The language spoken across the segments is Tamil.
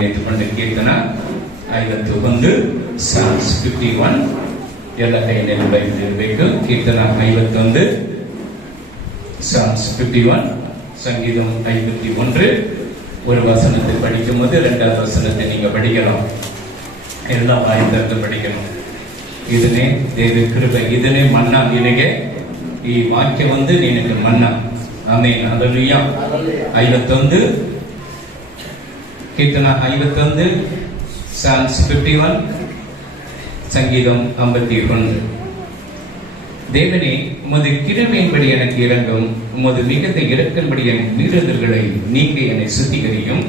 ನಿಂತುಕೊಂಡು ಕೀರ್ತನ 51 ಸಾಮ್ಸ್ 51 ಎಲ್ಲ ಕೈಯಲ್ಲಿ ಬರೆದಿರಬೇಕು. ಕೀರ್ತನ 51 சாம்ஸ் 51 சங்கீதம் 51 ஒரு வசனத்தை படிக்கும் போது இரண்டாவது வசனத்தை நீங்க படிக்கணும். எல்லாம் வாய்ந்திருந்து படிக்கணும். ಇದನ್ನೇ ದೇವರ ಕೃಪೆ, ಇದನ್ನೇ ಮನ್ನಾ ನಿನಗೆ. ಈ ವಾಕ್ಯ ಒಂದು ನಿನಗೆ ಮನ್ನಾ. ಆಮೆನ್. ಹಲ್ಲೆಲೂಯಾ. 51 ಕೀರ್ತನ 51 சாம்ஸ் 51 சங்கீதம் 51. தேவனே, உமது கிருபையின்படி எனக்கு இரங்கும், உமது மிகுந்த இரக்கம்படி என் மீறுதல்களை நீக்க என்னை சுத்திகரியும்.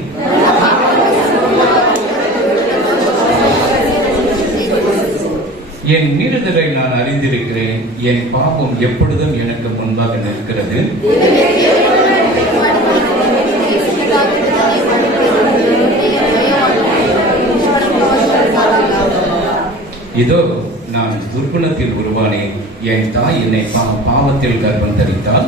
என் மீறுதலை நான் அறிந்திருக்கிறேன், என் பாவம் எப்பொழுதும் எனக்கு முன்பாக நிற்கிறது. இதோ நான் துர்குணத்தில் உருவானேன், என் தாய் என்னை பாவத்தில் கர்ப்பம் தரித்தாள்.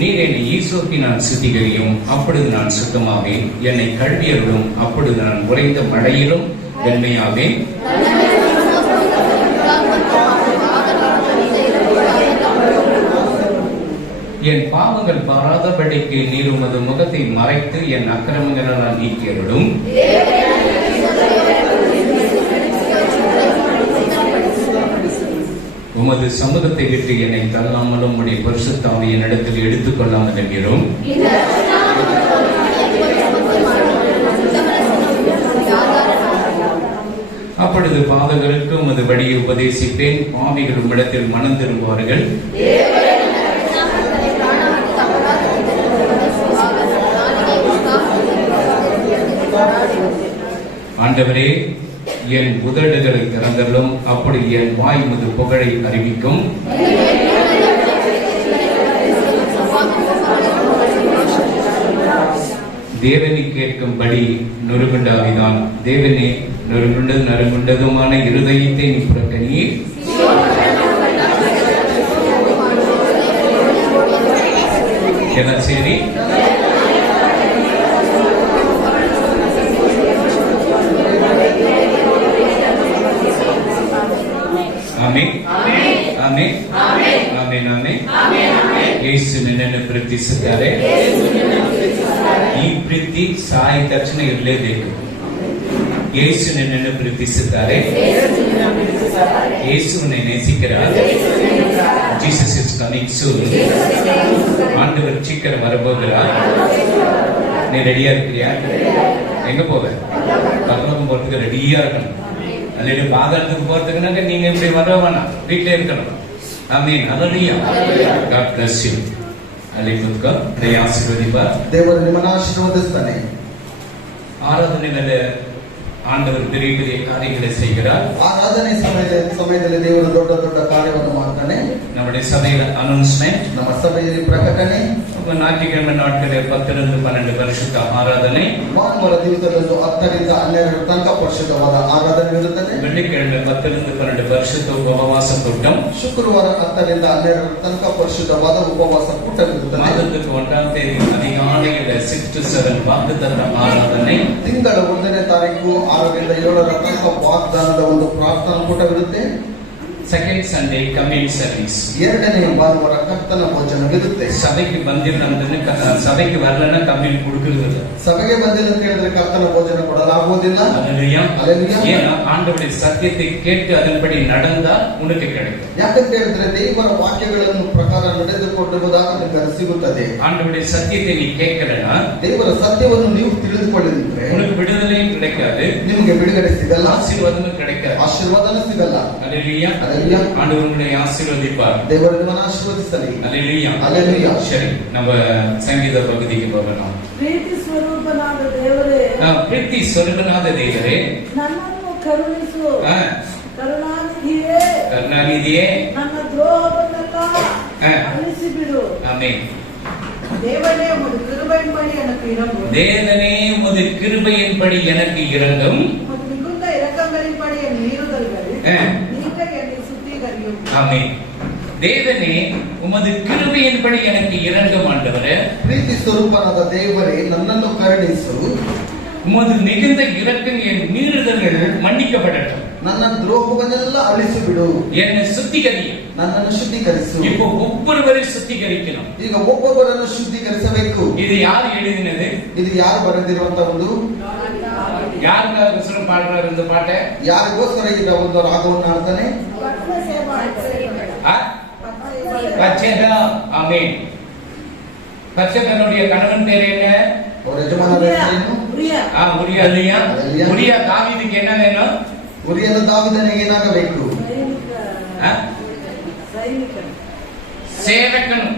நீர் என்னை ஈசோப்பினால் சுத்திகரியும், அப்பொழுது நான் சுத்தமாவேன். என்னை கழுவியருளும், அப்பொழுது நான் உறைந்த மழையிலும் வெண்மையாவேன். என் பாவங்கள் பாராதபடிக்கு நீர் உமது முகத்தை மறைத்து என் அக்கிரமங்களால் நீக்கியருளும். உமது சமூகத்தை விட்டு என்னை தள்ளாமலும் உடைய பரிசுத்த ஆவியை என்னிடத்தில் எடுத்துக் கொள்ளாமல் என்கிறோம். அப்பொழுது பாதகருக்கு உமது வழியை உபதேசிப்பேன், பாவிகள் உம்மிடத்தில் மனம் திரும்புவார்கள். ஆண்டவரே, என் உதடுகளை திறந்தருளும், அப்படி என் வாய் உமது புகழை அறிவிக்கும். தேவனை கேட்கும்படி நொறுகுண்டாவிதான். தேவனே, நறுங்குண்டதுமான இருதயத்தை நீ புறக்கணியே. எல்லாம் சரி. Amen amen amen amen. ಯೇಸು ನಿನ್ನನ್ನು ಪ್ರೀತಿಸುತ್ತಾರೆ. ಈ ಪ್ರೀತಿ ಸಾಯಿ ತಕ್ಷಣ ಇರಲೇಬೇಕು. ಯೇಸು ನಿನ್ನನ್ನು ಪ್ರೀತಿಸುತ್ತಾರೆ. ಯೇಸುவை நேசிக்கிறார். Jesus is coming soon. ஆண்டவர் சீக்கிரம் வரப்போகிறார். நீ ரெடியா இருக்கிறியா? எங்க போவ? பரலோகம் போறதுக்கு ரெடியா இருக்கணும். அல்லது பாதத்துக்கு போறதுக்குனாக்க நீங்க இப்படி வர வேணாம், வீட்டிலே இருக்கணும். ஆமென். ஹல்லேலூயா. God bless you. ಅಲ್ಲಿಗೆ ಆಶೀರ್ವದಿಪಾರ್. ದೇವರು ನಿಮ್ಮನ್ನು ಆಶೀರ್ವದಿಸ್ತಾನೆ. ಆರಾಧನೆಯಲ್ಲಿ ஆண்டவர் பெரிய பெரிய காரியங்களை செய்கிறார். ஆராதனை ಸಮಯದಲ್ಲಿ ದೇವರು ದೊಡ್ಡ ದೊಡ್ಡ ಕಾರ್ಯವನ್ನು ಮಾಡ್ತಾನೆ. நம்முடைய சபையில அனௌன்ஸ்மென்ட், ನಮ್ಮ ಸಭೆಯಲ್ಲಿ ಪ್ರಕಟಣೆ. ஞாயிற்றுக்கிழமை நாட்களில் 10 ರಿಂದ 12 ಪರಿಶುದ್ಧ ಆರಾಧನೆ. ಭಾನುವಾರ ದಿವಸದಂದು 10 ರಿಂದ 12 ತನಕ ಪರಿಶುದ್ಧವಾದ ಆರಾಧನೆ ಇರುತ್ತದೆ. வெள்ளிக்கிழமை 10 ರಿಂದ 12 ಪರಿಶುದ್ಧ ಉಪವಾಸ ಕೂಟம். ಶುಕ್ರವಾರ 10 ರಿಂದ 12 ತನಕ ಪರಿಶುದ್ಧವಾದ ಉಪವಾಸ ಕೂಟವಿರುತ್ತದೆ. ಮಾದಕ್ಕೆ 1ನೇ தேதி அதிகாலையில் 6 to 7 ವಾಗ್ದಾನದ ಆರಾಧನೆ. ತಿಂಗಳ 1ನೇ ತಾರೀಕು 6 ರಿಂದ 7 ತನಕ ವಾಗ್ದಾನದ ಒಂದು ಪ್ರಾರ್ಥನಾ ಕೂಟವಿರುತ್ತೆ. Second Sunday community service. ಎರಡನೇ ಭಾನುವಾರ ಕರ್ತನ ಭೋಜನವಿರುತ್ತೆ. ಸಭೆಗೆ ಬಂದಿಲ್ಲ ಅಂದ್ರೆ ಸಭೆಗೆ வரலனா கம்யூனிட்டி கொடுக்கிறது. ಸಭೆಗೆ ಬಂದಿಲ್ಲ ಅಂತ ಹೇಳಿದ್ರೆ ಕರ್ತನ ಭೋಜನ ಕೊಡಲಾಗುವುದಿಲ್ಲ. ஹல்லேலூயா. ஏன்னா ஆண்டவருடைய சத்தியத்தை கேட்டு அதன்படி நடந்தால் உனக்கு கிடைக்கும். ಯಾಕಂತ ಹೇಳಿದ್ರೆ ದೇವರ ವಾಕ್ಯಗಳನ್ನು ಪ್ರಕಾರ ನಡೆದುಕೊಳ್ಳುವುದಾಗ ನಿಮಗೆ ಸಿಗುತ್ತದೆ. ஆண்டவருடைய சத்தியத்தை நீ கேட்கலனா, ದೇವರ ಸತ್ಯವನ್ನು ನೀವು ತಿಳಿದುಕೊಳ್ಳದಿದ್ರೆ உனக்கு விடுதலையும் கிடைக்காது. ನಿಮಗೆ ಬಿಡುಗಡೆ ಸಿಗಲ್ಲ, ಆಶೀರ್ವಾದನೂ கிடைக்காது. ಆಶೀರ್ವಾದನೂ ಸಿಗಲ್ಲ. ஹல்லேலூயா. ஆண்டவர் உங்களை ஆசீர்வதிப்பார். தேவன் உங்களை ஆசீர்வதிப்பார். ஹல்லேலூயா. ஹல்லேலூயா. சரி, நம்ம சங்கீத பகுதிக்கு போகலாம். ಪ್ರೀತಿ ಸ್ವರೂಪನಾದ ದೇವರೇ, ಪ್ರೀತಿ ಸ್ವರೂಪನಾದ ದೇವರೇ, ನನ್ನನ್ನು ಕರುಣಿಸು. ಕರುಣಾನಿಧಿಯೇ, ಕರುಣಾನಿಧಿಯೇ, ನನ್ನ ದ್ರೋಹವನ್ನೆಲ್ಲ ಅಳಿಸಿಬಿಡು. ಆಮೆನ್. தேவனே, உமது கிருபையின்படி எனக்கு இரங்கும். தேவனே, உமது கிருபையின்படி எனக்கு இரங்கும். உமது மிகுந்த இரக்கங்களின்படி என் மீறுதல்களை நீக்க என்னை சுத்திகரியும். ஆமென். தேவனே உமது கிருபையின்படி எனக்கு இரங்கும் ஆண்டவரே. ಪ್ರೀತಿ ಸ್ವರೂಪನಾದ ದೇವರೇ ನನ್ನನ್ನು ಕರುಣಿಸು. உமது மிகுந்த இரக்கம் என் மீறுதல்கள் மன்னிக்கப்படட்டும். ನನ್ನ ದ್ರೋಹವನ್ನೆಲ್ಲ ಅಳಿಸಿಬಿಡು. என்னை சுத்திகரி. ನನ್ನನ್ನು ಶುದ್ಧೀಕರಿಸು. இப்போ ஒவ்வொருவரையும் சுத்திகரிக்கணும். ಈಗ ಒಬ್ಬೊಬ್ಬರನ್ನು ಶುದ್ಧೀಕರಿಸಬೇಕು. இது ಯಾರು எழுதினது? ಇದು ಯಾರು ಬರೆದಿರುವಂತ ಒಂದು, ಯಾರಿಗೋಸ್ಕರ ಪಾಡ್றாரு இந்த பாட்டை? ಯಾರಿಗೋಸ್ಕರ ಈ ಒಂದು ರಾಗವನ್ನು ಹಾಡ್ತಾನೆ? பச்சேதா. ஆமென். பச்சேதனுடைய கணவன் பேர் என்ன? ಅವರ ಯಜಮಾನರ ಹೆಸರೇನು? உரியா. இல்லையா? உரியா தாவீதுக்கு என்ன வேணும்? ಉರಿಯನ ದಾವೀದನಿಗೆ ಏನಾಗಬೇಕು? சேவகன்.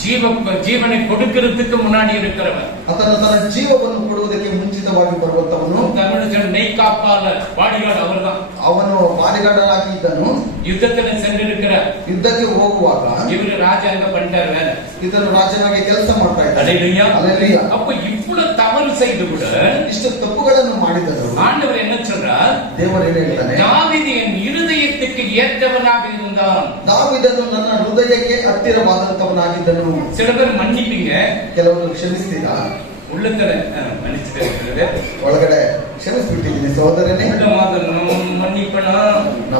ಜೀವನ கொடுக்கிறதுக்கு முன்னாடி இருக்கிறவன். ಆತನ ತನ್ನ ಜೀವವನ್ನು ಕೊಡುವುದಕ್ಕೆ ಮುಂಚಿತವಾಗಿ ಬರುವಂತವನು. தமிழ் நெய்காப்பாளர், பாடிகார்டு அவர்தான். ಅವನು ಬಾಡಿಗಾರ್ಡರಾಗಿ ಇದ್ದನು. ಯುದ್ಧಕ್ಕೆ சென்றிருக்கிற, ಯುದ್ಧಕ್ಕೆ ಹೋಗುವಾಗ இவரு ராஜாங்க பண்ணிட்டாரு வேலை. ಇದನ್ನು ರಾಜನಾಗಿ ಕೆಲಸ ಮಾಡ್ತಾ ಇದ್ದ. அல்லேலூயா. அல்லேலூயா. அப்ப இவ்வளவு தவறு செய்து கூட ಇಷ್ಟು ತಪ್ಪುಗಳನ್ನು ಮಾಡಿದರು. ஆண்டவர் என்ன சொல்றார்? ದೇವರು ಏನು ಹೇಳ್ತಾನೆ? தாவீது என் இருதயத்துக்கு ஏற்றவனாக இருந்தான். ದಾವೀದನು ನನ್ನ ಹೃದಯಕ್ಕೆ ಹತ್ತಿರವಾದಂತವನಾಗಿದ್ದನು. சில பேர் மன்னிப்பீங்க, ಕೆಲವರು ಕ್ಷಮಿಸ್ತೀರಾ? உள்ளத்துல மன்னிச்சுக்கிறது, ಒಳಗಡೆ ಕ್ಷಮಿಸ್ಬಿಟ್ಟಿದ್ದೀನಿ ಸಹೋದರನೇ. மன்னிப்பனா?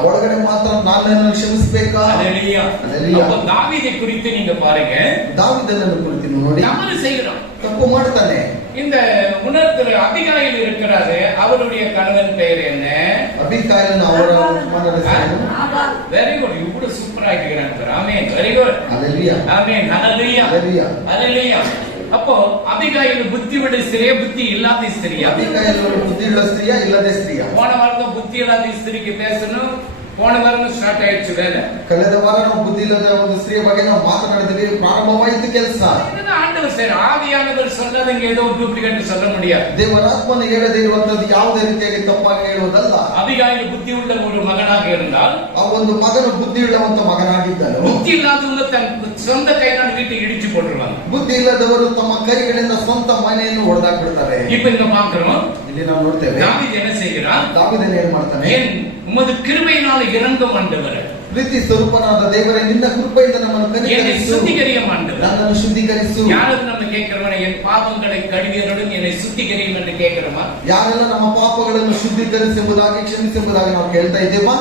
ಒಳಗಡೆ ಮಾತ್ರ ನಾನು ಕ್ಷಮಿಸಬೇಕಾ? அல்லேலூயா. அப்ப தாவீதை குறித்து நீங்க பாருங்க. ದಾವೀದನನ್ನು ಕುರಿತು ನೋಡಿ. தவறு செய்கிறான், ತಪ್ಪು ಮಾಡ್ತಾನೆ. இந்த உணர்த்துற அபிகாயில் இருக்கிறாரு, அவருடைய கணவன் பெயர் என்ன? அபிகாயிலன். ಅವರ வெரி குட். இவ்வளவு சூப்பரா இருக்கிறாங்க. Amen. Very good. Hallelujah. Amen. ஹalleluya. அல்லேலூயா. ஹalleluya. அப்போ அபிகாயில் புத்தி உள்ள ஸ்திரியா, புத்தி இல்லாத ஸ்திரியா? அபிகாயில் புத்தி உள்ள ஸ்திரியா, இல்லாத ஸ்திரியா? போன வாரம் புத்தி இல்லாத ஸ்திரிக்கு பேசணும். போன வாரம் ஸ்டார்ட் ஆயிடுச்சு வேலை. ಕಳೆದ ವಾರ ನಾವು ಬುದ್ಧಿ ಇಲ್ಲದ ಒಂದು ಸ್ತ್ರೀಯ ಬಗ್ಗೆ ನಾವು ಮಾತನಾಡಿದ್ವಿ. ಪ್ರಾರಂಭವಾಯಿತು ಕೆಲಸ. ஆண்டவர் சார் ஆவியானவர் சொன்னது இங்க ஏதோ டூப்ளிகேட் சொல்ல முடியாது. ದೇವರಾತ್ಮನು ಹೇಳದೇ ಇರುವಂತದ್ದು ಯಾವುದೇ ರೀತಿಯಾಗಿ ತಪ್ಪಾಗಿ ಹೇಳುವುದಲ್ಲ. அபிகாயில் புத்தி உள்ள ஒரு மகனாக இருந்தால், ಆ ಒಂದು ಮಗನು ಬುದ್ಧಿ ಉಳ್ಳವಂತ ಮಗನಾಗಿದ್ದನು. புத்தி இல்லாதவங்க தன் சொந்த கையினால் வீட்டை ಇಡಿச்சு போட்டுருவாங்க. ಬುದ್ಧಿ ಇಲ್ಲದವರು ತಮ್ಮ ಕೈಗಳಿಂದ ಸ್ವಂತ ಮನೆಯನ್ನು ಹೊಡೆದಾಕ್ಬಿಡ್ತಾರೆ. இப்ப இங்க பாக்குறோம், ಇಲ್ಲಿ ನಾವು ನೋಡ್ತೇವೆ தாவೀது என்ன செய்கிறான்? ದಾವೀದನು ಏನ್ ಮಾಡ್ತಾನೆ? என் உமது கிருபையினால் இரங்கும் ஆண்டவரே, ಪ್ರೀತಿ ಸ್ವರೂಪನಾದ ದೇವರೇ, ನಿನ್ನ ಕೃಪೆಯಿಂದ ನಮ್ಮನ್ನು என்னை ಕನಿಕರಿಸು. சுத்திகரியும் ஆண்டவரே. ನನ್ನನ್ನು ಶುದ್ಧೀಕರಿಸು. யாரும் நம்ம கேட்கிறவன என் பாவங்களை கழுவியருடன் என்னை சுத்திகரியும் என்று கேட்கிறோமா? ಯಾರೆಲ್ಲ ನಮ್ಮ ಪಾಪಗಳನ್ನು ಶುದ್ಧೀಕರಿಸುವುದಾಗಿ ಕ್ಷಮಿಸುವುದಾಗಿ ನಾವು ಕೇಳ್ತಾ ಇದ್ದೇವಾ?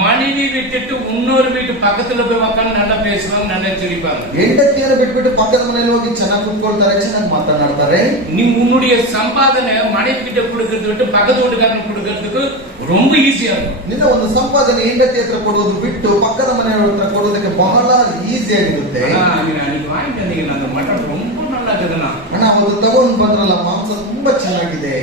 மனைவி விட்டுட்டு இன்னொரு வீட்டு பக்கத்துல போய் உட்காந்து நல்லா பேசுவாங்க, நல்லா சிரிப்பாங்க. ಹೆಂಡತಿಯನ್ನು ಬಿಟ್ಬಿಟ್ಟು ಪಕ್ಕದ ಮನೆಯಲ್ಲಿ ಹೋಗಿ ಚೆನ್ನಾಗಿ ಕುತ್ಕೊಳ್ತಾರೆ, ಚೆನ್ನಾಗಿ ಮಾತನಾಡ್ತಾರೆ. நீ உன்னுடைய சம்பாதனை மனைவி கிட்ட கொடுக்கறது விட்டு பக்கத்து வீட்டுக்காரன் கொடுக்கறதுக்கு ரொம்ப ஈஸியா இருக்கும். ನಿನ್ನ ಒಂದು ಸಂಪಾದನೆ ಹೆಂಡತಿ ಹತ್ರ ಕೊಡುವುದು ಬಿಟ್ಟು ಪಕ್ಕದ ಮನೆಯವರ ಹತ್ರ ಕೊಡುವುದಕ್ಕೆ ಬಹಳ ಈಸಿ ಆಗಿರುತ್ತೆ. அன்னைக்கு வாங்கிட்டு வந்தீங்கன்னா அந்த மட்டன் ரொம்ப நல்லா இருக்குதுண்ணா. ಅಣ್ಣ ಅವರು ತಗೊಂಡು ಬಂದ್ರಲ್ಲ, ಮಾಂಸ ತುಂಬಾ ಚೆನ್ನಾಗಿದೆ.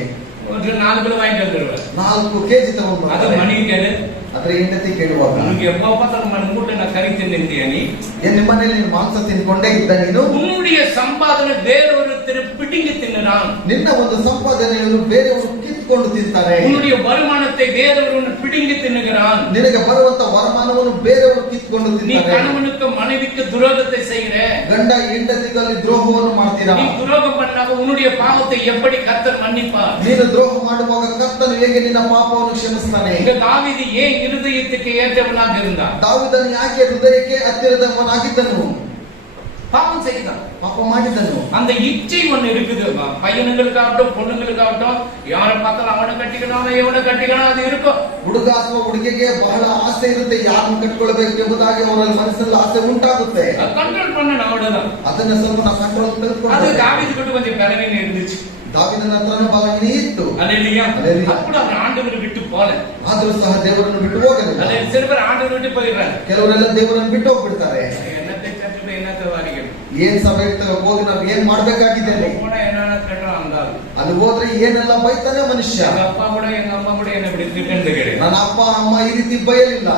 ஒரு 4 கிலோ வாங்கிட்டு வந்துருவேன். 4 kg ತಗೊಂಡು அது மனைவி கேளு. ಆದ್ರೆ ಹೆಂಡತಿ ಕೇಳುವಾಗ, உனக்கு எப்ப பார்த்தாலும் மூட்டை நான் கறி தின்னிருந்தியா நீ? ನಿಮ್ಮ ಮನೆಯಲ್ಲಿ ನೀನು ಮಾಂಸ ತಿನ್ಕೊಂಡೇ ಇದ್ದ ನೀನು? உன்னுடைய சம்பாதனை வேறொருத்தர் பிடிங்கி தின்னுறான். ನಿನ್ನ ಒಂದು ಸಂಪಾದನೆಯನ್ನು ಬೇರೆಯವರು ಕಿತ್ತುಕೊಂಡು ತಿಂತಾರೆ. உன்னுடைய வருமானத்தை வேறொருவன் பிடிங்கி தின்னுகிறான். ನಿನಗೆ ಬರುವಂತ ವರಮಾನವನ್ನು ಬೇರೆಯವರು ಕಿತ್ತುಕೊಂಡು நீ ತಿಂತಾರೆ. கணவனுக்கு மனைவிக்கு துரோகத்தை செய்கிற. ಗಂಡ ಹೆಂಡತಿಗಳಲ್ಲಿ ದ್ರೋಹವನ್ನು ಮಾಡ್ತೀರಾ. நீ துரோகம் பண்ணாக உன்னுடைய பாவத்தை எப்படி கர்த்தர் மன்னிப்பார்? ನೀನು ದ್ರೋಹ ಮಾಡುವಾಗ ಕರ್ತನು ಹೇಗೆ ನಿನ್ನ ಪಾಪವನ್ನು ಕ್ಷಮಿಸ್ತಾನೆ? இங்க தாவீது ஏன் இருதயத்துக்கு ஏற்றவனாக இருந்தான்? ದಾವೀದನು ಯಾಕೆ ಹೃದಯಕ್ಕೆ ಹತ್ತಿರದವನಾಗಿದ್ದನು? பாவம் செய்தான், ಪಾಪ ಮಾಡಿದ್ದನು. அந்த இச்சை ஒண்ணு இருக்குது. பையனுங்களுக்காகட்டும் பொண்ணுங்களுக்காகட்டும், யாரை பார்த்தாலும் அவனை கட்டிக்கணும் இவனை கட்டிக்கணும், அது இருக்கும். ಹುಡುಗ ಅಥವಾ ಹುಡುಗಿಗೆ ಬಹಳ ಆಸೆ ಇರುತ್ತೆ, ಯಾರನ್ನು ಕಟ್ಕೊಳ್ಬೇಕು ಎಂಬುದಾಗಿ ಅವರಲ್ಲಿ ಮನಸ್ಸಲ್ಲಿ ಆಸೆ ಉಂಟಾಗುತ್ತೆ. கண்ட்ரோல் பண்ணணும், அவ்வளவுதான். ಅದನ್ನ ಸ್ವಲ್ಪ ನಾವು ಕಂಟ್ರೋಲ್ அது ತೆಗೆದುಕೊಂಡು, தாவீதுக்கு கொஞ்சம் பலவீனம் இருந்துச்சு. ದಾವೀದನ ಹತ್ರನೂ ಬಲಹೀನ ಇತ್ತು. அல்லேலூயா. அல்லேலூயா. அப்படி அவர் ஆண்டவரை விட்டு போல. ಆದ್ರೂ ಸಹ ದೇವರನ್ನು ಬಿಟ್ಟು ಹೋಗಲಿಲ್ಲ. அல்ல சில பேர் ஆண்டவரை விட்டு போயிடுறாங்க. ಕೆಲವರೆಲ್ಲ ದೇವರನ್ನು ಬಿಟ್ಟು ಹೋಗ್ಬಿಡ್ತಾರೆ. என்னத்தை சர்ச்சுல என்னத்தை வாரிகள், ಏನ್ ಸಭೆಗೆ ಹೋಗಿ ನಾವು ಏನ್ ಮಾಡ್ಬೇಕಾಗಿದ್ದೇನೆ? போன என்னென்ன திட்டம் வந்தாலும் ಅಲ್ಲಿ ಹೋದ್ರೆ ಏನೆಲ್ಲ ಬೈತಾನೆ ಮನುಷ್ಯ. எங்க அப்பா கூட எங்க அம்மா கூட என்ன இப்படி திட்டம் கிடையாது. ನನ್ನ ಅಪ್ಪ ಅಮ್ಮ ಈ ರೀತಿ ಬೈಯಲಿಲ್ಲ.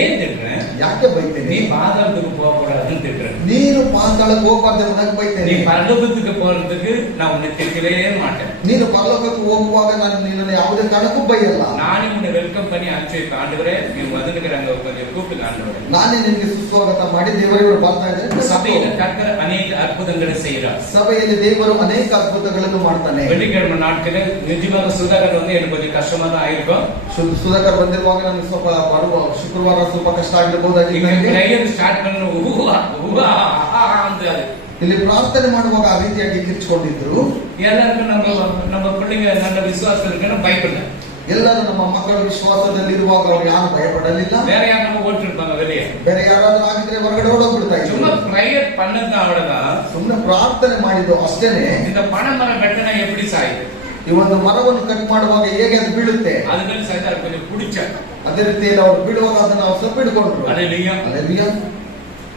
ஏன் திட்டுறேன்? ಯಾಕೆ ಬೈತೇನೆ? நீ பாதாளத்துக்கு போக கூடாதுன்னு திட்டுறேன். ನೀನು ಪಾತಾಳಕ್ಕೆ ಹೋಗ್ಬಾರ್ದು ಎಂಬುದಾಗಿ நீ ಬೈತೇನೆ. பரலோகத்துக்கு போறதுக்கு நான் உன்னை திட்டவே மாட்டேன். ನೀನು ಪರಲೋಕಕ್ಕೆ ಹೋಗುವಾಗ ನಾನು ನಿನ್ನನ್ನು ಯಾವುದೇ ಕಾರಣಕ್ಕೂ ಬೈಯಲ್ಲ. நானே உன்னை வெல்கம் பண்ணி அனுப்பிச்சு வைப்பேன். ஆண்டவரே நீங்க வந்துருக்கிறாங்க, கொஞ்சம் கூப்பிட்டு ஆண்டவரே. ನಾನೇ ನಿನಗೆ ಸುಸ್ವಾಗತ ಮಾಡಿ ದೇವರವರು ಬರ್ತಾ ಇದ್ದಾರೆ. சபையில கர்த்தர் அநேக அற்புதங்களை செய்கிறார். ಸಭೆಯಲ್ಲಿ ದೇವರು ಅನೇಕ ಅದ್ಭುತಗಳನ್ನು ಮಾಡ್ತಾನೆ. வெள்ளிக்கிழமை நாட்கள நிஜமாக சுதாகர் எனக்கு கொஞ்சம் கஷ்டமா தான் ஆயிருக்கும். ಸುಧಾಕರ್ ಬಂದಿರುವಾಗ ನನಗೆ ಸ್ವಲ್ಪ ಬರುವ ಶುಕ್ರವಾರ ಸ್ವಲ್ಪ ಕಷ್ಟ ಆಗಿರ್ಬೋದು. ಮಾಡಬಹುದಾಗಿದೆ. ಸ್ಟಾರ್ಟ್ ಅಂತಾರೆ ಇಲ್ಲಿ ಪ್ರಾರ್ಥನೆ ಮಾಡುವಾಗ ಆ ರೀತಿಯಾಗಿ ಕಿರ್ಚಿಕೊಂಡಿದ್ರು. ಎಲ್ಲರಿಗೂ ನಮ್ಮ பிள்ளைங்க நல்ல விசுவாசம் இருக்குன்னு பயப்படல. ಎಲ್ಲರೂ ನಮ್ಮ ಮಕ್ಕಳ ವಿಶ್ವಾಸದಲ್ಲಿರುವಾಗ ಅವ್ರು ಯಾರು ಭಯಪಡಲಿಲ್ಲ. ಬೇರೆ ಯಾರು ಓಡ್ತಿರ್ತಾங்க வெளியே. ಬೇರೆ ಯಾರಾದ್ರೂ ಆಗಿದ್ರೆ ಹೊರಗಡೆ ಓಡೋಗ್ಬಿಡ್ತಾ ಇದ್ರು. சும்மா பிரேயர் பண்ணது அவ்வளவுதான். ಸುಮ್ಮನೆ ಪ್ರಾರ್ಥನೆ ಮಾಡಿದ್ದು ಅಷ್ಟೇನೆ. இந்த பனைமரம் வெட்டினா எப்படி சாயுது? ಈ ಒಂದು ಮರವನ್ನು ಕಟ್ ಮಾಡುವಾಗ ಹೇಗೆ ಅದು ಬೀಳುತ್ತೆ, அதுக்கு சைதார் கொஞ்சம் பிடிச்ச ಅದೇ ರೀತಿಯಲ್ಲಿ ಅವ್ರು ಬೀಳುವಾಗ ಅದನ್ನ ಅವ್ರು ಸ್ವಲ್ಪ ಹಿಡ್ಕೊಂಡ್ರು. அல்லேலூயா. அல்லேಲೂಯಾ.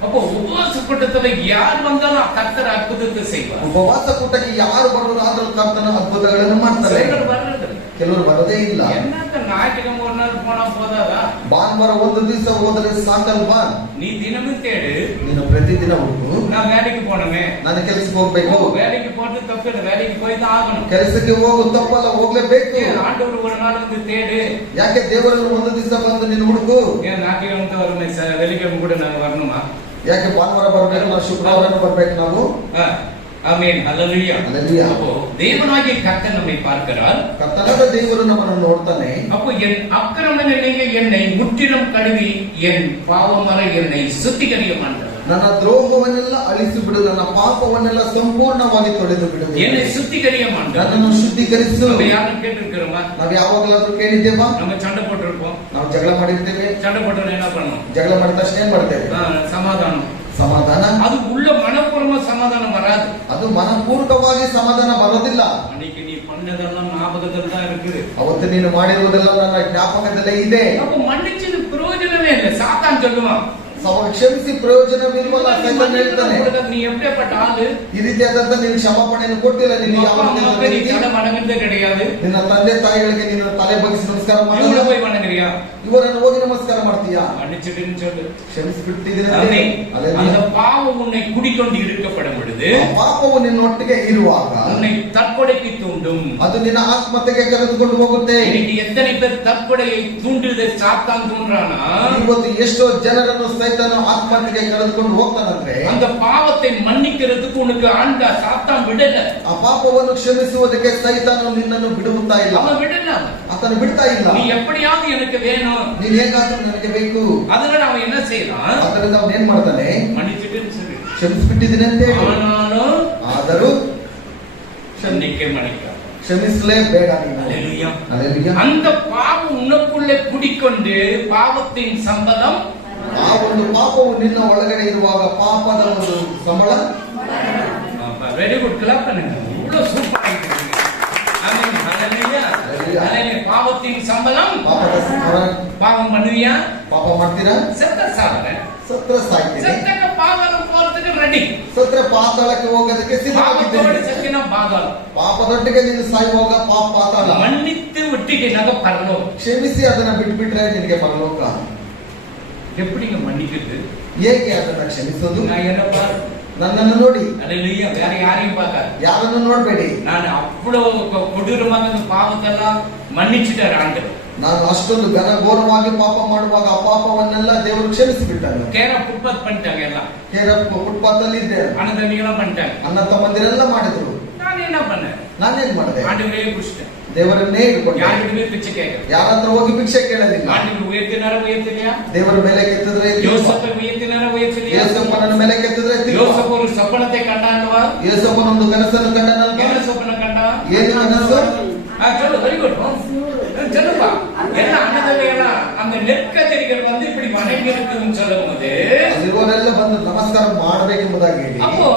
அப்போ உபவாச கூட்டத்துல யார் வந்தாலும் கர்த்தர் அற்புதத்தை செய்வார். ಉಪವಾಸ ಕೂಟಕ್ಕೆ ಯಾರು ಬರೋದಾದ್ರೂ ಕರ್ತನ ಅದ್ಭುತಗಳನ್ನು ಮಾಡ್ತಾರೆ. ಕೆಲವರು ಬರದೇ ಇಲ್ಲ. என்னத்த ஞாயிற்றுக்கிழமை ஒரு நாள் போனா போதாதா? ಭಾನುವಾರ ಒಂದು ದಿವಸ ಹೋದ್ರೆ ಸಾಕಲ್ವಾ? நீ தினமும் தேடு. ನೀನು ಪ್ರತಿದಿನ ಹುಡುಕು. நான் வேலைக்கு போனமே, ನಾನು ಕೆಲಸಕ್ಕೆ ಹೋಗ್ಬೇಕು. வேலைக்கு போறது தப்பு, வேலைக்கு போய் தான் ஆகணும். ಕೆಲಸಕ್ಕೆ ಹೋಗು ತಪ್ಪಲ್ಲ, ಹೋಗ್ಲೇಬೇಕು. ஆண்டவர் ஒரு நாள் வந்து தேடு. ಯಾಕೆ ದೇವರನ್ನು ಒಂದು ದಿವಸ ಬಂದು ನೀನು ಹುಡುಕು. ஏன் ஞாயிற்றுக்கிழமை வருமே, வெள்ளிக்கிழமை கூட நாங்க வரணுமா? ಯಾಕೆ ಭಾನುವಾರ ಬರ್ಬೇಕು, ನಾವು ಶುಕ್ರವಾರ ಬರ್ಬೇಕು ನಾವು. ஆமென். அல்லேலூயா. அல்லேலூயா. அப்போ தேவனாகிய கர்த்தர் நம்மை பார்க்கிறார். ಕರ್ತನಾದ ದೇವರು ನಮ್ಮನ್ನು ನೋಡ್ತಾನೆ. அப்போ என் அக்கிரம நிலையை என்னை முற்றிலும் கழுவி என் பாவமறை என்னை சுத்திகரிய மாட்டார். ನನ್ನ ದ್ರೋಹವನ್ನೆಲ್ಲ ಅಳಿಸಿ ಬಿಡು, ನನ್ನ ಪಾಪವನ್ನೆಲ್ಲ ಸಂಪೂರ್ಣವಾಗಿ ತೊಳೆದು ಬಿಡು. என்னை சுத்திகரிய மாட்டார். ನನ್ನನ್ನು ಶುದ್ಧೀಕರಿಸು. நம்ம யாரும் கேட்டிருக்கிறோமா? ನಾವು ಯಾವಾಗಲಾದ್ರೂ ಕೇಳಿದ್ದೇವಾ? நம்ம சண்டை போட்டிருப்போம். ನಾವು ಜಗಳ ಮಾಡಿರ್ತೇವೆ. சண்டை போட்டோம் என்ன பண்ணணும்? ಜಗಳ ಮಾಡಿದ ತಕ್ಷಣ ಏನ್ ಮಾಡ್ತೇವೆ? சமாதானம். ಸಮಾಧಾನ. அது உள்ள மனப்பூர்வமா சமாதானம் வராது. ಅದು ಮನಪೂರ್ವಕವಾಗಿ ಸಮಾಧಾನ ಬರೋದಿಲ್ಲ. அன்னைக்கு நீ பண்ணதெல்லாம் ஞாபகத்தில் தான் இருக்குது. ಅವತ್ತು ನೀನು ಮಾಡಿರುವುದೆಲ್ಲ ನನ್ನ ಜ್ಞಾಪಕದಲ್ಲೇ ಇದೆ. அப்போ மன்னிச்சது பிரயோஜனமே இல்லை. சாத்தான் சொல்லுவான், ಕ್ಷಮಿಸಿ ಪ್ರಯೋಜನವಿರುವಲ್ಲ, ಸೈತಾನ್ ಹೇಳ್ತಾನೆ. நீ எப்படிப்பட்ட ஆளு? ಈ ರೀತಿಯಾದಂತ ನೀನು ಕ್ಷಮಾಪಣೆಯನ್ನು ಕೊಟ್ಟಿಲ್ಲ. ನೀನು வணங்குறதே கிடையாது. ನಿನ್ನ ತಂದೆ ತಾಯಿಗಳಿಗೆ ನೀನು ತಲೆ ಬಗ್ಗಿಸಿ ನಮಸ್ಕಾರ ಮಾಡಲ್ಲ. போய் வணங்குறியா? ಇವರನ್ನು ಹೋಗಿ ನಮಸ್ಕಾರ ಮಾಡ್ತೀಯಾ? மன்னிச்சிடுன்னு சொல்லு. ಕ್ಷಮಿಸಿಬಿಟ್ಟಿದ್ದೀನಿ. அந்த பாவம் உன்னை குடிக்கொண்டு இழுக்கப்படும் பொழுது, ಪಾಪವು ನಿನ್ನೊಟ್ಟಿಗೆ ಇರುವಾಗ உன்னை தற்கொலைக்கு தூண்டும். ಅದು ನಿನ್ನ ಆತ್ಮಹತ್ಯೆಗೆ ಕರೆದುಕೊಂಡು ಹೋಗುತ್ತೆ. இன்னைக்கு எத்தனை பேர் தற்கொலையை தூண்டுவதை சாத்தான் தூண்டுறானா? ಇವತ್ತು ಎಷ್ಟೋ ಜನರನ್ನು ಸೈತಾನ ಆತ್ಮಹತ್ಯೆಗೆ ಕರೆದುಕೊಂಡು ಹೋಗ್ತಾನಂದ್ರೆ, அந்த பாவத்தை மன்னிக்கிறதுக்கு உனக்கு ஆண்ட சாத்தான் விடல. ಆ ಪಾಪವನ್ನು ಕ್ಷಮಿಸುವುದಕ್ಕೆ ಸೈತಾನ ನಿನ್ನನ್ನು ಬಿಡುತ್ತಾ ಇಲ್ಲ. அவன் விடல. ಆತನು ಬಿಡ್ತಾ ಇಲ್ಲ. நீ எப்படியாவது எனக்கு வேணும், ನೀನ್ ಹೇಗಾದ್ರೂ ನನಗೆ ಬೇಕು. அதனால அவன் என்ன செய்யறான்? ಅದರಿಂದ ಅವನು ಏನ್ ಮಾಡ್ತಾನೆ? மன்னிச்சுட்டுன்னு சொல்லி ಕ್ಷಮಿಸ್ಬಿಟ್ಟಿದ್ದೀನಿ ಅಂತ ಹೇಳಿ. ಆದರೂ மன்னிக்க மன்னிக்க ಕ್ಷಮಿಸಲೇಬೇಡ ನೀನು. அல்லேலூயா. அல்லேலூயா. அந்த பாவம் உனக்குள்ளே குடிக்கொண்டு பாவத்தின் சம்பளம், ಆ ಒಂದು ಪಾಪವು ನಿನ್ನ ಒಳಗಡೆ ಇರುವಾಗ ಪಾಪದ ಒಂದು ಸಂಬಳ. வெரி குட், கிளாப் பண்ணுங்க. இவ்வளவு சூப்பரா இருக்கு. ஆமென். ஹalleluya. ஹalleluya. பாவத்தின் சம்பளம் ಪಾಪದ ಸಂಬಳ. பாவம் பண்ணுவியா? ಪಾಪ ಮಾಡ್ತೀರಾ? செத்த சாவற. ಸತ್ರ ಸಾಯ್ತೀರಿ. செத்தக்க பாவம் போறதுக்கு ரெடி. ಸತ್ರ ಪಾತಾಳಕ್ಕೆ ಹೋಗೋದಕ್ಕೆ ಸಿದ್ಧವಾಗಿದ್ದೀರಿ. பாவத்தோட செத்தினா பாதாளம். ಪಾಪದೊಟ್ಟಿಗೆ ನೀನು ಸಾಯುವಾಗ ಪಾತಾಳ. மன்னித்து விட்டுக்கினாக பரலோகம். ಕ್ಷಮಿಸಿ ಅದನ್ನ ಬಿಟ್ಬಿಟ್ರೆ ನಿನಗೆ ಪರಲೋಕ. எப்படிங்க மன்னிக்கிறது? ಹೇಗೆ ಅದನ್ನ ಕ್ಷಮಿಸೋದು? நான் என்னப்பா, ನನ್ನನ್ನು ನೋಡಿ. அல்லேலூயா. வேற யாரையும் பார்க்காத. ಯಾರನ್ನು ನೋಡ್ಬೇಡಿ. நான் அவ்வளவு கொடூரமாக அந்த பாவத்தெல்லாம் மன்னிச்சுட்டார் ஆண்டவர். ನಾನು ಅಷ್ಟೊಂದು ಘನಘೋರವಾಗಿ ಪಾಪ ಮಾಡುವಾಗ ಆ ಪಾಪವನ್ನೆಲ್ಲ ದೇವರು ಕ್ಷಮಿಸಿಬಿಟ್ಟನು. கேரா புட்பாத் பண்ணிட்டாங்க எல்லாம். ಫುಟ್ಪಾತ್ ಅಲ್ಲಿ ಇದ್ದೆ. அண்ணன் பண்ணிட்டாங்க. ಅಣ್ಣ ತಮ್ಮಂದಿರೆಲ್ಲ ಮಾಡಿದ್ರು. நான் என்ன பண்ணேன்? ನಾನೇನ್ ಮಾಡಿದೆ? ஆண்டவரே புடிச்சிட்டேன். ದೇವರನ್ನೇ ಹಿಡ್ಕೊಂಡೆ. யாருக்குமே பிச்சை கேட்க. ಯಾರತ್ರ ಹೋಗಿ ಭಿಕ್ಷೆ ಕೇಳಲಿಲ್ಲ. ஆண்டவர் உயர்த்தினார உயர்த்தலையா? ದೇವರ ಮೇಲೆ ಕೆತ್ತಿದ್ರೆ யோசேப்பை உயர்த்தினார உயர்த்தலையா? ಯೋಸೇಫನ ಮೇಲೆ ಕೆತ್ತಿದ್ರೆ யோசேப்பு ஒரு சொப்பனத்தை கண்டான்வா? ಯೋಸೇಫನ ಒಂದು ಕನಸನ್ನು ಕಂಡನಲ್ವಾ? என்ன சொப்பனம் கண்டா? ಏನು ಕನಸು? சொல்லு, வெரி குட். சொல்லுப்பா. என்ன அண்ணதல்ல எல்லாம் அந்த நெற்கதிரிகள் வந்து இப்படி வணங்கி இருக்குன்னு சொல்லும் போது ಅಲ್ಲಿರೋರೆಲ್ಲ ಬಂದು ನಮಸ್ಕಾರ ಮಾಡಬೇಕೆಂಬುದಾಗಿ ಹೇಳಿ, அப்போ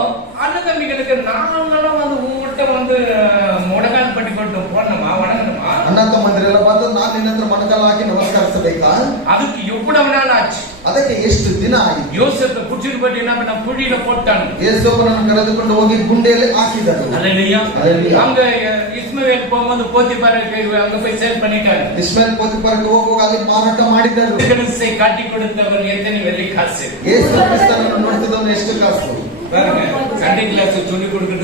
அண்ணதம்பிகளுக்கு நாங்களும் வந்து உங்கள்கிட்ட வந்து முடங்கால் பட்டி கொண்டு போடணுமா, வணங்கணுமா? ಅಣ್ಣ ತಮ್ಮಂದಿರೆಲ್ಲ ಬಂದು ನಾನು ನಿನ್ನ ಹತ್ರ ಮೊಣಕಾಲು ಹಾಕಿ ನಮಸ್ಕರಿಸಬೇಕಾ? அதுக்கு எவ்வளவு நாள் ஆச்சு? ಅದಕ್ಕೆ ಎಷ್ಟು ದಿನ ಆಯಿತು? யோசேப்பு புடிச்சிட்டு போட்டு என்ன பண்ண, குழியில போட்டாங்க. ಯೇಸಪ್ಪನನ್ನು ಕರೆದುಕೊಂಡು ಹೋಗಿ ಗುಂಡೆಯಲ್ಲಿ ಹಾಕಿದರು. அல்லேலூயா. அல்லேலூயா. அங்க இஸ்மவேல் போகும்போது போத்திபாருக்கு அங்க போய் சேல் பண்ணிட்டாங்க. ಇಸ್ಮಾಯಿಲ್ ಪೋತಿಫರಕ್ಕೆ ಹೋಗುವಾಗ ಅಲ್ಲಿ ಮಾರಾಟ ಮಾಡಿದರು. கிறிஸ்துவை காட்டி கொடுத்தவர் எத்தனை வெள்ளி காசு? ಯೇಸು ಕ್ರಿಸ್ತನನ್ನು ನೋಡಿದವನು ಎಷ್ಟು ಕಾಸು? பாருங்க, சண்டே கிளாஸ் சொல்லி கொடுக்கிறோம்.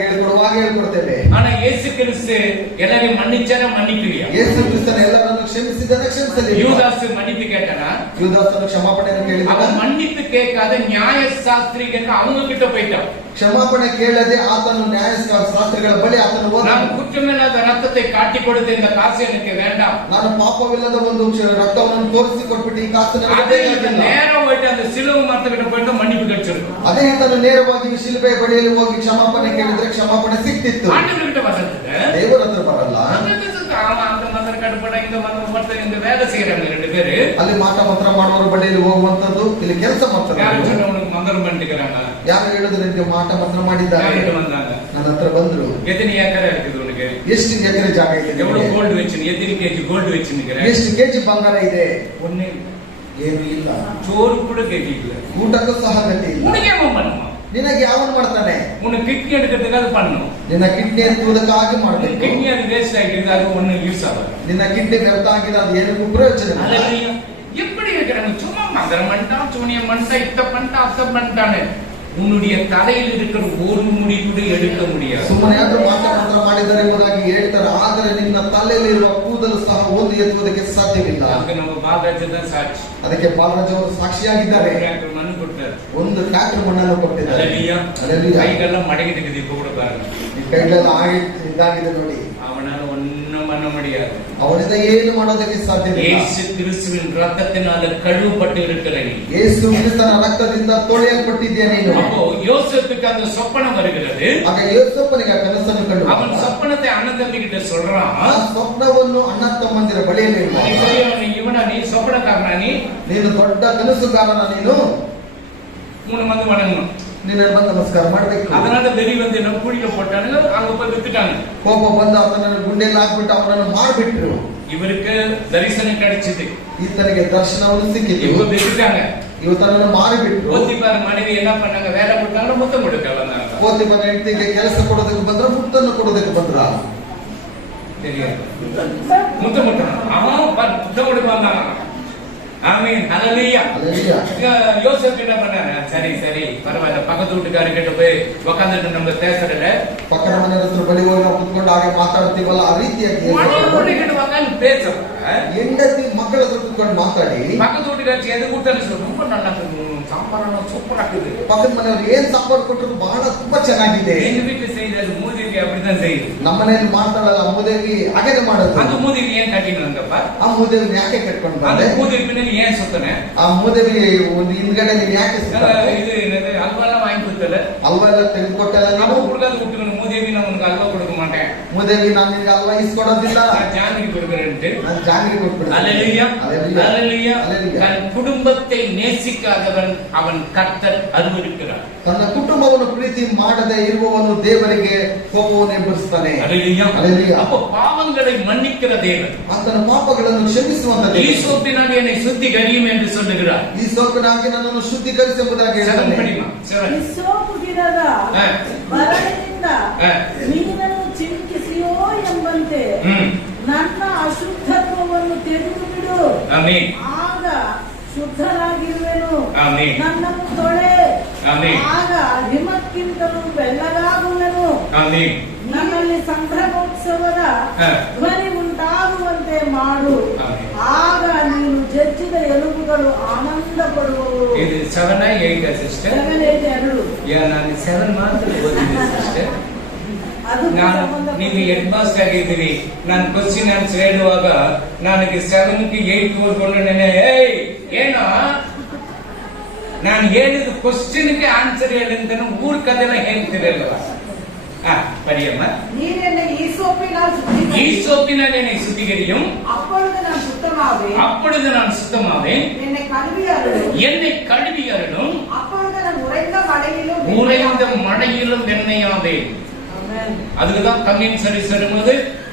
ಹೇಳ್ಕೊಡುವಾಗ ಹೇಳ್ಕೊಡ್ತೇವೆ. ஆனா இயேசு கிறிஸ்து எல்லாரையும் மன்னிச்சாரா, மன்னிக்கலையா? ಯೇಸು ಕ್ರಿಸ್ತನ ಎಲ್ಲರನ್ನು ಕ್ಷಮಿಸಿದನ, ಕ್ಷಮಿಸಲಿಲ್ಲ. யூதாஸ் மன்னிப்பு கேட்டானா? ಯೂದಾಸನು ಕ್ಷಮಾಪಣೆಯನ್ನು ಕೇಳಿದನ. அவன் மன்னிப்பு கேட்காத நியாய சாஸ்திரிகளுக்கு அவங்க கிட்ட போயிட்டான். ಕ್ಷಮಾಪಣೆ ಕೇಳದೆ ಆತನು ನ್ಯಾಯಶಾಸ್ತ್ರಿಗಳ ಬಳಿ ಆತನು ಹೋದ. நான் குற்றமில்லாத ரத்தத்தை காட்டி கொடுத்த இந்த காசு எனக்கு வேண்டாம். ನಾನು ಪಾಪವಿಲ್ಲದ ಒಂದು ರಕ್ತವನ್ನು ತೋರಿಸಿ ಕೊಟ್ಬಿಟ್ಟು ಈ ಕಾಸು ನನಗೆ அதே ಬೇಕಾಗಿಲ್ಲ. நேரம் போயிட்டு அந்த சிலுவை மரத்துக்கிட்ட போயிட்டு மன்னிப்பு கிடைச்சிருக்கும். ಅದೇ ಆತನು ನೇರವಾಗಿ ಶಿಲುಬೆ ಬಳಿಯಲ್ಲಿ ಹೋಗಿ ಕ್ಷಮಾಪಣೆ ಕೇಳಿದ್ರೆ ಕ್ಷಮಾಪಣೆ ಸಿಕ್ತಿತ್ತು. ஆண்டவர்கிட்ட வசத்துக்கு ದೇವರ ಹತ್ರ ಬರಲ್ಲ. அந்த மந்திர கட்டுப்பட இந்த மந்திர மற்ற இந்த வேலை செய்யறாங்க ரெண்டு பேரு. ಅಲ್ಲಿ ಮಾಟ ಮಂತ್ರ ಮಾಡುವವರ ಬಳಿಯಲ್ಲಿ ಹೋಗುವಂತದ್ದು, ಇಲ್ಲಿ ಕೆಲಸ ಮಾಡ್ತಾರೆ. யாரும் சொன்னவனுக்கு மந்திரம் பண்ணிக்கிறாங்க. ಯಾರು ಹೇಳಿದ್ರೆ ನಿಮಗೆ ಮಾಟ ಮಂತ್ರ ಮಾಡಿದ್ದಾರೆ? வந்தாங்க, ನನ್ನ ಹತ್ರ ಬಂದ್ರು. எத்தனை ஏக்கரா இருக்குது உனக்கு? ಎಷ್ಟು ಎಕರೆ ಜಾಗ ಇದೆ? எவ்வளவு கோல்டு வச்சு எத்தனை கேஜி கோல்டு வச்சுக்கிறேன்? ಎಷ್ಟು ಕೆಜಿ ಬಂಗಾರ ಇದೆ? ஒண்ணே ಏನು ಇಲ್ಲ. சோறு கூட கேட்டி இல்ல, ಊಟಕ್ಕೂ ಸಹ ಗತಿ ಇಲ್ಲ. உனக்கு ஏன் பண்ணுமா? ನಿನಗೆ ಯಾವನ್ ಮಾಡ್ತಾನೆ? உனக்கு கிட்னி எடுக்கிறதுக்கு அது பண்ணும். ನಿನ್ನ ಕಿಡ್ನಿ ಎತ್ತುವುದಕ್ಕಾಗಿ ಮಾಡಬೇಕು. கிட்னி அது வேஸ்ட் ஆகிடுது, அது ஒண்ணு யூஸ் ஆகாது. ನಿನ್ನ ಕಿಡ್ನಿ ವ್ಯರ್ಥ ಆಗಿದೆ, ಅದು ಏನಕ್ಕೂ ಪ್ರಯೋಜನ ಇಲ್ಲ. அல்லேலூயா. எப்படி இருக்கிறாங்க? சும்மா மந்திரம் பண்ணிட்டான், சூனியம் பண்ணிட்டான், இத்த பண்ணிட்டான், அத்த பண்ணிட்டானு உன்னுடைய தலையில் இருக்கிற ஒரு முடி கூட எடுக்க முடியாது. ಸುಮ್ಮನೆ ಯಾರು ಮಾಟ ಮಂತ್ರ ಮಾಡಿದ್ದಾರೆ ಎಂಬುದಾಗಿ ಹೇಳ್ತಾರೆ, ಆದರೆ ನಿನ್ನ ತಲೆಯಲ್ಲಿರುವ ಕೂದಲು ಸಹ ಒಂದು ಎತ್ತುವುದಕ್ಕೆ ಸಾಧ್ಯವಿಲ್ಲ. அதுக்கு நம்ம பாலாஜி தான் சாட்சி. ಅದಕ್ಕೆ ಬಾಲರಾಜ್ ಅವರು ಸಾಕ್ಷಿಯಾಗಿದ್ದಾರೆ. மண்ணு கொடுத்தாரு, ಒಂದು ಟ್ರ್ಯಾಕ್ಟರ್ ಮಣ್ಣನ್ನು ಕೊಟ್ಟಿದ್ದಾರೆ. அல்லேலூயா. அல்லேலೂயா. கைகள்லாம் மடங்கிட்டு இருக்குது. இப்ப கூட பாருங்க, ಈ ಕೈಗೆಲ್ಲ ಇದಾಗಿದೆ ನೋಡಿ. அவனால ஒண்ணும் பண்ண முடியாது. ಅವನಿಂದ ಏನು ಮಾಡೋದಕ್ಕೆ ಸಾಧ್ಯವಿಲ್ಲ. இயேசு கிறிஸ்துவின் ரத்தத்தினால கழுவப்பட்டு இருக்கிற நீ, ಯೇಸು ಕ್ರಿಸ್ತನ ರಕ್ತದಿಂದ ತೊಳೆಯಲ್ಪಟ್ಟಿದ್ದೀಯ ನೀನು. அப்போ யோசேப்புக்கு அந்த சொப்பனம் வருகிறது. ಆಗ ಯೋಸೇಫನಿಗೆ ಆ ಕನಸನ್ನು ಕಂಡು அவன் சொப்பனத்தை அண்ணன் தம்பி கிட்ட சொல்றான். ಆ ಸ್ವಪ್ನವನ್ನು ಅಣ್ಣ ತಮ್ಮಂದಿರ ಬಳಿಯಲ್ಲಿ நீ சரியான இவனா, நீ சொப்பனக்காரனா, ನೀನು ದೊಡ್ಡ ಕನಸುಗಾರನ, ನೀನು 3 மந்த் வணங்கணும். ನಿನ್ನ ಬಂದು ನಮಸ್ಕಾರ ಮಾಡ್ಬೇಕು. அதனால வெறி வந்து என்ன கூலில போட்டானுங்க, அங்க போய் வித்துட்டாங்க. ಕೋಪ ಬಂದ ಅವನನ್ನು ಗುಂಡೆಯಲ್ಲಿ ಹಾಕ್ಬಿಟ್ಟು ಅವನನ್ನು ಮಾಡ್ಬಿಟ್ರು. இவருக்கு தரிசனம் கிடைச்சது, ಈತನಿಗೆ ದರ್ಶನವನ್ನು ಸಿಕ್ಕಿತು. இவங்க வித்துட்டாங்க. ಇವತ್ತನನ್ನು ಮಾರಿಬಿಟ್ರು. போத்திபார் மனைவி என்ன பண்ணாங்க? வேலை கொடுத்தாங்க, முத்தம் கொடுக்க வந்தாங்க. ಪೋತಿಫರ ಹೆಂಡತಿಗೆ ಕೆಲಸ ಕೊಡೋದಕ್ಕೆ ಬಂದ್ರ, ಮುತ್ತನ್ನು ಕೊಡೋದಕ್ಕೆ ಬಂದ್ರ. தெரியாது, முத்தம் கொடுத்தாங்க. அவன் முத்தம் கொடுக்க வந்தாங்க. ஆமீன், ஹல்லேலூயா. யோசேப்பு என்ன பண்ணாரு? சரி சரி பரவாயில்ல, பக்கத்து வீட்டுக்காரர் கிட்ட போய் உட்காந்துட்டு நம்ம பேசுறல, ಪಕ್ಕದ ಮನೆ ಹತ್ರ ಬಳಿ ಹೋಗಿ ನಾವು ಕುತ್ಕೊಂಡು ಹಾಗೆ ಮಾತಾಡ್ತೀವಲ್ಲ, ಆ ರೀತಿಯಾಗಿ பேசுறேன். ಹೆಂಡತಿ ಮಕ್ಕಳ ಹತ್ರ ಕುತ್ಕೊಂಡು ಮಾತಾಡಿ, பக்கத்து வீட்டுக்காரர் எது கொடுத்தாரு? ரொம்ப நல்லா சாம்பார் சூப்பரா இருக்குது. ಪಕ್ಕದ ಮನೆಯವ್ರು ಏನ್ ಸಾಂಬಾರು ಕೊಟ್ಟರು ಬಹಳ ತುಂಬಾ ಚೆನ್ನಾಗಿದೆ. எங்க வீட்டுல செய்யறது மூதேவி அப்படிதான் செய்யுது. ನಮ್ಮ ಮನೆಯಲ್ಲಿ ಮಾತಾಡಲ್ಲ, ಮೂದೇವಿ ಹಾಗೆ ಮಾಡೋದು. அந்த மூதேவி ஏன் கட்டினங்கப்ப? ಆ ಮೂದೇವಿ ಯಾಕೆ ಕಟ್ಕೊಂಡು அந்த ಬಂದೆ? மூதேவி பின்னாடி ஏன் சுத்தன? ಆ ಮೂದೇವಿ ಒಂದು ಹಿಂದ್ಗಡೆ ನೀನ್ ಯಾಕೆ ಸುತ್ತಾಡ್ದೆ? இது என்னது அல்வாலாம் வாங்கி கொடுத்தல, ಅಲ್ವಾ ಎಲ್ಲ ತೆಗೆದುಕೊಟ್ಟಲ್ಲ நம்ம ನಾವು. கொடுக்காத விட்டுக்கணும். மூதேவி நான் உனக்கு அல்வா கொடுக்க மாட்டேன், ಮೂದೇವಿ ನಾನು ನಿನ್ಗೆ ಅಲ್ವಾ ಇಸ್ಕೊಡೋದಿಲ್ಲ, நான் ஜாங்கிரி கொடுக்குறேன்ட்டு. ನಾನು ಜಾಂಗಿರಿ ಕೊಟ್ಬಿಡ್ತೀನಿ. அல்லேலூயா. அல்லேலூயா. அல்லேலூயா. அல்லேலூயா. தன் குடும்பத்தை நேசிக்காதவன் அவன் கர்த்தர் அருவருக்கிறார். ತನ್ನ ಕುಟುಂಬವನ್ನು ಪ್ರೀತಿ ಮಾಡದೆ ಇರುವವನು ದೇವರಿಗೆ ಕೋಪವನ್ನು ಎಬ್ಬರಿಸ್ತಾನೆ. அல்லேலூயா. அல்லேலூயா. அப்போ பாவங்களை மன்னிக்கிற தேவன் ಆತನ ಪಾಪಗಳನ್ನು ಕ್ಷಮಿಸುವಂತ ದೇವರು. ஈசோப்பினால் என்னை சுத்திகரியும் என்று சொல்லுகிறார். ಈ ಸೋಪಿನಾಗಿ ನನ್ನನ್ನು ಶುದ್ಧೀಕರಿಸಿ ಎಂಬುದಾಗಿ செவன் ಹೇಳ್ತಾನೆ. படிமா, செவன். ಹಿಸ್ಸೋಪು ಗಿಡದ ಬರಳಿನಿಂದ ನೀನನ್ನು ಚಿಮುಕಿಸಿಯೋ ಎಂಬಂತೆ ನನ್ನ ಅಶುದ್ಧತ್ವವನ್ನು ತೆಗೆದು ಬಿಡು, ஆமென். ಆಗ ಶುದ್ಧರಾಗಿರುವೆನು. ಆಮೆನ್. ನನ್ನನ್ನು ತೊಳೆ, ಆಮೆನ್. ಆಗ ಹಿಮಕ್ಕಿಂತಲೂ ಬೆಳ್ಳಗಾಗುವೆನು. ஆமென். ನನ್ನಲ್ಲಿ ಸಂಭ್ರಮೋತ್ಸವದ ಧ್ವನಿ ಉಂಟಾಗುವಂತೆ ಮಾಡು, ಆಮೆನ್. ಆಗ ನೀನು ಜಜ್ಜಿದ ಎಲುಬುಗಳು ಆನಂದ ಪಡುವವು. இது 7 8 ಸಿಸ್ಟರ್? 7 8 2. ನಾನು 7 ಮಾತ್ರ ಓದಿದ್ದೆ ಸಿಸ್ಟರ್. ನೀವು ಹೆಡ್ ಮಾಸ್ಟರ್ ಆಗಿದ್ದೀರಿ. ನಾನು ಕ್ವಶನ್ ಆನ್ಸರ್ ಹೇಳುವಾಗ ನನಗೆ 7 ಗೆ 8 ಓದ್ಕೊಂಡೇನೆ. ಏನ ನಾನು ಹೇಳಿದ ಕ್ವಶನ್ ಗೆ ಆನ್ಸರ್ ಹೇಳಿ ಅಂತ ಊರ್ ಕದೆಲ್ಲ ಹೇಳ್ತಿರಲ್ವ? படியம்மா. நீர் என்னை ஈசோப்பினால் சுத்திகரி, ஈசோப்பினால் என்னை சுத்திகரியும், அப்பொழுது நான் சுத்தமாவேன். அப்பொழுது நான் சுத்தமாவேன். என்னை கழுவி அருளும், என்னை கழுவி அருளும், அப்பொழுது நான் உறைந்த மழையிலும் உறைந்த மழையிலும் வெண்மையாவேன். அதுக்குதான் கம்மிங் சர்வீஸ் வரும்போது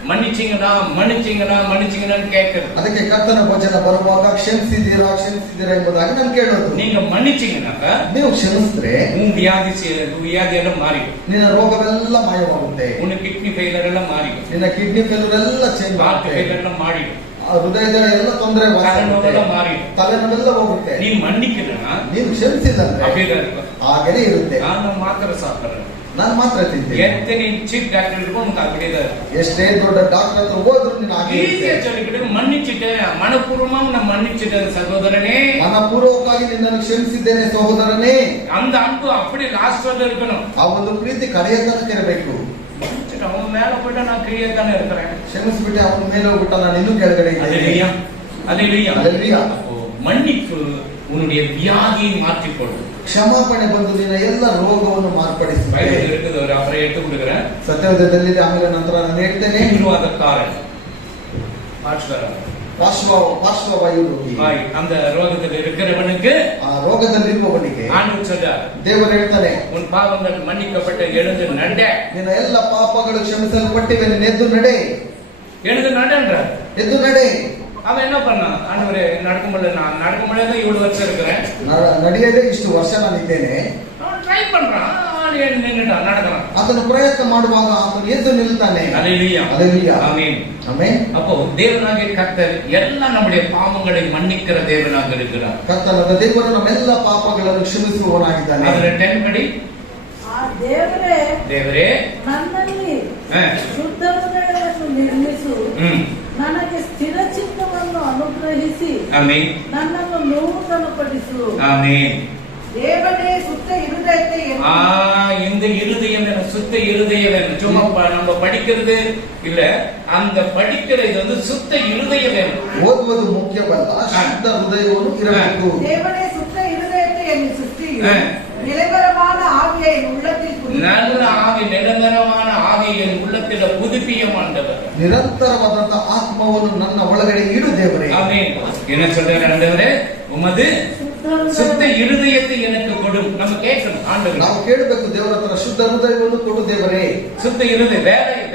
மன்னிச்சிங்களா மன்னிச்சிங்களா மன்னிச்சிங்களான்னு கேட்கறது. ಅದಕ್ಕೆ ಕರ್ತನ ಭೋಜನ ಬರುವಾಗ ಕ್ಷಮಿಸಿದ್ದೀರಾ ಕ್ಷಮಿಸಿದ್ದೀರಾ ಎಂಬುದಾಗಿ ನಾನು ಕೇಳೋದು. நீங்க மன்னிச்சீங்கன்னாக்கா ನೀವು ಕ್ಷಮಿಸಿದ್ರೆ உன் வியாதி எல்லாம் மாறிடும். ನಿನ್ನ ರೋಗವೆಲ್ಲ ಮಾಯವಾಗುತ್ತೆ. உன் கிட்னி ஃபெயிலர் எல்லாம் மாறிடும். ನಿನ್ನ ಕಿಡ್ನಿ ಫೇಲ್ಯೂರ್ ಎಲ್ಲ ಚೇಂಜ್ ஹார்ட் ಆಗುತ್ತೆ. ஃபெயிலர் எல்லாம் மாறிடும். ಹೃದಯದ ಎಲ್ಲ ತೊಂದರೆ ತಲೆನೋವೆಲ್ಲ ಮಾರಿடும். ತಲೆನೋವೆಲ್ಲ ಹೋಗುತ್ತೆ. நீ மன்னிக்கலன்னா ನೀನು ಕ್ಷಮಿಸಿಲ್ಲ அப்படியே தான் இருக்கும். ಹಾಗೇನೆ ಇರುತ್ತೆ. ನಾನು ಮಾತ್ರ ಸಾಕ್ತಾರೆ, ನಾನು ಮಾತ್ರ ತಿಂತೀನಿ. எத்தனை சீப் டாக்டர் இருக்கும் உனக்கு அப்படியே தான் இருக்கும். ಎಷ್ಟೇ ದೊಡ್ಡ ಡಾಕ್ಟರ್ ಹತ್ರ ಹೋದ್ರು ನೀನು ಹಾಗೆ ஈஸியா சொல்லிக்கிட்டு மன்னிச்சுட்டேன், மனப்பூர்வமா நான் மன்னிச்சுட்டேன் சகோதரனே. ಮನಪೂರ್ವಕವಾಗಿ ನಿನ್ನನ್ನು ಕ್ಷಮಿಸಿದ್ದೇನೆ ಸಹೋದರನೇ. அந்த அன்பு அப்படி லாஸ்ட் வரல இருக்கணும். ಆ ಒಂದು ಪ್ರೀತಿ ಕಡೆಯ ತನಕ ಇರಬೇಕು. அவன் மேல போயிட்டா நான் கீழே தானே இருக்கிறேன். ಕ್ಷಮಿಸಿಬಿಟ್ಟೆ ಅವನ ಮೇಲೆ ಹೋಗ್ಬಿಟ್ಟ ನಾನು ಇನ್ನೂ ಕೆಳಗಡೆ அல்லேலூயா, அல்லேலூயா. அல்லேலூயா. அப்போ மன்னிப்பு உன்னுடைய வியாதியை மாற்றிக்கொள்ளும். ಕ್ಷಮಾಪಣೆ ಬಂದು ನಿನ್ನ ಎಲ್ಲ ರೋಗವನ್ನು ಮಾರ್ಪಡಿಸುತ್ತೆ. பைபிள் இருக்குது, ஒரு அப்புறம் எடுத்து கொடுக்குறேன். ಸತ್ಯವೇದದಲ್ಲಿ ಆಮೇಲೆ ನಂತರ ನಾನು ಹೇಳ್ತೇನೆ. தீவிரவாதக்காரன் ಪಾರ್ಶ್ವವಾಯು ರೋಗಿ, அந்த ரோகத்தில் இருக்கிறவனுக்கு ಆ ರೋಗದಲ್ಲಿರುವವನಿಗೆ ஆண்டவர் சொல்றார், ದೇವರು ಹೇಳ್ತಾನೆ, உன் பாவங்கள் மன்னிக்கப்பட்ட, எழுந்து நட. ನಿನ್ನ ಎಲ್ಲ ಪಾಪಗಳು ಕ್ಷಮಿಸಲ್ಪಟ್ಟಿವೆ, ನೀನು ಎದ್ದು ನಡೆ. எழுந்து நடன்றார். ಎದ್ದು ನಡೆ. அவன் என்ன பண்ணான்? ஆண்டவரே நடக்க முடியல, நான் நடக்க முடியாத இவ்வளவு வருஷம் இருக்கிறேன், ನಡೆಯದೆ ಇಷ್ಟು ವರ್ಷ ನಾನಿದ್ದೇನೆ. ட்ரை பண்றான், நின்னுட்டான், நடக்கிறான். ಅದನ್ನು ಪ್ರಯತ್ನ ಮಾಡುವಾಗ ಅವನು ಎದ್ದು ನಿಲ್ತಾನೆ. அல்லேலூயா, அல்லேலூயா. ஆமென். ಆಮೆನ್. அப்போ தேவனாகிய கர்த்தர் எல்லா நம்முடைய பாவங்களை மன்னிக்கிற தேவனாக இருக்கிறார். ಕರ್ತನಾದ ದೇವರು ನಮ್ಮೆಲ್ಲ ಪಾಪಗಳನ್ನು ಕ್ಷಮಿಸುವವನಾಗಿದ್ದಾನೆ. அதுல 10 படி, ಆ ದೇವರೇ தேவரே ನನ್ನಲ್ಲಿ ஆ, ಶುದ್ಧ ಹೃದಯವನ್ನು ನಿರ್ಮಿಸು, ம், ನನಗೆ ಸ್ಥಿರ ಚಿತ್ತವನ್ನು ಅನುಗ್ರಹಿಸಿ ஆமென், ನನ್ನನ್ನು ನೂತನಪಡಿಸು. ஆமென். தேவனே சுத்த இருதயத்தை ஆ, இந்த இருதயம் வேணும், சுத்த இருதயம் வேணும். சும்மா நம்ம படிக்கிறது இல்ல, அந்த படிக்கிற இது வந்து சுத்த இருதயம் வேணும். ಓದುವುದು ಮುಖ್ಯವಲ್ಲ, ಶುದ್ಧ ಹೃದಯವನ್ನು ಇರಬೇಕು. தேவனே சுத்த இருதயத்தை என்னை சுற்றியும் ஆ. நிலைவரமான ஆவியை என் உள்ளத்தில் புதிய நல்ல ஆவி, நிரந்தரமான ஆவி என் உள்ளத்தில புதுப்பியும் ஆண்டவர். ನಿರಂತರವಾದಂತಹ ಆತ್ಮವನ್ನು ನನ್ನ ಒಳಗಡೆ ಇಡು ದೇವರೇ. ஆமென். என்ன சொல்றாரு ஆண்டவரே? உமது சுத்த இருதயத்தை எனக்கு கொடும். நம்ம கேட்கணும் ஆண்டவர். ನಾವು ಕೇಳಬೇಕು ದೇವರ ಹತ್ರ, ಶುದ್ಧ ಹೃದಯವನ್ನು ಕೊಡು ದೇವರೇ. சுத்த இருதயம்,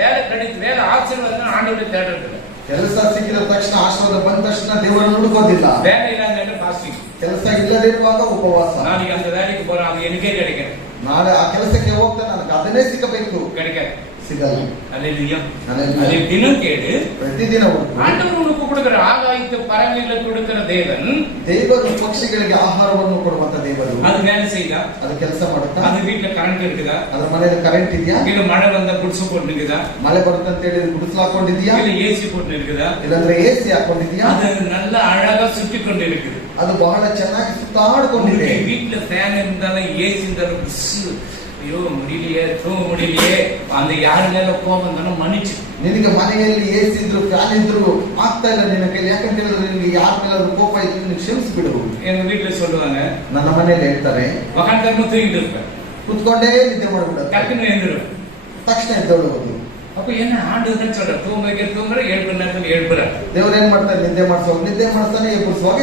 வேலை கிடைத்து வேலை ஆசீர்வாதம் ஆண்டவரை தேடுறது. ಕೆಲಸ ಸಿಕ್ಕಿದ ತಕ್ಷಣ, ಆಶೀರ್ವಾದ ಬಂದ ತಕ್ಷಣ ದೇವರನ್ನು ಹುಡುಕೋದಿಲ್ಲ. வேலை இல்லாத பாஸ்டிங். ಕೆಲಸ ಇಲ್ಲದಿರುವಾಗ ಉಪವಾಸ. நாளைக்கு அந்த வேலைக்கு போறேன், அது எனக்கே கிடைக்கும். ನಾಳೆ ಆ ಕೆಲಸಕ್ಕೆ ಹೋಗ್ತಾನೆ, ನನಗೆ ಅದನ್ನೇ ಸಿಗಬೇಕು. கிடைக்காது. ಸಿಗಲ್ಲ. அல்லேலூயா. அல்லேலூயா. அதை தினம் கேடு. ಪ್ರತಿದಿನ ಹುಡುಕು. ஆண்டவர் உனக்கு கொடுக்கிற ஆகாயத்து பறவைகளுக்கு கொடுக்கிற தேவன், ದೇವರು ಪಕ್ಷಿಗಳಿಗೆ ಆಹಾರವನ್ನು ಕೊಡುವಂತ ದೇವರು. அது வேலை செய்தா? ಅದು ಕೆಲಸ ಮಾಡುತ್ತಾ? அது வீட்டுல கரண்ட் இருக்குதா? ಅದ್ರ ಮನೆಯಲ್ಲಿ ಕರೆಂಟ್ ಇದೆಯಾ? இல்ல மழை வந்தா குடிசು போட்டு இருக்குதா? ಮಳೆ ಬರುತ್ತೆ ಅಂತ ಹೇಳಿ ಗುಡಿಸಲು ಹಾಕೊಂಡಿದ್ಯಾ? இல்ல ஏசி போட்டு இருக்குதா? ಇಲ್ಲಾಂದ್ರೆ ಎಸಿ ಹಾಕೊಂಡಿದ್ಯಾ? அது நல்ல அழகா சுற்றி கொண்டு இருக்குது. ಅದು ಬಹಳ ಚೆನ್ನಾಗಿ ಸುತ್ತಾಡ್ಕೊಂಡಿದೆ. உங்களுக்கு வீட்டுல ஃபேன் இருந்தாலும் ஏசி இருந்தாலும் ஐயோ முடியலையே, தூங்க முடியலையே, அந்த யாரு மேல கோபம் தானே மன்னிச்சு. ನಿನಗೆ ಮನೆಯಲ್ಲಿ ಎಸಿ ಇದ್ರು ಫ್ಯಾನ್ ಇದ್ರು ಆಗ್ತಾ ಇಲ್ಲ ನಿನ್ನ ಕೈಲಿ, ಯಾಕಂತ ಹೇಳಿದ್ರೆ ನಿನಗೆ ಯಾರ ಮೇಲೆ ಕೋಪ ಇತ್ತು, ನಿನಗೆ ಕ್ಷಮಿಸಿಬಿಡು. எங்க வீட்டுல சொல்லுவாங்க, ನನ್ನ ಮನೆಯಲ್ಲಿ ಹೇಳ್ತಾರೆ, உக்காந்து தூங்கிட்டு இருப்பேன், ಕುತ್ಕೊಂಡೇ ನಿದ್ದೆ ಮಾಡ್ಬಿಡುತ್ತೆ, டக்குன்னு எழுந்துருவேன். ತಕ್ಷಣ ಎದ್ದೊಳ್ಳುವುದು. அப்ப என்ன ஆண்டவர் சொல்ற, தூங்குற 7 மணி நேரத்துல எழுப்புறாரு. ದೇವ್ರು ಏನ್ ಮಾಡ್ತಾರೆ? ನಿದ್ದೆ ಮಾಡಿಸ್ತಾನೆ, ಎಬ್ಬರಿಸುವಾಗ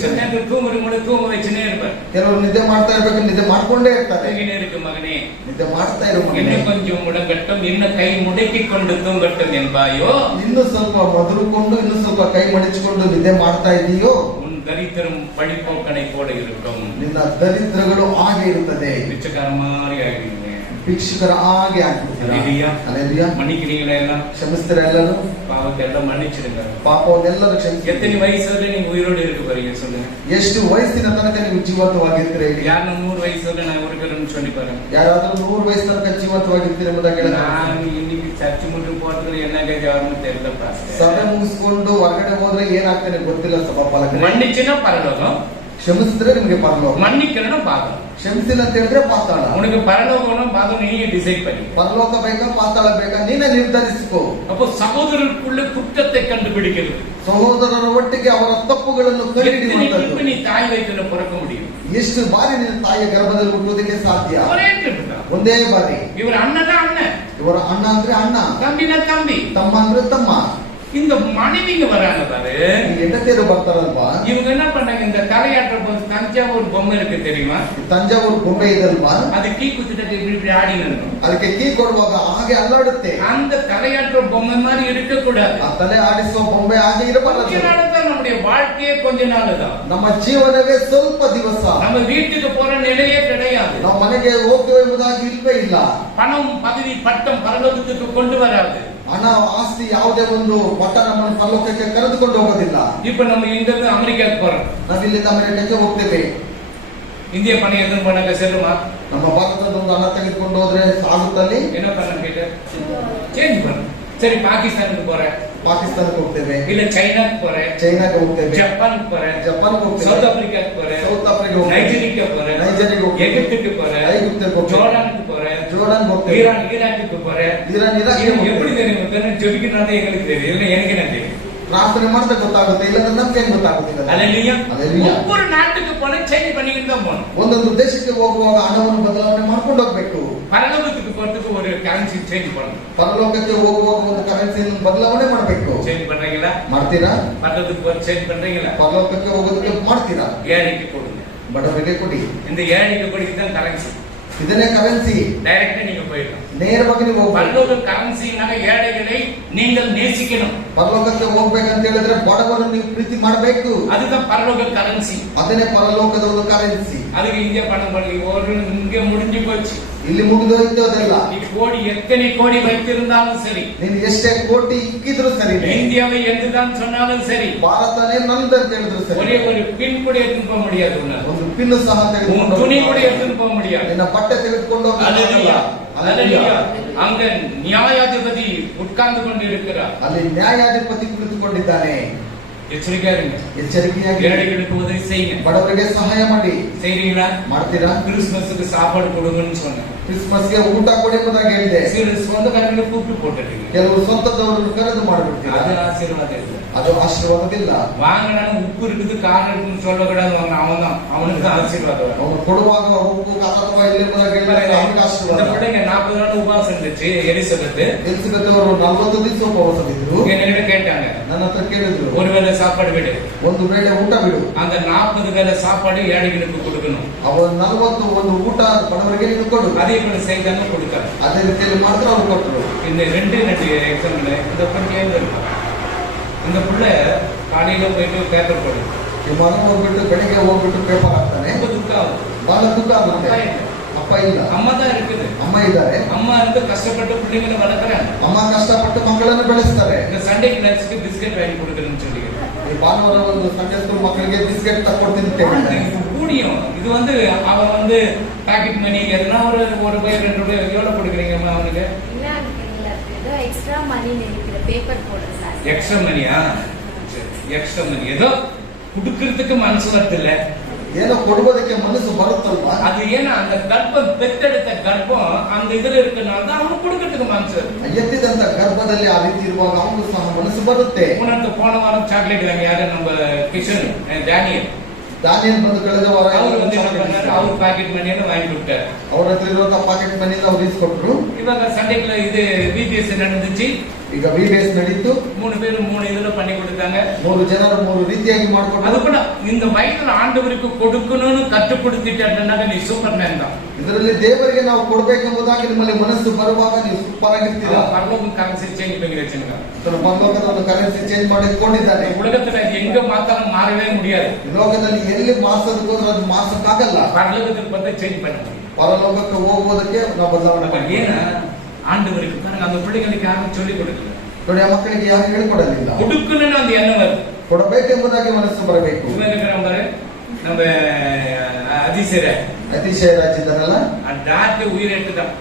சில நேரத்தில் தூங்க வச்சுனே இருப்பார். ಕೆಲವರು ನಿದ್ದೆ ಮಾಡ್ತಾ ಇರ್ಬೇಕು, ನಿದ್ದೆ ಮಾಡ್ಕೊಂಡೇ ಇರ್ತಾರೆ. தூங்கினே இருக்கு மகனே, ನಿದ್ದೆ ಮಾಡ್ತಾ ಇರೋ ಮಗನೇ, இன்னும் கொஞ்சம் முடங்கட்டும், இன்னும் கை முடக்கி கொண்டு தூங்கட்டும் என்பாயோ, ಇನ್ನು ಸ್ವಲ್ಪ ಮದುರುಕೊಂಡು, ಇನ್ನು ಸ್ವಲ್ಪ ಕೈ ಮಡಿಚಿಕೊಂಡು ನಿದ್ದೆ ಮಾಡ್ತಾ ಇದೆಯೋ, உன் தரித்திரம் பழிப்போக்கனை போல இருக்கும். ನಿನ್ನ ದರಿದ್ರಗಳು ಹಾಗೆ ಇರುತ್ತದೆ. பிச்சைக்கார மாதிரி ஆகிடுவீங்க. ಭಿಕ್ಷುಕರ ಹಾಗೆ ಆಗ್ಬಿಡ್ತೀರಾ. ಅಲ್ಲೇಲೂಯಾ. மன்னிக்கிறீங்களா எல்லாம்? ಕ್ಷಮಿಸ್ತೀರಾ ಎಲ್ಲರೂ? பாவத்தை எல்லாம் மன்னிச்சிடுங்க. ಪಾಪವನ್ನೆಲ್ಲರೂ ಕ್ಷಮಿಸಿ. எத்தனை வயசுல நீங்க உயிரோடு இருக்க போறீங்க சொல்லுங்க? ಎಷ್ಟು ವಯಸ್ಸಿನ ತನಕ ನೀವು ಜೀವಂತವಾಗಿರ್ತೀರಾ? யாரும் 100 வயசுல நான் இருக்கிறேன்னு சொல்லி பாருங்க. ಯಾರಾದ್ರೂ 100 ವಯಸ್ಸು ತನಕ ಜೀವಂತವಾಗಿರ್ತೀರಾ ಎಂಬುದಾಗಿ ಹೇಳಿದ್ರೆ, நான் இன்னைக்கு சர்ச்சு முட்டு போறதுல என்ன கேட்கணும் தெரியல. ಸಭೆ ಮುಗಿಸ್ಕೊಂಡು ಹೊರಗಡೆ ಹೋದ್ರೆ ಏನಾಗ್ತಾನೆ ಗೊತ್ತಿಲ್ಲ. ಸಭಾಪಾಲಕರು மன்னிச்சுன்னா பரலோகம், ಕ್ಷಮಿಸಿದ್ರೆ ನಿಮಗೆ ಪರಲೋಕ, மன்னிக்கலன்னா பாதம். ಕ್ಷಮಿಸಿಲ್ಲ ಅಂತ ಹೇಳಿದ್ರೆ ಪಾತಾಳ. உனக்கு பரலோகம் பாதம் நீங்க டிசைட் பண்ணி. ಪರಲೋಕ ಬೇಕಾ ಪಾತಾಳ ಬೇಕಾ ನೀನೇ ನಿರ್ಧರಿಸಿಕೋ. அப்போ சகோதரருக்குள்ள குற்றத்தை கண்டுபிடிக்கிறது. ಸಹೋದರರ ಒಟ್ಟಿಗೆ ಅವರ ತಪ್ಪುಗಳನ್ನು ಕಂಡುಹಿಡಿಯುವಂತದ್ದು. நீ தாய் வயிற்றுல பிறக்க முடியும்? ಎಷ್ಟು ಬಾರಿ ನಿನ್ನ ತಾಯಿಯ ಗರ್ಭದಲ್ಲಿ ಹುಟ್ಟುವುದಕ್ಕೆ ಸಾಧ್ಯ? ஒரே ட்ரிப். ಒಂದೇ ಬಾರಿ. இவர் அண்ணனா அண்ணன், ಇವರ ಅಣ್ಣ ಅಂದ್ರೆ ಅಣ್ಣ, தம்பினா தம்பி, ತಮ್ಮ ಅಂದ್ರೆ ತಮ್ಮ. இந்த மனைவிங்க வராங்க பாரு, ಹೆಂಡತಿಯರು ಬರ್ತಾರಲ್ವಾ, இவங்க என்ன பண்ணாங்க? இந்த தலையாற்ற போது தஞ்சாவூர் பொம்மை இருக்கு தெரியுமா? ತಂಜಾವೂರು ಗೊಂಬೆ ಇದಲ್ವಾ, அது கீ குத்துட்டு இப்படி ஆடி நிற்கும். ಅದಕ್ಕೆ ಕೀ ಕೊಡುವಾಗ ಹಾಗೆ ಅಲ್ಲಾಡುತ್ತೆ. அந்த தலையாற்ற பொம்மை மாதிரி இருக்க கூடாது. ಆ ತಲೆ ಆಡಿಸುವ ಬೊಂಬೆ ಹಾಗೆ கொஞ்ச ಇರಬಾರದು. நாள் தான் நம்முடைய வாழ்க்கையே, கொஞ்ச நாள் தான். ನಮ್ಮ ಜೀವನವೇ ಸ್ವಲ್ಪ ದಿವಸ. நம்ம வீட்டுக்கு போற நிலையே கிடையாது. ನಾವು ಮನೆಗೆ ಹೋಗ್ತೇವೆ ಎಂಬುದಾಗಿ ಇಲ್ವೇ ಇಲ್ಲ. பணம், பதவி, பட்டம் பரலோகத்துக்கு கொண்டு வராது. ಹಣ, ಆಸ್ತಿ, ಯಾವುದೇ ಒಂದು ಪಟ್ಟ ನಮ್ಮನ್ನು ಪರಲೋಕಕ್ಕೆ ಕರೆದುಕೊಂಡು ಹೋಗೋದಿಲ್ಲ. இப்ப நம்ம இங்க இருந்து அமெரிக்காக்கு போறோம். ನಾವಿಲ್ಲಿಂದ ಅಮೆರಿಕಕ್ಕೆ ಹೋಗ್ತೇವೆ. இந்திய பணம் எதுவும் பண்ணாங்க செல்லுமா? ನಮ್ಮ ಭಾರತದ ಒಂದು ಹಣ ತೆಗೆದುಕೊಂಡು ಹೋದ್ರೆ ಆಗುತ್ತಲ್ಲಿ என்ன பண்ண கேட்டு சேஞ்ச் பண்ணு. சரி பாகிஸ்தானுக்கு போறேன், ಪಾಕಿಸ್ತಾನಕ್ಕೆ ಹೋಗ್ತೇವೆ, இல்ல சைனாக்கு போறேன், ಚೈನಾಗೆ ಹೋಗ್ತೇವೆ, ஜப்பானுக்கு போறேன், ಜಪಾನ್ಗೆ ಹೋಗ್ತೇವೆ, சவுத் ஆப்பிரிக்காக்கு போறேன், ಸೌತ್ ಆಫ್ರಿಕಾ ಹೋಗ್ತೇವೆ, நைஜீரியா போறேன், ನೈಜೀರಿಯಾಗೆ ಹೋಗ್ತೇವೆ, எகிப்துக்கு போறேன், ಐಗುಪ್ತಕ್ಕೆ ಹೋಗ್ತೇವೆ, ஜோர்டானுக்கு போறேன், ಜೋರ್ಡಾನ್ಗೆ ಹೋಗ್ತೇವೆ, ஈரானுக்கு போறேன். ಇರಾನ್ ಇರಾಕ್ಗೆ இது ಹೋಗ್ತೇವೆ. எப்படி தெரியும்? ஜெபிக்கணும் எங்களுக்கு தெரியும், இல்லை எனக்கு என்ன தெரியும்? ಪ್ರಾರ್ಥನೆ ಮಾಡಿದ್ರೆ ಗೊತ್ತಾಗುತ್ತೆ, ಇಲ್ಲದ್ರೆ ನಮ್ಗೆ ಏನ್ ಗೊತ್ತಾಗುತ್ತಿಲ್ಲ. அல்லேலூயா. அல்லேலூயா. ஒவ்வொரு நாட்டுக்கு போனா சேஞ்ச் பண்ணிக்கிட்டு தான் போகணும். ಒಂದೊಂದು ದೇಶಕ್ಕೆ ಹೋಗುವಾಗ ಹಣವನ್ನು ಬದಲಾವಣೆ ಮಾಡ್ಕೊಂಡು ಹೋಗ್ಬೇಕು. பரலோகத்துக்கு போறதுக்கு ஒரு கரன்சி சேஞ்ச் பண்ணணும். ಪರಲೋಕಕ್ಕೆ ಹೋಗುವಾಗ ಒಂದು ಕರೆನ್ಸಿಯನ್ನು ಬದಲಾವಣೆ ಮಾಡಬೇಕು. சேஞ்ச் பண்றீங்களா? ಮಾಡ್ತೀರಾ? பரலோகத்துக்கு போற சேஞ்ச் பண்றீங்களா? ಪರಲೋಕಕ್ಕೆ ಹೋಗೋದಕ್ಕೆ ಮಾಡ್ತೀರಾ? ஏழைக்கு கொடுங்க. ಬಡವರಿಗೆ ಕೊಡಿ. இந்த ஏழைக்கு கொடுக்கு தான் கரன்சி. ಇದನ್ನೇ ಕರೆನ್ಸಿ. டைரக்டா நீங்க போயிடலாம். ನೇರವಾಗಿ ನೀವು ಹೋಗ್ಬೇಕು. பரலோக கரன்சினால ஏழைகளை நீங்கள் நேசிக்கணும். ಪರಲೋಕಕ್ಕೆ ಹೋಗ್ಬೇಕಂತ ಹೇಳಿದ್ರೆ ಬಡವರನ್ನು ನೀವು ಪ್ರೀತಿ ಮಾಡಬೇಕು. அதுதான் பரலோக கரன்சி. ಅದನ್ನೇ ಪರಲೋಕದ ಒಂದು ಕರೆನ್ಸಿ. அதுக்கு இந்தியா பணம் பண்ணி ஒரு இங்க முடிஞ்சு போச்சு. ಇಲ್ಲಿ ಮುಗಿದೋಯ್ತು ಅದೆಲ್ಲ. நீ கோடி எத்தனை கோடி வைத்திருந்தாலும் சரி, ನೀನು ಎಷ್ಟೇ ಕೋಟಿ ಇಕ್ಕಿದ್ರು ಸರಿ, இந்தியாவை எதுதான் சொன்னாலும் சரி, ಭಾರತನೇ ನಂದು ಅಂತ ಹೇಳಿದ್ರು ಸರಿ, ஒரே ஒரு பின் கூட எடுத்துன்னு போக முடியாது. ಒಂದು ಪಿನ್ನು ಸಹ உன் ತೆಗೆದುಕೊಂಡು துணி கூட எடுத்துன்னு போக முடியாது. ನಿನ್ನ ಬಟ್ಟೆ ತೆಗೆದುಕೊಂಡು அல்லேலூயா. அல்லேலூயா. ಹೋಗಲ್ಲ. அங்க நியாயாதிபதி உட்கார்ந்து கொண்டு இருக்கிறார். ಅಲ್ಲಿ ನ್ಯಾಯಾಧಿಪತಿ ಕುಳಿತುಕೊಂಡಿದ್ದಾನೆ. எச்சரிக்கையா இருங்க. ಎಚ್ಚರಿಕೆಯಾಗಿ ஏழைகளுக்கு உதவி செய்யுங்க. ಬಡವರಿಗೆ ಸಹಾಯ ಮಾಡಿ. செய்றீங்களா? ಮಾಡ್ತೀರಾ? கிறிஸ்துமஸுக்கு சாப்பாடு கொடுங்கன்னு சொன்னேன். ಕ್ರಿಸ್ಮಸ್ಗೆ ಊಟ ಕೊಡಿ ಎಂಬುದಾಗಿ ಹೇಳಿದೆ. சில சொந்தக்காரங்களை கூப்பிட்டு போட்டுட்டீங்க. ಕೆಲವು ಸ್ವಂತದವರನ್ನು ಕರೆದು ಮಾಡಿಬಿಡ್ತೀರಾ. அது ஆசீர்வாதம் இல்லை. ಅದು ಆಶೀರ್ವಾದವಿಲ್ಲ. வாங்கினாலும் உப்பு இருக்குது காரம் இருக்குன்னு சொல்லக்கூடாது. அவனுக்கு தான் ஆசீர்வாதம் வரும். ಅವನು ಕೊಡುವಾಗ ಉಪ್ಪು ಅಥವಾ ಇಲ್ಲ ಎಂಬುದಾಗಿ ಹೇಳಿದಾಗ ಅವನಿಗೆ இந்த ಆಶೀರ್ವಾದ. பிள்ளைங்க 40 நாள் உபவாசம் இருந்துச்சு. எலிசபெத் ಎಲಿಸಬೆತ್ ಅವರು 40 ದಿವಸ ಉಪವಾಸವಿದ್ರು. என்னிட கேட்டாங்க, ನನ್ನ ಹತ್ರ ಕೇಳಿದ್ರು, ஒருவேளை சாப்பாடு விடு, ಒಂದು ವೇಳೆ ಊಟ ಬಿಡು, அந்த 40 வேளை சாப்பாடு ஏழைகளுக்கு கொடுக்கணும். ಅವರು 40 ಒಂದು ಊಟ ಬಡವರಿಗೆ ನೀನು ಕೊಡು. அதே போல செய்தாலும் கொடுத்தாரு. ಅದೇ ರೀತಿಯಲ್ಲಿ ಮಾತ್ರ ಅವರು ಕೊಟ್ಟರು. இந்த ரெண்டு எக்ஸாம்ல இந்த பையன் இருக்கும். இந்த பிள்ளை காலையில போயிட்டு பேப்பர் போடு. ಈ ಮಗ ಹೋಗ್ಬಿಟ್ಟು ಬೆಳಿಗ್ಗೆ ಹೋಗ್ಬಿಟ್ಟು ಪೇಪರ್ ಹಾಕ್ತಾನೆ. ரொம்ப துக்கம் ஆகும். ಬಹಳ ದುಃಖ ಆಗುತ್ತೆ. அப்பா இல்லை. ಅಪ್ಪ ಇಲ್ಲ, அம்மா தான் இருக்குது. ಅಮ್ಮ ಇದ್ದಾರೆ. அம்மா இருந்து கஷ்டப்பட்டு பிள்ளைங்களை வளர்க்குறாங்க. ಅಮ್ಮ ಕಷ್ಟಪಟ್ಟು ಮಕ್ಕಳನ್ನು ಬೆಳೆಸ್ತಾರೆ. இந்த சண்டேக்கு லஞ்சுக்கு பிஸ்கட் வாங்கி கொடுக்குறேன்னு சொல்லிக்கிறேன். ಈ ಭಾನುವಾರ ಒಂದು ಸಂಡೆ ಸ್ಕೂಲ್ ಮಕ್ಕಳಿಗೆ ಬಿಸ್ಕೆಟ್ ತಕ್ಕೊಡ್ತೀನಿ ಅಂತ ಹೇಳ್ತಾರೆ. கூடியும் இது அவன் பாக்கெட் மணி எதுனா ஒரு ரூபாய் 2 ரூபாய் எவ்வளவு கொடுக்குறீங்கம்மா அவனுக்கு? எக்ஸ்ட்ரா மணி நினைக்கிற பேப்பர் போடுறேன். எக்ஸ்ட்ரா மணியா? எக்ஸ்ட்ரா மணி ஏதோ குடுக்கிறதுக்கு மனசு வரது இல்ல. ಏನೋ ಕೊಡುವುದಕ್ಕೆ ಮನಸ್ಸು ಬರುತ್ತಲ್ವಾ? அது ஏன்னா அந்த கர்ப்பம் பெத்தெடுத்த கர்ப்பம் அந்த இதுல இருக்கனால தான் அவனுக்கு கொடுக்கிறதுக்கு மனசு. ಎತ್ತಿದಂತ ಗರ್ಭದಲ್ಲಿ ಆ ರೀತಿ ಇರುವಾಗ ಅವನು ಸಹ ಮನಸ್ಸು ಬರುತ್ತೆ. உனக்கு போன வாரம் சாக்லேட் வாங்க யாரு நம்ம கிஷன் டேனியல் ದಾನಿಯಲ್ ಬಂದು ಕಳೆದ ವಾರ அவர் என்ன பண்ணாரு? அவர் பாக்கெட் மணிಯನ್ನು வாங்கி கொடுத்தாரு. ಅವ್ರ ಹತ್ರ ಇರುವಂತ ಪಾಕೆಟ್ ಮನಿಯಿಂದ ಅವ್ರು ಇಸ್ಕೊಟ್ರು. இவங்க சண்டேக்குள்ள இது விபிஎஸ் நடந்துச்சு. ಈಗ VBS ನಡೀತು. 3 பேர் 3 இதுல பண்ணி கொடுத்தாங்க. 3 ಜನರು 3 ರೀತಿಯಾಗಿ அது ಮಾಡ್ಕೊಟ್ರು. கூட இந்த வயதுல ஆண்டவருக்கு கொடுக்கணும்னு கற்றுக் கொடுத்துட்டாங்க. நீ சூப்பர் மேன் தான். ಇದರಲ್ಲಿ ದೇವರಿಗೆ ನಾವು ಕೊಡಬೇಕೆಂಬುದಾಗಿ ನಿಮ್ಮಲ್ಲಿ ಮನಸ್ಸು ಬರುವಾಗ ನೀವು ಸೂಪರ್ ಆಗಿರ್ತೀರಾ. பரலோகம் கரன்சி சேஞ்ச் பண்ணி வச்சிருக்காங்க. ಪರಲೋಕದ ಒಂದು ಕರೆನ್ಸಿ ಚೇಂಜ್ ಮಾಡಿ ಇಟ್ಕೊಂಡಿದ್ದಾನೆ. உலகத்துல எங்க மாத்தாலும் மாறவே முடியாது. ಈ ಲೋಕದಲ್ಲಿ ಎಲ್ಲಿ ಮಾರ್ಸೋದಕ್ಕೆ ಹೋದ್ರೆ ಅದು ಮಾರ್ಸಕ್ಕಾಗಲ್ಲ. பரலோகத்துக்கு வந்து சேஞ்ச் பண்ணணும். ಪರಲೋಕಕ್ಕೆ ಹೋಗುವುದಕ್ಕೆ ನಾವು ಬದಲಾವಣೆ ಮಾಡಿ. ஏன்னா ஆண்டவருக்கு பாருங்க அந்த பிள்ளைகளுக்கு யாரும் சொல்லிக் கொடுக்கல. ನೋಡಿ ಆ ಮಕ್ಕಳಿಗೆ ಯಾರು ಹೇಳ್ಕೊಡಲಿಲ್ಲ. கொடுக்கணும்னு அந்த எண்ணம் வருது. ಕೊಡಬೇಕೆಂಬುದಾಗಿ ಮನಸ್ಸು ಬರಬೇಕು. இவங்க இருக்கிற பாரு நம்ம அதிசய ಅತಿಶಯ ರಾಜ್ಯದಲ್ಲ டாக்டர் உயிரை எடுத்துட்டான்.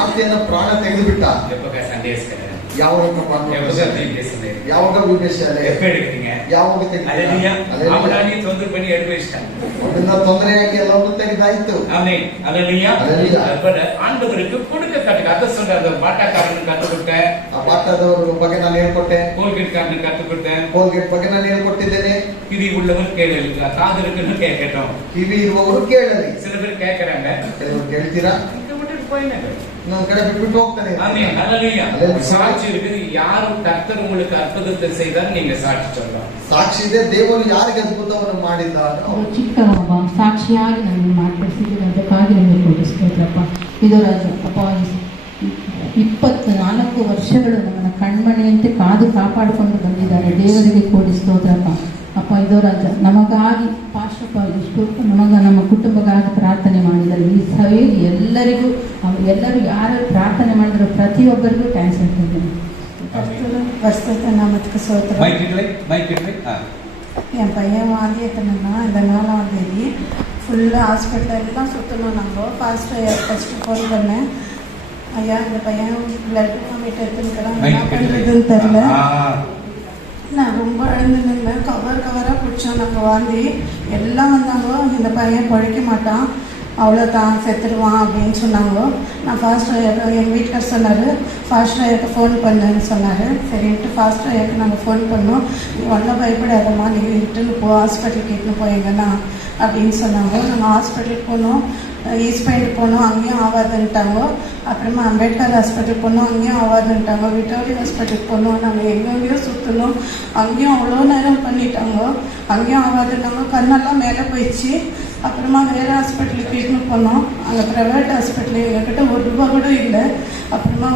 ಆಸ್ತಿಯನ್ನು ಪ್ರಾಣ ತೆಗೆದು ಬಿಟ್ಟ. எப்ப சண்டேஸ் கிடையாது. ಯಾವಾಗ ಯಾವಾಗ ವಿವೇಶಾಲೆ எப்ப எடுக்கிறீங்க? ಯಾವಾಗ அல்லேலூயா. அவனாலே தொந்தரவு பண்ணி எடுத்து வச்சிட்டாங்க. ಅದನ್ನ ತೊಂದರೆಯಾಗಿ ಎಲ್ಲವನ್ನೂ ತೆಗೆದಾಯ್ತು. ஆமென். அல்லேலூயா. அல்லேலூயா. அப்ப ஆண்டவருக்கு கொடுக்க கத்துக்க. அத சொல்ற அந்த பாட்டாக்காரனுக்கு கத்து கொடுத்தேன். ಆ ಪಾಠದವರ ಬಗ್ಗೆ ನಾನು ಹೇಳ್ಕೊಟ್ಟೆ. கோல்கேட்காரனுக்கு கத்து கொடுத்தேன். ಕೋಲ್ಗೇಟ್ ಬಗ್ಗೆ ನಾನು ಹೇಳ್ಕೊಟ್ಟಿದ್ದೇನೆ. கிவி உள்ளவன் கேளு, காது இருக்குன்னு கேட்கட்டும். ಕಿವಿ ಇರುವವರು ಕೇಳಲಿ. சில பேர் கேட்கறாங்க, ಕೆಲವರು ಕೇಳ್ತೀರಾ, இங்க விட்டுட்டு போயினாங்க. ಇನ್ನೊಂದ್ ಕಡೆ ಬಿಟ್ಬಿಟ್ಟು ಹೋಗ್ತಾನೆ. ஆமென். அல்லேலூயா. அல்லேலூயா. சாட்சி இருக்குது. யாரும் கர்த்தர் உங்களுக்கு அற்புதத்தை செய்தால் நீங்க சாட்சி சொல்லலாம். ಸಾಕ್ಷಿ ಇದೆ, ದೇವರು ಯಾರಿಗೆ ಅದ್ಭುತವನ್ನು ಮಾಡಿದ್ದಾನೋ ಚಿಕ್ಕ ಒಬ್ಬ ಸಾಕ್ಷಿಯಾಗಿ ನಮ್ಮನ್ನು ಮಾರ್ಪಡಿಸಿದ್ರೆ ಅದಕ್ಕಾಗಿ ನಮಗೆ ಕೊಡಿಸ್ಬೇಕಪ್ಪ. ಇದು ರಾಜ ಅಪ್ಪ 24 ವರ್ಷಗಳು ನಮ್ಮನ್ನು ಕಣ್ಮಣಿಯಂತೆ ಕಾದು ಕಾಪಾಡಿಕೊಂಡು ಬಂದಿದ್ದಾರೆ. ದೇವರಿಗೆ ಕೊಡಿಸ್ತೋದ್ರಪ್ಪ. ಅಪ್ಪ ಇದೋ ರಾಜ ನಮಗಾಗಿ ಪಾಶಪ್ಪ ಇಷ್ಟು ನಮ್ಮ ಕುಟುಂಬಕ್ಕಾಗಿ ಪ್ರಾರ್ಥನೆ ಮಾಡಿದ್ದಾರೆ. ಈ ಸಭೆಯಲ್ಲಿ ಎಲ್ಲರೂ ಯಾರು ಪ್ರಾರ್ಥನೆ ಮಾಡಿದ್ರು ಪ್ರತಿಯೊಬ್ಬರಿಗೂ ಥ್ಯಾಂಕ್ಸ್ ಹೇಳ್ತಿದ್ದೀನಿ. வருஷத்தை நமக்கு சோத்திரம். மைக் இட்லை. என் பையன் வாங்கிட்டேன்னா இந்த 4ஆம் தேதி ஃபுல்லு ஹாஸ்பிட்டல் எல்லாம் சுற்றணும். நம்ம ஃபஸ்ட்டு ஃபோன் பண்ணேன், ஐயா இந்த பையன் பிளட் வாமிட் எடுத்துக்கிறான், என்ன பண்ணுறதுன்னு தெரில. நான் ரொம்ப அழுந்து நின்றேன். கவராக பிடிச்சோம். நாங்கள் வாந்தி எல்லாம் வந்தாங்க. இந்த பையன் பழிக்க மாட்டான், அவ்வளோதான் செத்துடுவான் அப்படின்னு சொன்னாங்க. நான் ஃபாஸ்ட் எங்கள் வீட்டுக்கார் சொன்னார், ஃபாஸ்ட் ட்ரைவருக்கு ஃபோன் பண்ணுன்னு சொன்னார். சரின்ட்டு ஃபாஸ்ட் ட்ரைவருக்கு நாங்கள் ஃபோன் பண்ணோம். நீ ஒன்றும் பயப்படாதம்மா, நீங்கள் இட்டுன்னு போ, ஹாஸ்பிட்டலுக்கு இட்டுன்னு போயிங்கன்னா அப்படின்னு சொன்னாங்க. நாங்கள் ஹாஸ்பிட்டலுக்கு போனோம், ஈஸ்ட் பாயிண்ட் போனோம், அங்கேயும் ஆகாதுன்ட்டாங்க. அப்புறமா அம்பேத்கர் ஹாஸ்பிட்டல் போனோம், அங்கேயும் ஆகாதுன்ட்டாங்க. விக்டோரியா ஹாஸ்பிட்டலுக்கு போனோம், நாங்கள் எங்கெங்கேயோ சுற்றணும், அங்கேயும் அவ்வளோ நேரம் பண்ணிட்டாங்க, அங்கேயும் ஆகாதுன்னாங்க. கண்ணெல்லாம் மேலே போயிடுச்சு. அப்புறமா வேறு ஹாஸ்பிட்டலுக்கு இட்டுன்னு போனோம். அங்கே ப்ரைவேட் ஹாஸ்பிட்டல் எங்ககிட்ட ₹1 கூட இல்லை. அப்புறமா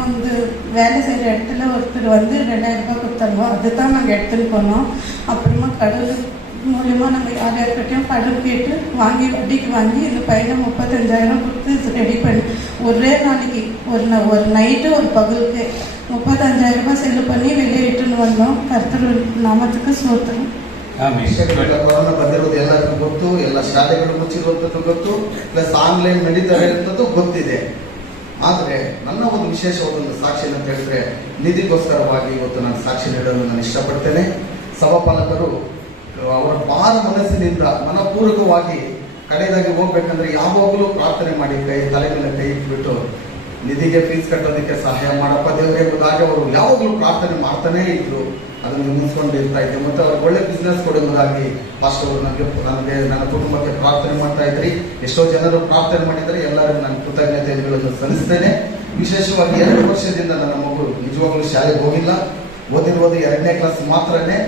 வேலை செய்கிற இடத்துல ஒருத்தர் 2000 கொடுத்தாங்க, அதுதான் நாங்கள் எடுத்துகிட்டு போனோம். அப்புறமா கடவுள் மூலியமா நம்ம யார்கிட்டையும் கடன் கேட்டு வாங்கி வட்டிக்கு வாங்கி இந்த பையனை 35,000 கொடுத்து ரெடி பண்ணி ஒரே நாளைக்கு ஒரு நைட்டு ஒரு பகலுக்கு 35,000 ரூபாய் செலவு பண்ணி வெளியே இட்டுன்னு வந்தோம். கர்த்தர் நாமத்துக்கு ಸ್ತೋತ್ರ. ಕೊರೋನಾ ಬಂದಿರೋದು ಎಲ್ಲರಿಗೂ ಗೊತ್ತು, ಎಲ್ಲ ಶಾಲೆಗಳು ಮುಚ್ಚಿರುವಂಥದ್ದು ಗೊತ್ತು, ಪ್ಲಸ್ ಆನ್ಲೈನ್ ನಡೀತಾ ಇರುವಂಥದ್ದು ಗೊತ್ತಿದೆ. ಆದರೆ ನನ್ನ ಒಂದು ವಿಶೇಷವಾದ ಸಾಕ್ಷಿ ಅಂತ ಹೇಳಿದ್ರೆ, ನಿಧಿಗೋಸ್ಕರವಾಗಿ ಇವತ್ತು ನಾನು ಸಾಕ್ಷಿ ನೀಡಲು ನಾನು ಇಷ್ಟಪಡ್ತೇನೆ. ಸಭಾಪಾಲಕರು ಅವರ ಭಾರ ಮನಸ್ಸಿನಿಂದ ಮನಪೂರ್ವಕವಾಗಿ ಕಡೆಯದಾಗಿ ಹೋಗ್ಬೇಕಂದ್ರೆ ಯಾವಾಗಲೂ ಪ್ರಾರ್ಥನೆ ಮಾಡಿ ತಲೆ ಮೇಲೆ ಕೈ ಇಟ್ಬಿಟ್ಟು ನಿಧಿಗೆ ಫೀಸ್ ಕಟ್ಟೋದಕ್ಕೆ ಸಹಾಯ ಮಾಡಪ್ಪ ದೇವರೇ ಎಂಬುದಾಗಿ ಅವರು ಯಾವಾಗಲೂ ಪ್ರಾರ್ಥನೆ ಮಾಡ್ತಾನೇ ಇದ್ರು. ಅದನ್ನು ಮುಗಿಸ್ಕೊಂಡು ಇರ್ತಾ ಇದ್ದೆ. ಮತ್ತು ಅವ್ರು ಒಳ್ಳೆ ಬಿಸ್ನೆಸ್ ಕೊಡೋದಾಗಿ ಫಾಸ್ಟ್ ಅವರು ನನಗೆ ನನ್ನ ಕುಟುಂಬಕ್ಕೆ ಪ್ರಾರ್ಥನೆ ಮಾಡ್ತಾ ಇದ್ರಿ. ಎಷ್ಟೋ ಜನರು ಪ್ರಾರ್ಥನೆ ಮಾಡಿದರೆ ಎಲ್ಲರಿಗೂ ನಾನು ಕೃತಜ್ಞತೆಗಳನ್ನು ಸಲ್ಲಿಸ್ತೇನೆ. ವಿಶೇಷವಾಗಿ 2 ವರ್ಷದಿಂದ ನನ್ನ ಮಗು ನಿಜವಾಗ್ಲೂ ಶಾಲೆಗೆ ಹೋಗಿಲ್ಲ. ಓದಿರುವುದು 2ನೇ ಕ್ಲಾಸ್ ಮಾತ್ರನೇ,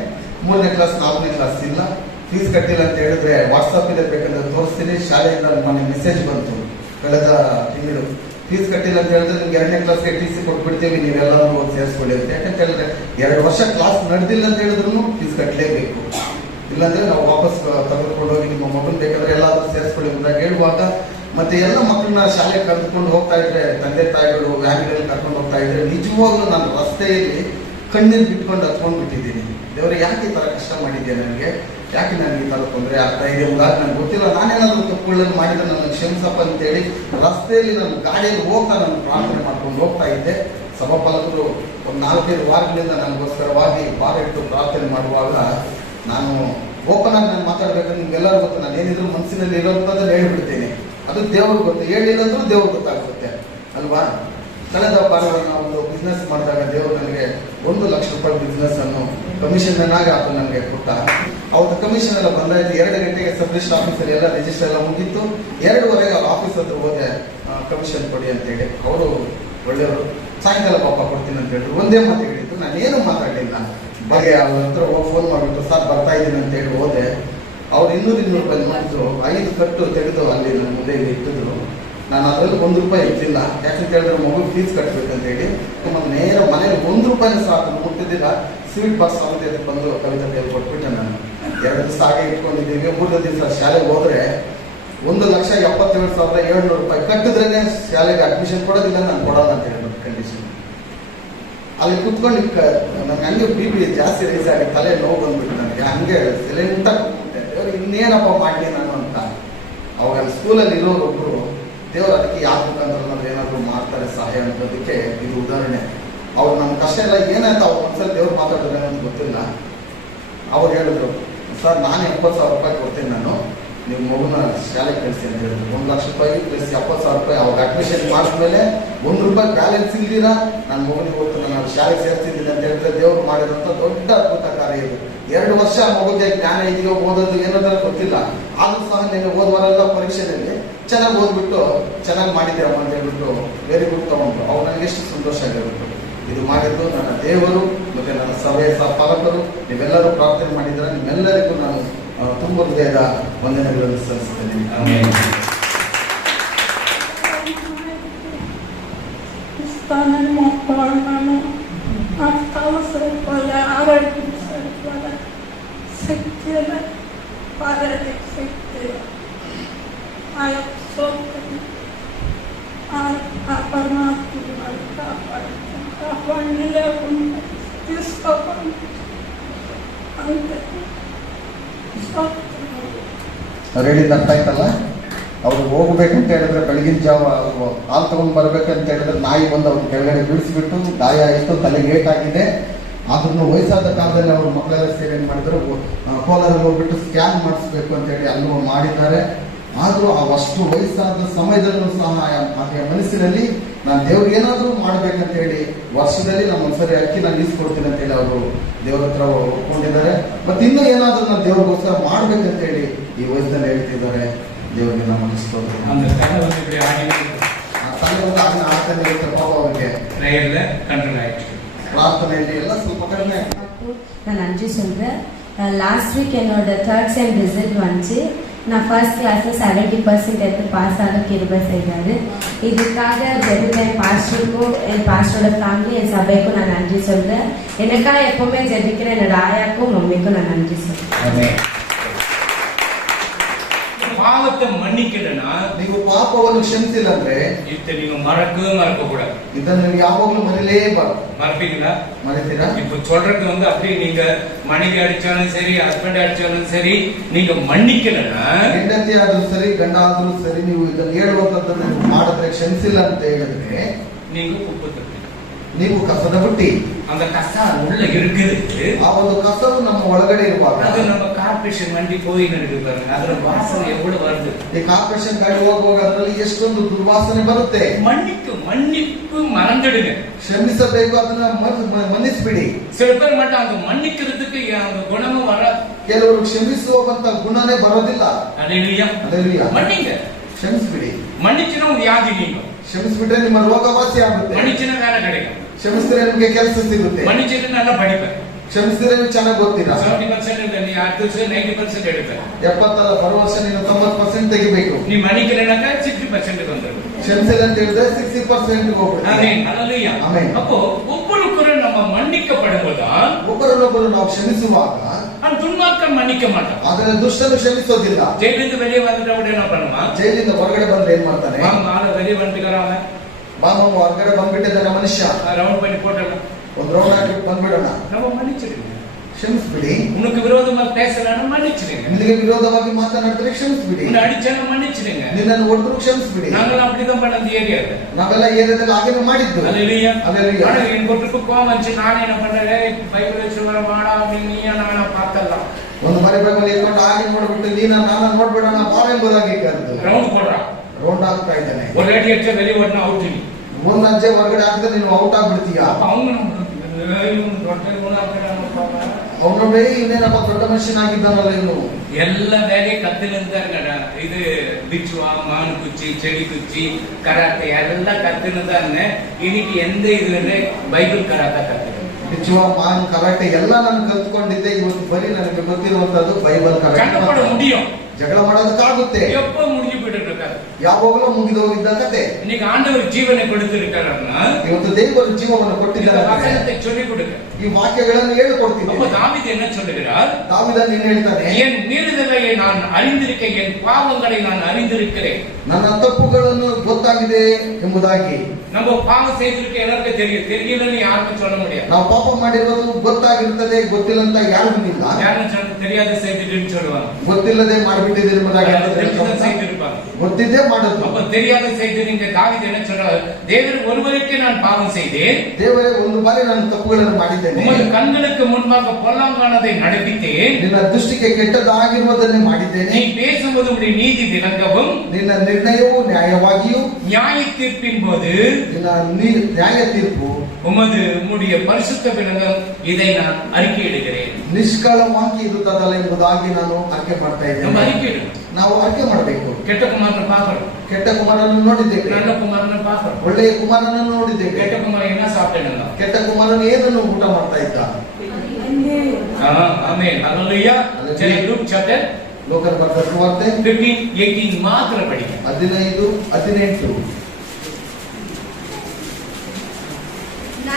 3ನೇ ಕ್ಲಾಸ್ 4ನೇ ಕ್ಲಾಸ್ ಇಲ್ಲ. ಫೀಸ್ ಕಟ್ಟಿಲ್ಲ ಅಂತ ಹೇಳಿದ್ರೆ ವಾಟ್ಸಪ್ ಇದೆ, ಬೇಕಂದ್ರೆ ತೋರಿಸ್ತೀನಿ. ಶಾಲೆಯಿಂದ ಮನೆ ಮೆಸೇಜ್ ಬಂತು ಕಳೆದ ತಿಂಗಳು, ಫೀಸ್ ಕಟ್ಟಿಲ್ಲ ಅಂತ ಹೇಳಿದ್ರೆ ನಿಮ್ಗೆ 2ನೇ ಕ್ಲಾಸ್ಗೆ TC ಕೊಟ್ಬಿಡ್ತೀವಿ, ನೀವೆಲ್ಲರೂ ಓದಿ ಸೇರಿಸ್ಕೊಳ್ಳಿ ಅಂತ. ಯಾಕಂತ ಹೇಳಿದ್ರೆ 2 ವರ್ಷ ಕ್ಲಾಸ್ ನಡೆದಿಲ್ಲ ಅಂತ ಹೇಳಿದ್ರು ಫೀಸ್ ಕಟ್ಟಲೇಬೇಕು, ಇಲ್ಲಾಂದ್ರೆ ನಾವು ವಾಪಸ್ ತೆಗೆದುಕೊಂಡು ಹೋಗಿ ನಿಮ್ಮ ಮಗನ್ ಬೇಕಾದ್ರೆ ಎಲ್ಲಾದ್ರೂ ಸೇರಿಸ್ಕೊಳ್ಳಿ ಅಂತ ಹೇಳುವಾಗ, ಮತ್ತೆ ಎಲ್ಲ ಮಕ್ಕಳನ್ನ ಶಾಲೆಗೆ ಕರೆದುಕೊಂಡು ಹೋಗ್ತಾ ಇದ್ರೆ ತಂದೆ ತಾಯಿಗಳು ವ್ಯಾನ್ಗಳಲ್ಲಿ ಕರ್ಕೊಂಡು ಹೋಗ್ತಾ ಇದ್ರೆ ನಿಜವಾಗ್ಲೂ ನಾನು ರಸ್ತೆಯಲ್ಲಿ ಕಣ್ಣೀರು ಬಿಟ್ಕೊಂಡು ಹತ್ಕೊಂಡು ಬಿಟ್ಟಿದ್ದೀನಿ. ದೇವರೇ ಯಾಕೆ ಈ ಥರ ಕಷ್ಟ ಮಾಡಿದ್ದೆ ನನಗೆ, ಯಾಕೆ ನನಗೆ ಈ ಥರ ತೊಂದರೆ ಆಗ್ತಾ ಇದೆ ಎಂಬುದಾಗಿ ನನಗೆ ಗೊತ್ತಿಲ್ಲ. ನಾನೇನಾದರೂ ತಪ್ಪುಗಳನ್ನು ಮಾಡಿದ್ರೆ ನನ್ನ ಕ್ಷಮಿಸಪ್ಪ ಅಂತೇಳಿ ರಸ್ತೆಯಲ್ಲಿ ನಾನು ಗಾಡಿಯಲ್ಲಿ ಹೋಗ್ತಾ ನಾನು ಪ್ರಾರ್ಥನೆ ಮಾಡ್ಕೊಂಡು ಹೋಗ್ತಾ ಇದ್ದೆ. ಸಭಾಪಾಲಕರು ಒಂದು 4-5 ವಾರಗಳಿಂದ ನನಗೋಸ್ಕರವಾಗಿ ಭಾರ ಇಟ್ಟು ಪ್ರಾರ್ಥನೆ ಮಾಡುವಾಗ ನಾನು ಓಪನ್ ಆಗಿ ನಾನು ಮಾತಾಡ್ಬೇಕಂದ್ರೆ ನಿಮ್ಗೆಲ್ಲರೂ ಗೊತ್ತು, ನಾನು ಏನಿದ್ರು ಮನಸ್ಸಿನಲ್ಲಿ ಇರೋಂಥದ್ದನ್ನು ಹೇಳ್ಬಿಡ್ತೇನೆ. ಅದು ದೇವ್ರಿಗೆ ಗೊತ್ತು, ಹೇಳಿಲ್ಲ ಅಂದ್ರೂ ದೇವ್ರಿಗೆ ಗೊತ್ತಾಗುತ್ತೆ ಅಲ್ವಾ. ಕಳೆದ ಭಾನುವಾರ ನಾವು ಒಂದು ಬಿಸ್ನೆಸ್ ಮಾಡಿದಾಗ ದೇವರು ನನಗೆ ₹1,00,000 ಬಿಸ್ನೆಸ್ ಅನ್ನು ಕಮಿಷನ್ ಆಗಿ ಅದು ನನಗೆ ಕೊಟ್ಟ. ಅವ್ರ ಕಮಿಷನ್ ಎಲ್ಲ ಬಂದಾಯ್ತು. 2 ಗಂಟೆಗೆ ಸಬ್ ರಿಜಿಸ್ಟರ್ ಆಫೀಸಲ್ಲಿ ಎಲ್ಲ ರಿಜಿಸ್ಟರ್ ಎಲ್ಲ ಮುಗಿತ್ತು. 2:30 ಅವ್ರ ಆಫೀಸ್ ಹತ್ರ ಹೋದೆ, ಕಮಿಷನ್ ಕೊಡಿ ಅಂತೇಳಿ. ಅವರು ಒಳ್ಳೆಯವರು, ಸಾಯಂಕಾಲ ಪಾಪ ಕೊಡ್ತೀನಿ ಅಂತ ಹೇಳಿದ್ರು. ಒಂದೇ ಮಾತು ಹೇಳಿದ್ದು, ನಾನೇನು ಮಾತಾಡಲಿಲ್ಲ. ಬಗ್ಗೆ ಅವ್ರ ಹತ್ರ ಹೋಗಿ ಫೋನ್ ಮಾಡಿಬಿಟ್ಟು ಸರ್ ಬರ್ತಾ ಇದ್ದೀನಿ ಅಂತ ಹೇಳಿ ಹೋದೆ. ಅವ್ರು ₹200 ಮಾಡಿದ್ರು. 5 ಕಟ್ಟು ತೆಗೆದು ಅಲ್ಲಿ ನನ್ನ ಮುಂದೆ ಇಟ್ಟಿದ್ರು. ನಾನು ಅದರಲ್ಲಿ ₹1 ಇಟ್ಟಿಲ್ಲ. ಯಾಕಂತ ಹೇಳಿದ್ರೆ ಮಗು ಫೀಸ್ ಕಟ್ಟಬೇಕಂತ ಹೇಳಿ ನೇರ ಮನೇಲಿ ₹1 ಸಾಕು ಮುಟ್ಟಿದ್ದಿಲ್ಲ. ಸ್ವೀಟ್ ಬಾಕ್ಸ್ ಸಮೇತ ಎದ್ದು ಬಂದು ಕವಿತಾ ಕೈಯಲ್ಲಿ ಕೊಟ್ಬಿಟ್ಟೆ. ನಾನು 2 ದಿವಸ ಹಾಗೆ ಇಟ್ಕೊಂಡಿದ್ದೀವಿ. 3ನೇ ದಿವಸ ಶಾಲೆಗೆ ಹೋದ್ರೆ ₹1,77,700 ಕಟ್ಟಿದ್ರೇನೆ ಶಾಲೆಗೆ ಅಡ್ಮಿಷನ್ ಕೊಡೋದಿಲ್ಲ, ನಾನು ಕೊಡಲ್ಲ ಅಂತ ಹೇಳ್ಬೋದು ಕಂಡೀಷನ್. ಅಲ್ಲಿ ಕುತ್ಕೊಂಡು ನನಗೆ ಹಂಗೆ BP ಜಾಸ್ತಿ ರೈಸ್ ಆಗಿ ತಲೆ ನೋವು ಬಂದ್ಬಿಟ್ಟು ನನಗೆ ಹಂಗೆ ಸೈಲೆಂಟಾಗಿ ಕೂತ್ಬಿಟ್ಟೆ. ಇನ್ನೇನಪ್ಪ ಮಾಡಲಿ ನಾನು ಅಂತ. ಅವಾಗ ಅಲ್ಲಿ ಸ್ಕೂಲಲ್ಲಿ ಇರೋರೊಬ್ಬರು ದೇವರು ಅದಕ್ಕೆ ಯಾವ ಮುಖಾಂತರ ಏನಾದರೂ ಮಾಡ್ತಾರೆ ಸಹಾಯ ಅನ್ನೋದಕ್ಕೆ ಇದು ಉದಾಹರಣೆ. ಅವ್ರು ನಮ್ಮ ಕಷ್ಟ ಎಲ್ಲ ಏನಾಯ್ತು ಅವ್ರು ಒಂದ್ಸಲ ದೇವ್ರು ಮಾತಾಡಿದ್ರೆ ಅಂತ ಗೊತ್ತಿಲ್ಲ. ಅವ್ರು ಹೇಳಿದ್ರು, ಸರ್ ನಾನು ₹70,000 ಕೊಡ್ತೀನಿ, ನಾನು ನೀವು ಮಗುನ ಶಾಲೆಗೆ ಕಳಿಸಿ ಅಂತ ಹೇಳಿದ್ರು. ₹1,00,000 ಪ್ಲಸ್ ₹70,000. ಅವಾಗ ಅಡ್ಮಿಷನ್ ಮಾಡಿದ್ಮೇಲೆ ₹1 ಬ್ಯಾಲೆನ್ಸ್ ಇಲ್ದಿರಾ ನನ್ನ ಮಗುನಿಗೆ ಗೊತ್ತು ನಾನು ಶಾಲೆಗೆ ಸೇರ್ತಿದ್ದೀನಿ ಅಂತ ಹೇಳಿದ್ರೆ ದೇವರು ಮಾಡಿರೋಂಥ ದೊಡ್ಡ ಅದ್ಭುತ ಕಾರ್ಯ ಇದು. 2 ವರ್ಷ ಮಗುಗೆ ಜ್ಞಾನ ಇದೆಯೋ ಓದೋದು ಏನಂತ ಗೊತ್ತಿಲ್ಲ. ಆದ್ರೂ ಸಹ ನೀನು ಓದುವರೆಲ್ಲ ಪರೀಕ್ಷೆಯಲ್ಲಿ ಚೆನ್ನಾಗಿ ಓದ್ಬಿಟ್ಟು ಚೆನ್ನಾಗಿ ಮಾಡಿದ್ದೀರಮ್ಮ ಅಂತ ಹೇಳ್ಬಿಟ್ಟು ವೆರಿ ಗುಡ್ ತಗೊಂಡ್ರು. ಅವ್ರು ನನಗೆ ಎಷ್ಟು ಸಂತೋಷ ಆಗಿರ್ಬಿಟ್ಟು. ಇದು ಮಾಡಿದ್ದು ನನ್ನ ದೇವರು ಮತ್ತೆ ನನ್ನ ಸಭೆಯ ಪಾಲಕರು, ನೀವೆಲ್ಲರೂ ಪ್ರಾರ್ಥನೆ ಮಾಡಿದ್ರೆ ನಿಮ್ಮೆಲ್ಲರಿಗೂ ನಾನು ತುಂಬ ಹೃದಯದ ವಂದನೆಗಳನ್ನು ಸಲ್ಲಿಸ್ತೇನೆ. ಮಕ್ಕಳನ್ನು ಅರ್ಥವ ಸ್ವಲ್ಪ ಆರೋಗ್ಯ ಸ್ವಲ್ಪ ಸಿಗ್ತಿಲ್ಲ, ಪಾರಕ್ಕೆ ಸಿಗ್ತಿಲ್ಲ. ಪರಮಾತ್ಮ ಕಾಪಾಡಲಿಲ್ಲ తీసుకోకండి అంతే. ರೆಡಿ ಅರ್ಥ ಆಯ್ತಲ್ಲ. ಅವ್ರು ಹೋಗ್ಬೇಕಂತ ಹೇಳಿದ್ರೆ ಬೆಳಗಿನ ಜಾವ ಹಾಲು ತಗೊಂಡು ಬರ್ಬೇಕಂತ ಹೇಳಿದ್ರೆ ನಾಯಿ ಬಂದು ಅವ್ರ ಕೆಳಗಡೆ ಬೀಳಿಸ್ಬಿಟ್ಟು ಗಾಯ ಆಯಿತು, ತಲೆಗೆ ಏಟಾಗಿದೆ. ಆದ್ರೂ ವಯಸ್ಸಾದ ಕಾಲದಲ್ಲಿ ಅವ್ರ ಮಕ್ಕಳೆಲ್ಲ ಸೇರಿ ಏನ್ ಮಾಡಿದ್ರು, ಕೋಲಾರಲ್ಲಿ ಹೋಗ್ಬಿಟ್ಟು ಸ್ಕ್ಯಾನ್ ಮಾಡಿಸ್ಬೇಕು ಅಂತ ಹೇಳಿ ಅಲ್ಲೂ ಮಾಡಿದ್ದಾರೆ. ಆದ್ರೂ ಅಷ್ಟು ವಯಸ್ಸಾದ ಸಮಯದಲ್ಲೂ ಸಹ ಆಕೆಯ ಮನಸ್ಸಿನಲ್ಲಿ ನಾನು ದೇವ್ರಿಗೆ ಏನಾದ್ರೂ ಮಾಡ್ಬೇಕಂತ ಹೇಳಿ ವರ್ಷದಲ್ಲಿ ನಾನು ಒಂದ್ಸರಿ ಅಕ್ಕಿ ನಾನು ಈಸ್ಕೊಡ್ತೀನಿ ಅಂತ ಹೇಳಿ ಅವರು ದೇವ್ರ ಹತ್ರ ಒಪ್ಕೊಂಡಿದ್ದಾರೆ. ಮತ್ತೆ ಇನ್ನೂ ಏನಾದ್ರೂ ನಾನು ದೇವ್ರಿಗೋಸ್ಕರ ಮಾಡ್ಬೇಕಂತ ಹೇಳಿ ಈ ವಯಸ್ಸಲ್ಲಿ ಹೇಳ್ತಿದ್ದಾರೆ. ದೇವರಿಗೆ ನಮ್ಮ ಅನಿಸ್ತೋದು ಆಡ್ತಾನೆ ಇರುತ್ತೆ ಪಾಪ ಅವ್ರಿಗೆ. ಪ್ರಾರ್ಥನೆಯಲ್ಲಿ ಎಲ್ಲ ಸ್ವಲ್ಪ ಕಡಿಮೆ. நான் நன்றி சொல்கிறேன். லாஸ்ட் வீக் என்னோட தேர்ட் செம் ரிசல்ட் வந்துச்சு. நான் ஃபர்ஸ்ட் கிளாஸில் 70% எடுத்து பாஸ் ஆக கிருபை செய்தார். இதுக்காக ஜெபித்த பாஸ்டருக்கும் என் பாஸ்டரோட ஃபேமிலி, என் சபைக்கும் நான் நன்றி சொல்கிறேன். எனக்காக எப்போவுமே ஜெபிக்கிற என்னோட ஆயாக்கும் மம்மிக்கும் நான் நன்றி சொல்கிறேன். ಪಾಪத்தை மன்னிக்கலனா, ನೀವು ಪಾಪವನ್ನು ಕ್ಷಮಿಸಿಲ್ಲ ಅಂದ್ರೆ ಇತ್ತೆ ನೀವು மறக்க கூடாது. ಇದನ್ನು ನೀವು ಯಾವಾಗಲೂ ಮರಿಲೇಬಾರದು. மறப்பீங்களா? மறತೀರಾ? இப்ப சொல்றது அப்படியே நீங்க மனைவி அடிச்சாலும் சரி, ஹஸ்பண்ட் அடிச்சாலும் சரி, நீங்க மன்னிக்கலனா, ಹೆಂಡತಿ ಆದ್ರೂ ಸರಿ, ಗಂಡ ಆದ್ರೂ ಸರಿ, ನೀವು ಇದನ್ನು ಹೇಳುವಂತದ್ದನ್ನು ಮಾಡಿದ್ರೆ, ಕ್ಷಮಿಸಿಲ್ಲ ಅಂತ ಹೇಳಿದ್ರೆ நீங்க குப்பை தட்டி, ನೀವು ಕಸದ ಬುಟ್ಟಿ. அந்த கச உள்ள இருக்குது. ಆ ಒಂದು ಕಸವು ನಮ್ಮ ಒಳಗಡೆ ಇರುವಾಗ ಅದು ನಮ್ಮ ಕಾರ್ಪೊರೇಷನ್ ಮಂಡಿ போய் ನಡೆಯುತ್ತಾರೆ. ಅದರ ವಾಸನೆ ಎவ்வளவு வருது. ಈ ಕಾರ್ಪೊರೇಷನ್ ಗಾಡಿ ಹೋಗುವಾಗ ಅದರಲ್ಲಿ ಎಷ್ಟೊಂದು ದುರ್ವಾಸನೆ ಬರುತ್ತೆ. மன்னிப்பு மறந்துடுங்க. ಕ್ಷಮಿಸಬೇಕು, ಅದನ್ನ ಮನ್ನಿಸ್ಬಿಡಿ. சில பேர் மட்டும் அந்த மன்னிக்கிறதுக்கு அந்த குணமும் வர, ಕೆಲವರು ಕ್ಷಮಿಸುವಂತ ಗುಣನೇ ಬರೋದಿಲ್ಲ. அல்லேலூயா. அல்லேಲೂಯಾ. மன்னிங்க, ಕ್ಷಮಿಸ್ಬಿಡಿ. மன்னிச்சினா ಒಂದು ವ್ಯಾಧಿ ನೀನು. ಕ್ಷಮಿಸ್ಬಿಟ್ರೆ ನಿಮ್ಮ ರೋಗ ವಾಸಿ ಆಗುತ್ತೆ. மன்னிச்சினா வேலை கிடைக்கும். ಕ್ಷಮಿಸಿದ್ರೆ ನಿಮ್ಗೆ ಕೆಲಸ ಸಿಗುತ್ತೆ. மன்னிச்சிட்டு நல்லா படிப்பேன். ಕ್ಷಮಿಸಿದ್ರೆ ನೀವು ಚೆನ್ನಾಗಿ ಓದ್ತೀರಾ. 70% ನೀ 90% எடுப்பேன். 70 ಬರುವ ವರ್ಷ ನೀನು 90% ತೆಗಿಬೇಕು. நீ மன்னிக்கலனாக்கா 60% வந்துடும். ಕ್ಷಮಿಸಿಲ್ಲ ಅಂತ ಹೇಳಿದ್ರೆ 60% ಹೋಗ್ಬಿಡ್ತೀವಿ. ஆமென். ஹல்லேலூயா. ஆமென். அப்போ ஒவ்வொருவரும் நம்ம மன்னிக்கப்படும்போது ಒಬ್ಬರನ್ನೊಬ್ಬರು ನಾವು ಕ್ಷಮಿಸುವಾಗ அந்த துன்மார்க்கன் மன்னிக்க மாட்டான். ಅದನ್ನ ದುಷ್ಟನು ಕ್ಷಮಿಸೋದಿಲ್ಲ. ஜெயிலிருந்து வெளியே வந்துட்டா கூட என்ன பண்ணுவான்? ಜೈಲಿಂದ ಹೊರಗಡೆ ಬಂದ್ರೆ ಏನ್ ಮಾಡ್ತಾನೆ? மாலை வெளியே வந்துக்கிறாங்க, ಮಾಮ ಹೊರಗಡೆ ಬಂದ್ಬಿಟ್ಟಿದ್ದಾನೆ ಮನುಷ್ಯ, ரவுண்ட் பண்ணி போட்டல, ಒಂದ್ ರೌಂಡ್ ಹಾಕಿ ಬಂದ್ಬಿಡೋಣ. நம்ம மன்னிச்சிடுங்க. ಕ್ಷಮಿಸ್ಬಿಡಿ. உனக்கு விரோதமா பேசலாம்னு மன்னிச்சிடுங்க. ನಿನಗೆ ವಿರೋಧವಾಗಿ ಮಾತನಾಡಿದ್ರೆ ಕ್ಷಮಿಸ್ಬಿಡಿ. உன்னை அடிச்சாலும் மன்னிச்சிடுங்க. ನಿನ್ನನ್ನು ಹೊಡೆದ್ರು ಕ್ಷಮಿಸ್ಬಿಡಿ. நாங்களும் அப்படிதான் பண்ண அந்த ஏரியால. ನಾವೆಲ್ಲ ಏರಿಯಾದಲ್ಲಿ ಹಾಗೇನೆ ಮಾಡಿದ್ದು. அல்லேலூயா. அல்லேலூயா. ஆனா என் பொட்டுக்கு கோவம் வந்துச்சு. நானே என்ன பண்ணேன், பைபிள் வச்சு வர வாடா நீயா நானா பார்த்தலாம். ಒಂದು ಮನೆ ಬಗ್ಗೆ ಇಟ್ಕೊಂಡು ಹಾಗೆ ನೋಡ್ಬಿಟ್ಟು ನೀನ ನಾನು ನೋಡ್ಬಿಡೋಣ ಬಾಳ ಎಂಬುದಾಗಿ ಕರೆದು ரவுண்ட் போடுறான். ರೌಂಡ್ ಆಗ್ತಾ ಇದ್ದಾನೆ. ஒரு அடி அடிச்சா வெளியே ஓடனா அவுட் நீ. ಒಂದು ಅಜ್ಜೆ ಹೊರಗಡೆ ಹಾಕಿದ್ರೆ ನೀನು ಔಟ್ ಆಗ್ಬಿಡ್ತೀಯ. அப்ப அவங்க ಅವನೊಬ್ಬೇ ಇವನೇನಪ್ಪ ದೊಡ್ಡ ಮನುಷ್ಯನಾಗಿದ್ದಾನಲ್ಲ ಇವನು. ಎಲ್ಲ வேலையை கத்துனதுதாங்க. இது பிச்சுவா, மான் குச்சி, செடி குச்சி, கராத்தே எல்லாம் கத்துனதாங்க. இன்னைக்கு எந்த இதுல பைபிள் கராத்தா கத்துக்கிறேன். ಬಿಚ್ಚುವ, ಮಾನ್, ಕರಾಟೆ ಎಲ್ಲ ನಾನು ಕಲ್ತ್ಕೊಂಡಿದ್ದೆ. ಇವತ್ತು ಬರೀ ನನಗೆ ಗೊತ್ತಿರುವಂತದ್ದು ಬೈಬಲ್ ಕರಾಟೆ. கண்டப்பட முடியும். ಜಗಳ ಮಾಡೋದಕ್ಕಾಗುತ್ತೆ. எப்ப முடிஞ்சு போயிட்டு இருக்காது. ಯಾವಾಗಲೂ ಮುಗಿದು ಹೋಗಿದ್ದ ಕತೆ. இன்னைக்கு ஆண்டவர் ஜீவனை கொடுத்திருக்காருன்னா, ಇವತ್ತು ದೇವರು ಜೀವವನ್ನು ಕೊಟ್ಟಿದ್ದಾರೆ. வசனத்தை சொல்லி கொடுங்க. ಈ ವಾಕ್ಯಗಳನ್ನು ಹೇಳಿಕೊಡ್ತೀನಿ. அப்ப தாவீது என்ன சொல்லுகிறார்? ದಾವೀದನು ಏನು ಹೇಳ್ತಾನೆ? என் மீறுதலை நான் அறிந்திருக்கேன், என் பாவங்களை நான் அறிந்திருக்கிறேன். ನನ್ನ ತಪ್ಪುಗಳನ್ನು ಗೊತ್ತಾಗಿದೆ ಎಂಬುದಾಗಿ. நம்ம பாவம் செய்திருக்க எல்லாருக்கும் தெரியும். தெரியலன்னு யாருக்கும் சொல்ல முடியாது. ನಾವು ಪಾಪ ಮಾಡಿರೋದು ಗೊತ್ತಾಗಿರ್ತದೆ, ಗೊತ್ತಿಲ್ಲ ಅಂತ ಯಾರಿಗೂ ಇಲ್ಲ. யாரும் தெரியாத செய்துட்டுன்னு சொல்லுவாங்க. ಗೊತ್ತಿಲ್ಲದೆ ಮಾಡಿಬಿಟ್ಟಿದೆ ಎಂಬುದಾಗಿ செய்திருப்பாங்க. ಗೊತ್ತಿದ್ದೇ ಮಾಡೋದು. அப்ப தெரியாத செய்து நீங்க தாவீது என்ன சொல்றாரு? தேவன் ஒருவருக்கே நான் பாவம் செய்தேன், ದೇವರೇ ಒಂದು ಬಾರಿ ನಾನು ತಪ್ಪುಗಳನ್ನು ಮಾಡಿದ್ದೇನೆ. உமது கண்களுக்கு முன்பாக பொல்லாங்கானதை நடப்பித்தேன், ನಿನ್ನ ದೃಷ್ಟಿಗೆ ಕೆಟ್ಟದಾಗಿರುವುದನ್ನೇ ಮಾಡಿದ್ದೇನೆ. நீ பேசும்போது உடைய நீதி விளங்கவும், ನಿನ್ನ ನಿರ್ಣಯವು ನ್ಯಾಯವಾಗಿಯೂ, நியாய தீர்ப்பின் போது ನಿನ್ನ ನ್ಯಾಯ ತೀರ್ಪು உம்முடைய பரிசுத்த விளங்கும். இதை நான் அறிக்கையிடுகிறேன். ನಿಷ್ಕಳವಾಗಿ ಇರುತ್ತದಲ್ಲ ಎಂಬುದಾಗಿ ನಾನು ಅರ್ಕೆ ಮಾಡ್ತಾ நம்ம ಇದ್ದೇನೆ. அறிக்கையிடணும். ನಾವು ಅರ್ಕೆ ಮಾಡಬೇಕು. ಕೆಟ್ಟ ಕುಮಾರನ பார்க்கணும், ಕೆಟ್ಟ ಕುಮಾರನನ್ನು ನೋಡಿದ್ದೇವೆ, நல்ல ಕುಮಾರನ பார்க்கணும். ಒಳ್ಳೆಯ ಕುಮಾರನನ್ನು ನೋಡಿದ್ದೇವೆ. ಕೆಟ್ಟ ಕುಮಾರ என்ன சாப்பிட்டேன்னா, ಕೆಟ್ಟ ಕುಮಾರನು ಏನನ್ನು ಊಟ ಮಾಡ್ತಾ ಇದ್ದ? ಆಮೆನ್. ಹಲ್ಲೆಲೂಯಾ. ಸರಿ, ಲೂಕ್ ಚಾಪ್ಟರ್ ಲೋಕನ ಬರೆದ ಸುವಾರ್ತೆ 15:18 ಮಾತ್ರ படிங்க. 15-18.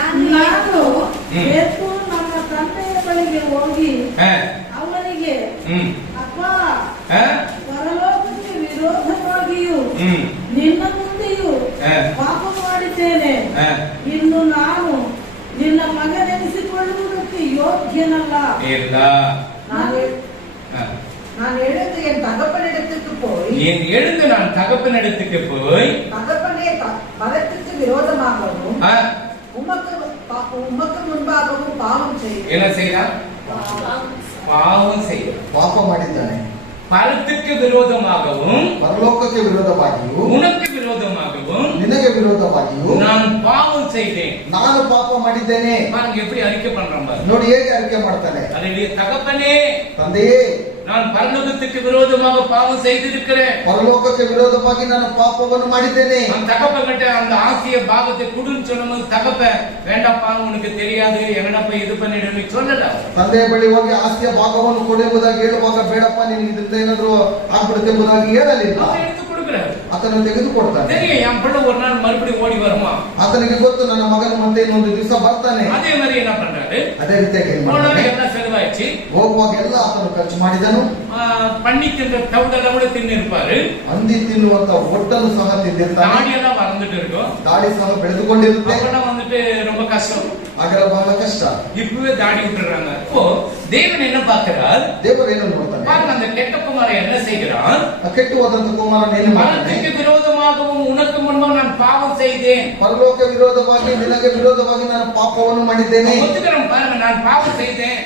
ನಾನು ಎದ್ದು ನನ್ನ ತಂದೆಯ ಬಳಿಗೆ ಹೋಗಿ ಹಾ, ಅವನಿಗೆ ಅಪ್ಪ, ಪರಲೋಕಕ್ಕೆ ವಿರೋಧವಾಗಿಯೂ ನಿನ್ನ ಮುಂದೆಯೂ ಪಾಪ ಮಾಡಿದ್ದೇನೆ. ಇನ್ನು ನಾನು ನಿನ್ನ ಮಗನೆನಿಸಿಕೊಳ್ಳುವುದಕ್ಕೆ ಯೋಗ್ಯನಲ್ಲ. ಇಲ್ಲ. நான் எழுந்து என் தகப்பனிடத்துக்கு போய் எழுந்து நான் தகப்பனிடத்துக்கு போய் தகப்பனே பலத்துக்கு விரோதமாகவும் ஆ, உமக்கு முன்பாகவும் பாவம் செய்து என்ன செய்யலாம்? பாவம் செய்ய ಪಾಪ ಮಾಡಿದ್ದಾನೆ, பலத்துக்கு விரோதமாகவும் ಪರಲೋಕಕ್ಕೆ ವಿರೋಧವಾಗಿಯೂ உனக்கு விரோதமாகவும் ನಿನಗೆ ವಿರೋಧವಾಗಿಯೂ நான் பாவம் செய்தேன். ನಾನು ಪಾಪ ಮಾಡಿದ್ದೇನೆ. பாருங்க எப்படி அறிக்கை பண்றான் பாருங்க. ನೋಡಿ ಹೇಗೆ ಅರಿಕೆ ಮಾಡ್ತಾನೆ. அல்லேலூயா. தகப்பனே, ತಂದೆಯೇ, நான் பரலோகத்துக்கு விரோதமாக பாவம் செய்திருக்கிறேன். ಪರಲೋಕಕ್ಕೆ ವಿರೋಧವಾಗಿ ನಾನು ಪಾಪವನ್ನು ಮಾಡಿದ್ದೇನೆ. அந்த தகப்பன்கிட்ட அந்த ஆசிய பாகத்தை குடுன்னு சொல்லும்போது தகப்பன் வேண்டாப்பா உனக்கு தெரியாது எங்கடா போய் இது பண்ணிடுன்னு சொல்லல. ತಂದೆಯ ಬಳಿ ಹೋಗಿ ಆಸ್ತಿಯ ಭಾಗವನ್ನು ಕೊಡುವುದಾಗಿ ಹೇಳುವಾಗ ಬೇಡಪ್ಪ ನಿನ್ಗೆ ಇದ್ರಿಂದ ಏನಾದ್ರು ಆಗ್ಬಿಡುತ್ತೆ ಎಂಬುದಾಗಿ ಹೇಳಲಿಲ್ಲ. அவர் எடுத்து கொடுக்கிறாரு. ಆತನು ತೆಗೆದುಕೊಡ್ತಾನೆ. தெரியும் என் பிள்ளை ஒரு நாள் மறுபடியும் ஓடி வருமா. ಆತನಿಗೆ ಗೊತ್ತು ನನ್ನ ಮಗನು ಮತ್ತೆ ಇನ್ನೊಂದು ದಿವಸ ಬರ್ತಾನೆ. அதே மாதிரி என்ன பண்றாரு? ಅದೇ ರೀತಿಯಾಗಿ ಏನ್ போனாலும் ಮಾಡ್ತಾನೆ, எல்லாம் செலவாயிடுச்சு. ಹೋಗುವಾಗ ಎಲ್ಲ ಆತನು ಖರ್ಚು ಮಾಡಿದನು. பண்ணி தின்ற தவிடெல்லாம் கூட தின்னு இருப்பாரு. ಹಂದಿ ತಿನ್ನುವಂತ ಒಟ್ಟನ್ನು ಸಹ ತಿಂದಿರ್ತಾನೆ. தாடியெல்லாம் வளர்ந்துட்டு இருக்கும். ದಾಡಿ ಸಹ ಬೆಳೆದುಕೊಂಡಿರುತ್ತೆ. அப்பெல்லாம் வந்துட்டு ரொம்ப கஷ்டம். ಆಗಲ್ಲ, ಬಹಳ ಕಷ್ಟ. இப்பவே தாடி விட்டுறாங்க. அப்போ தேவன் என்ன பார்க்கிறார்? ದೇವರು ಏನು ನೋಡ್ತಾನೆ, பாருங்க அந்த கெட்ட குமாரன் என்ன செய்கிறான்? ಕೆಟ್ಟು ಹೋದಂತ ಕುಮಾರನ ಏನು ಮಾಡ್ತಾನೆ, பலத்துக்கு விரோதமாகவும் உனக்கு முன்பாக நான் பாவம் செய்தேன். ಪರಲೋಕ ವಿರೋಧವಾಗಿ ನಿನಗೆ ವಿರೋಧವಾಗಿ ನಾನು ಪಾಪವನ್ನು ಮಾಡಿದ್ದೇನೆ. ஒத்துக்கிறேன் பாருங்க, நான் பாவம் செய்தேன்.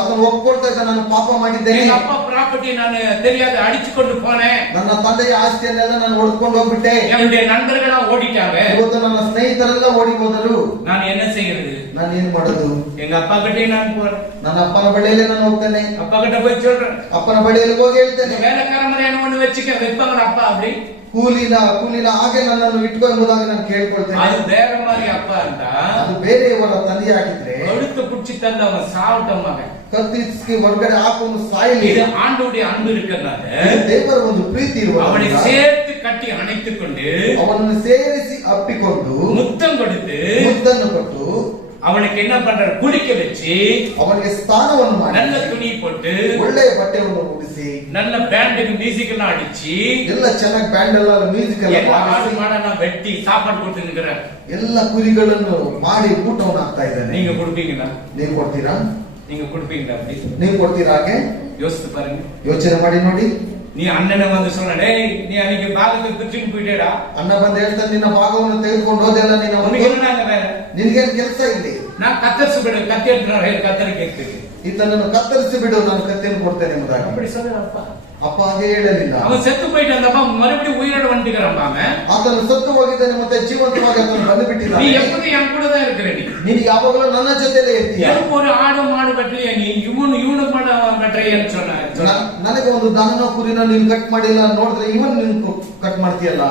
ಆತನು ಒಪ್ಕೊಳ್ತಾ ಇದ್ದ, ನಾನು ಪಾಪ ಮಾಡಿದ್ದೇನೆ. எங்க அப்பா ப்ராப்பர்ட்டி நான் தெரியாத அடிச்சு கொண்டு போனேன். ನನ್ನ ತಂದೆಯ ಆಸ್ತಿಯನ್ನೆಲ್ಲ ನಾನು ಹೊಡೆದುಕೊಂಡು ಹೋಗ್ಬಿಟ್ಟೆ. என்னுடைய நண்பர்களா ஓடிட்டாங்க. ಇವತ್ತು ನನ್ನ ಸ್ನೇಹಿತರೆಲ್ಲ ಓಡಿ ಹೋದರು. நான் என்ன செய்யறது? ನಾನು ಏನ್ ಮಾಡೋದು? எங்க அப்பா கிட்டே நான் போறேன். ನನ್ನ ಅಪ್ಪನ ಬಳಿಯಲ್ಲೇ ನಾನು ಹೋಗ್ತೇನೆ. அப்பா கிட்ட போய் சொல்றேன், ಅಪ್ಪನ ಬಳಿಯಲ್ಲಿ ಹೋಗಿ ಹೇಳ್ತೇನೆ, வேலைக்கார மாதிரியான ஒண்ணு வச்சுக்க வைப்பாங்க அப்பா அப்படி. ಕೂಲಿನ ಹಾಗೆ ನನ್ನನ್ನು ಇಟ್ಕೊ ಎಂಬುದಾಗಿ ನಾನು ಕೇಳ್ಕೊಳ್ತೇನೆ. அது வேற மாதிரி அப்பா இருந்தா ಅದು ಬೇರೆಯವರ ತಂದೆ ಆಗಿದ್ರೆ கழுத்து புடிச்சு தந்து அவன் சாவட்டம் மகன். ಕತ್ತಿಸಿ ಹೊರಗಡೆ ಹಾಕೊಂಡು ಸಾಯಲಿ. இது ஆண்டோடைய அன்பு இருக்கிறதுனால ದೇವರ ಒಂದು ಪ್ರೀತಿ அவனை ಇರುವಾಗ சேர்த்து கட்டி அணைத்துக் கொண்டு ಅವನನ್ನು ಸೇರಿಸಿ ಅಪ್ಪಿಕೊಂಡು முத்தம் கொடுத்து ಮುದ್ದನ್ನು ಕೊಟ್ಟು அவனுக்கு என்ன பண்றாரு? குளிக்க வச்சு ಅವನಿಗೆ ಸ್ನಾನವನ್ನು ಮಾಡಿ நல்ல துணி போட்டு ಒಳ್ಳೆಯ ಬಟ್ಟೆಯನ್ನು ಉಡಿಸಿ நல்ல பேண்டுக்கு மியூசிக் எல்லாம் அடிச்சு ಎಲ್ಲ ಚೆನ್ನಾಗಿ ಬ್ಯಾಂಡ್ ಎಲ್ಲ ಮ್ಯೂಸಿಕ್ ಎಲ್ಲ எல்லா ஆடு ಮಾಡಿಸಿ மாடெல்லாம் வெட்டி சாப்பாடு கொடுத்து நிக்கிற ಎಲ್ಲ ಕುರಿಗಳನ್ನು ಮಾಡಿ ಊಟವನ್ನು ಹಾಕ್ತಾ ಇದ್ದಾನೆ. நீங்க கொடுப்பீங்களா? ನೀವು ಕೊಡ್ತೀರಾ? நீங்க கொடுப்பீங்களா? அப்படி ನೀವು ಕೊಡ್ತೀರಾ? ಹಾಗೆ யோசித்து பாருங்க. ಯೋಚನೆ ಮಾಡಿ ನೋಡಿ. நீ அண்ணனை வந்து சொன்ன, டேய் நீ அன்னைக்கு பாகத்துக்கு பிரிச்சுட்டு போயிட்டேடா, ಅಣ್ಣ ಬಂದು ಹೇಳ್ತಾನೆ, ನಿನ್ನ ಭಾಗವನ್ನು ತೆಗೆದುಕೊಂಡು ಹೋದೆಲ್ಲ ನೀನು. உனக்கு என்னங்க வேற? ನಿನಗೇನು ಕೆಲಸ ಇಲ್ಲಿ? நான் கத்தரிச்சு விடு, கத்தி எடுத்துறாரு, கத்தரி கேட்குது. ಈತನನ್ನು ಕತ್ತರಿಸಿ ಬಿಡು, ನಾನು ಕತ್ತಿಯನ್ನು ಕೊಡ್ತೇನೆ ಎಂಬುದಾಗಿ. அப்படி சொல்றாரு அப்பா. ಅಪ್ಪ ಹಾಗೆ ಹೇಳಲಿಲ್ಲ. அவன் செத்து போயிட்டு வந்தப்ப மறுபடியும் உயிரோட வந்துக்கிறான் அவன். ಆತನು ಸತ್ತು ಹೋಗಿದ್ದಾನೆ, ಮತ್ತೆ ಜೀವಂತವಾಗಿ ಆತನು ಬಂದು நீ ಬಿಟ್ಟಿದ್ದಾನೆ. எப்போதும் என் கூட தான் இருக்கிற நீ. ನೀನು ಯಾವಾಗಲೂ ನನ್ನ ಜೊತೆಲೇ ಇರ್ತೀಯ. எனக்கு ஒரு ஆடு மாடு வெட்டலையா நீ? இவனு மாடு வெட்டுறியன்னு சொன்ன. ನನಗೆ ಒಂದು ದನನ ಕುರಿನ ನೀನು ಕಟ್ ಮಾಡಿಲ್ಲ, ನೋಡಿದ್ರೆ ಇವನ್ ನೀನು ಕಟ್ ಮಾಡ್ತೀಯಲ್ಲ.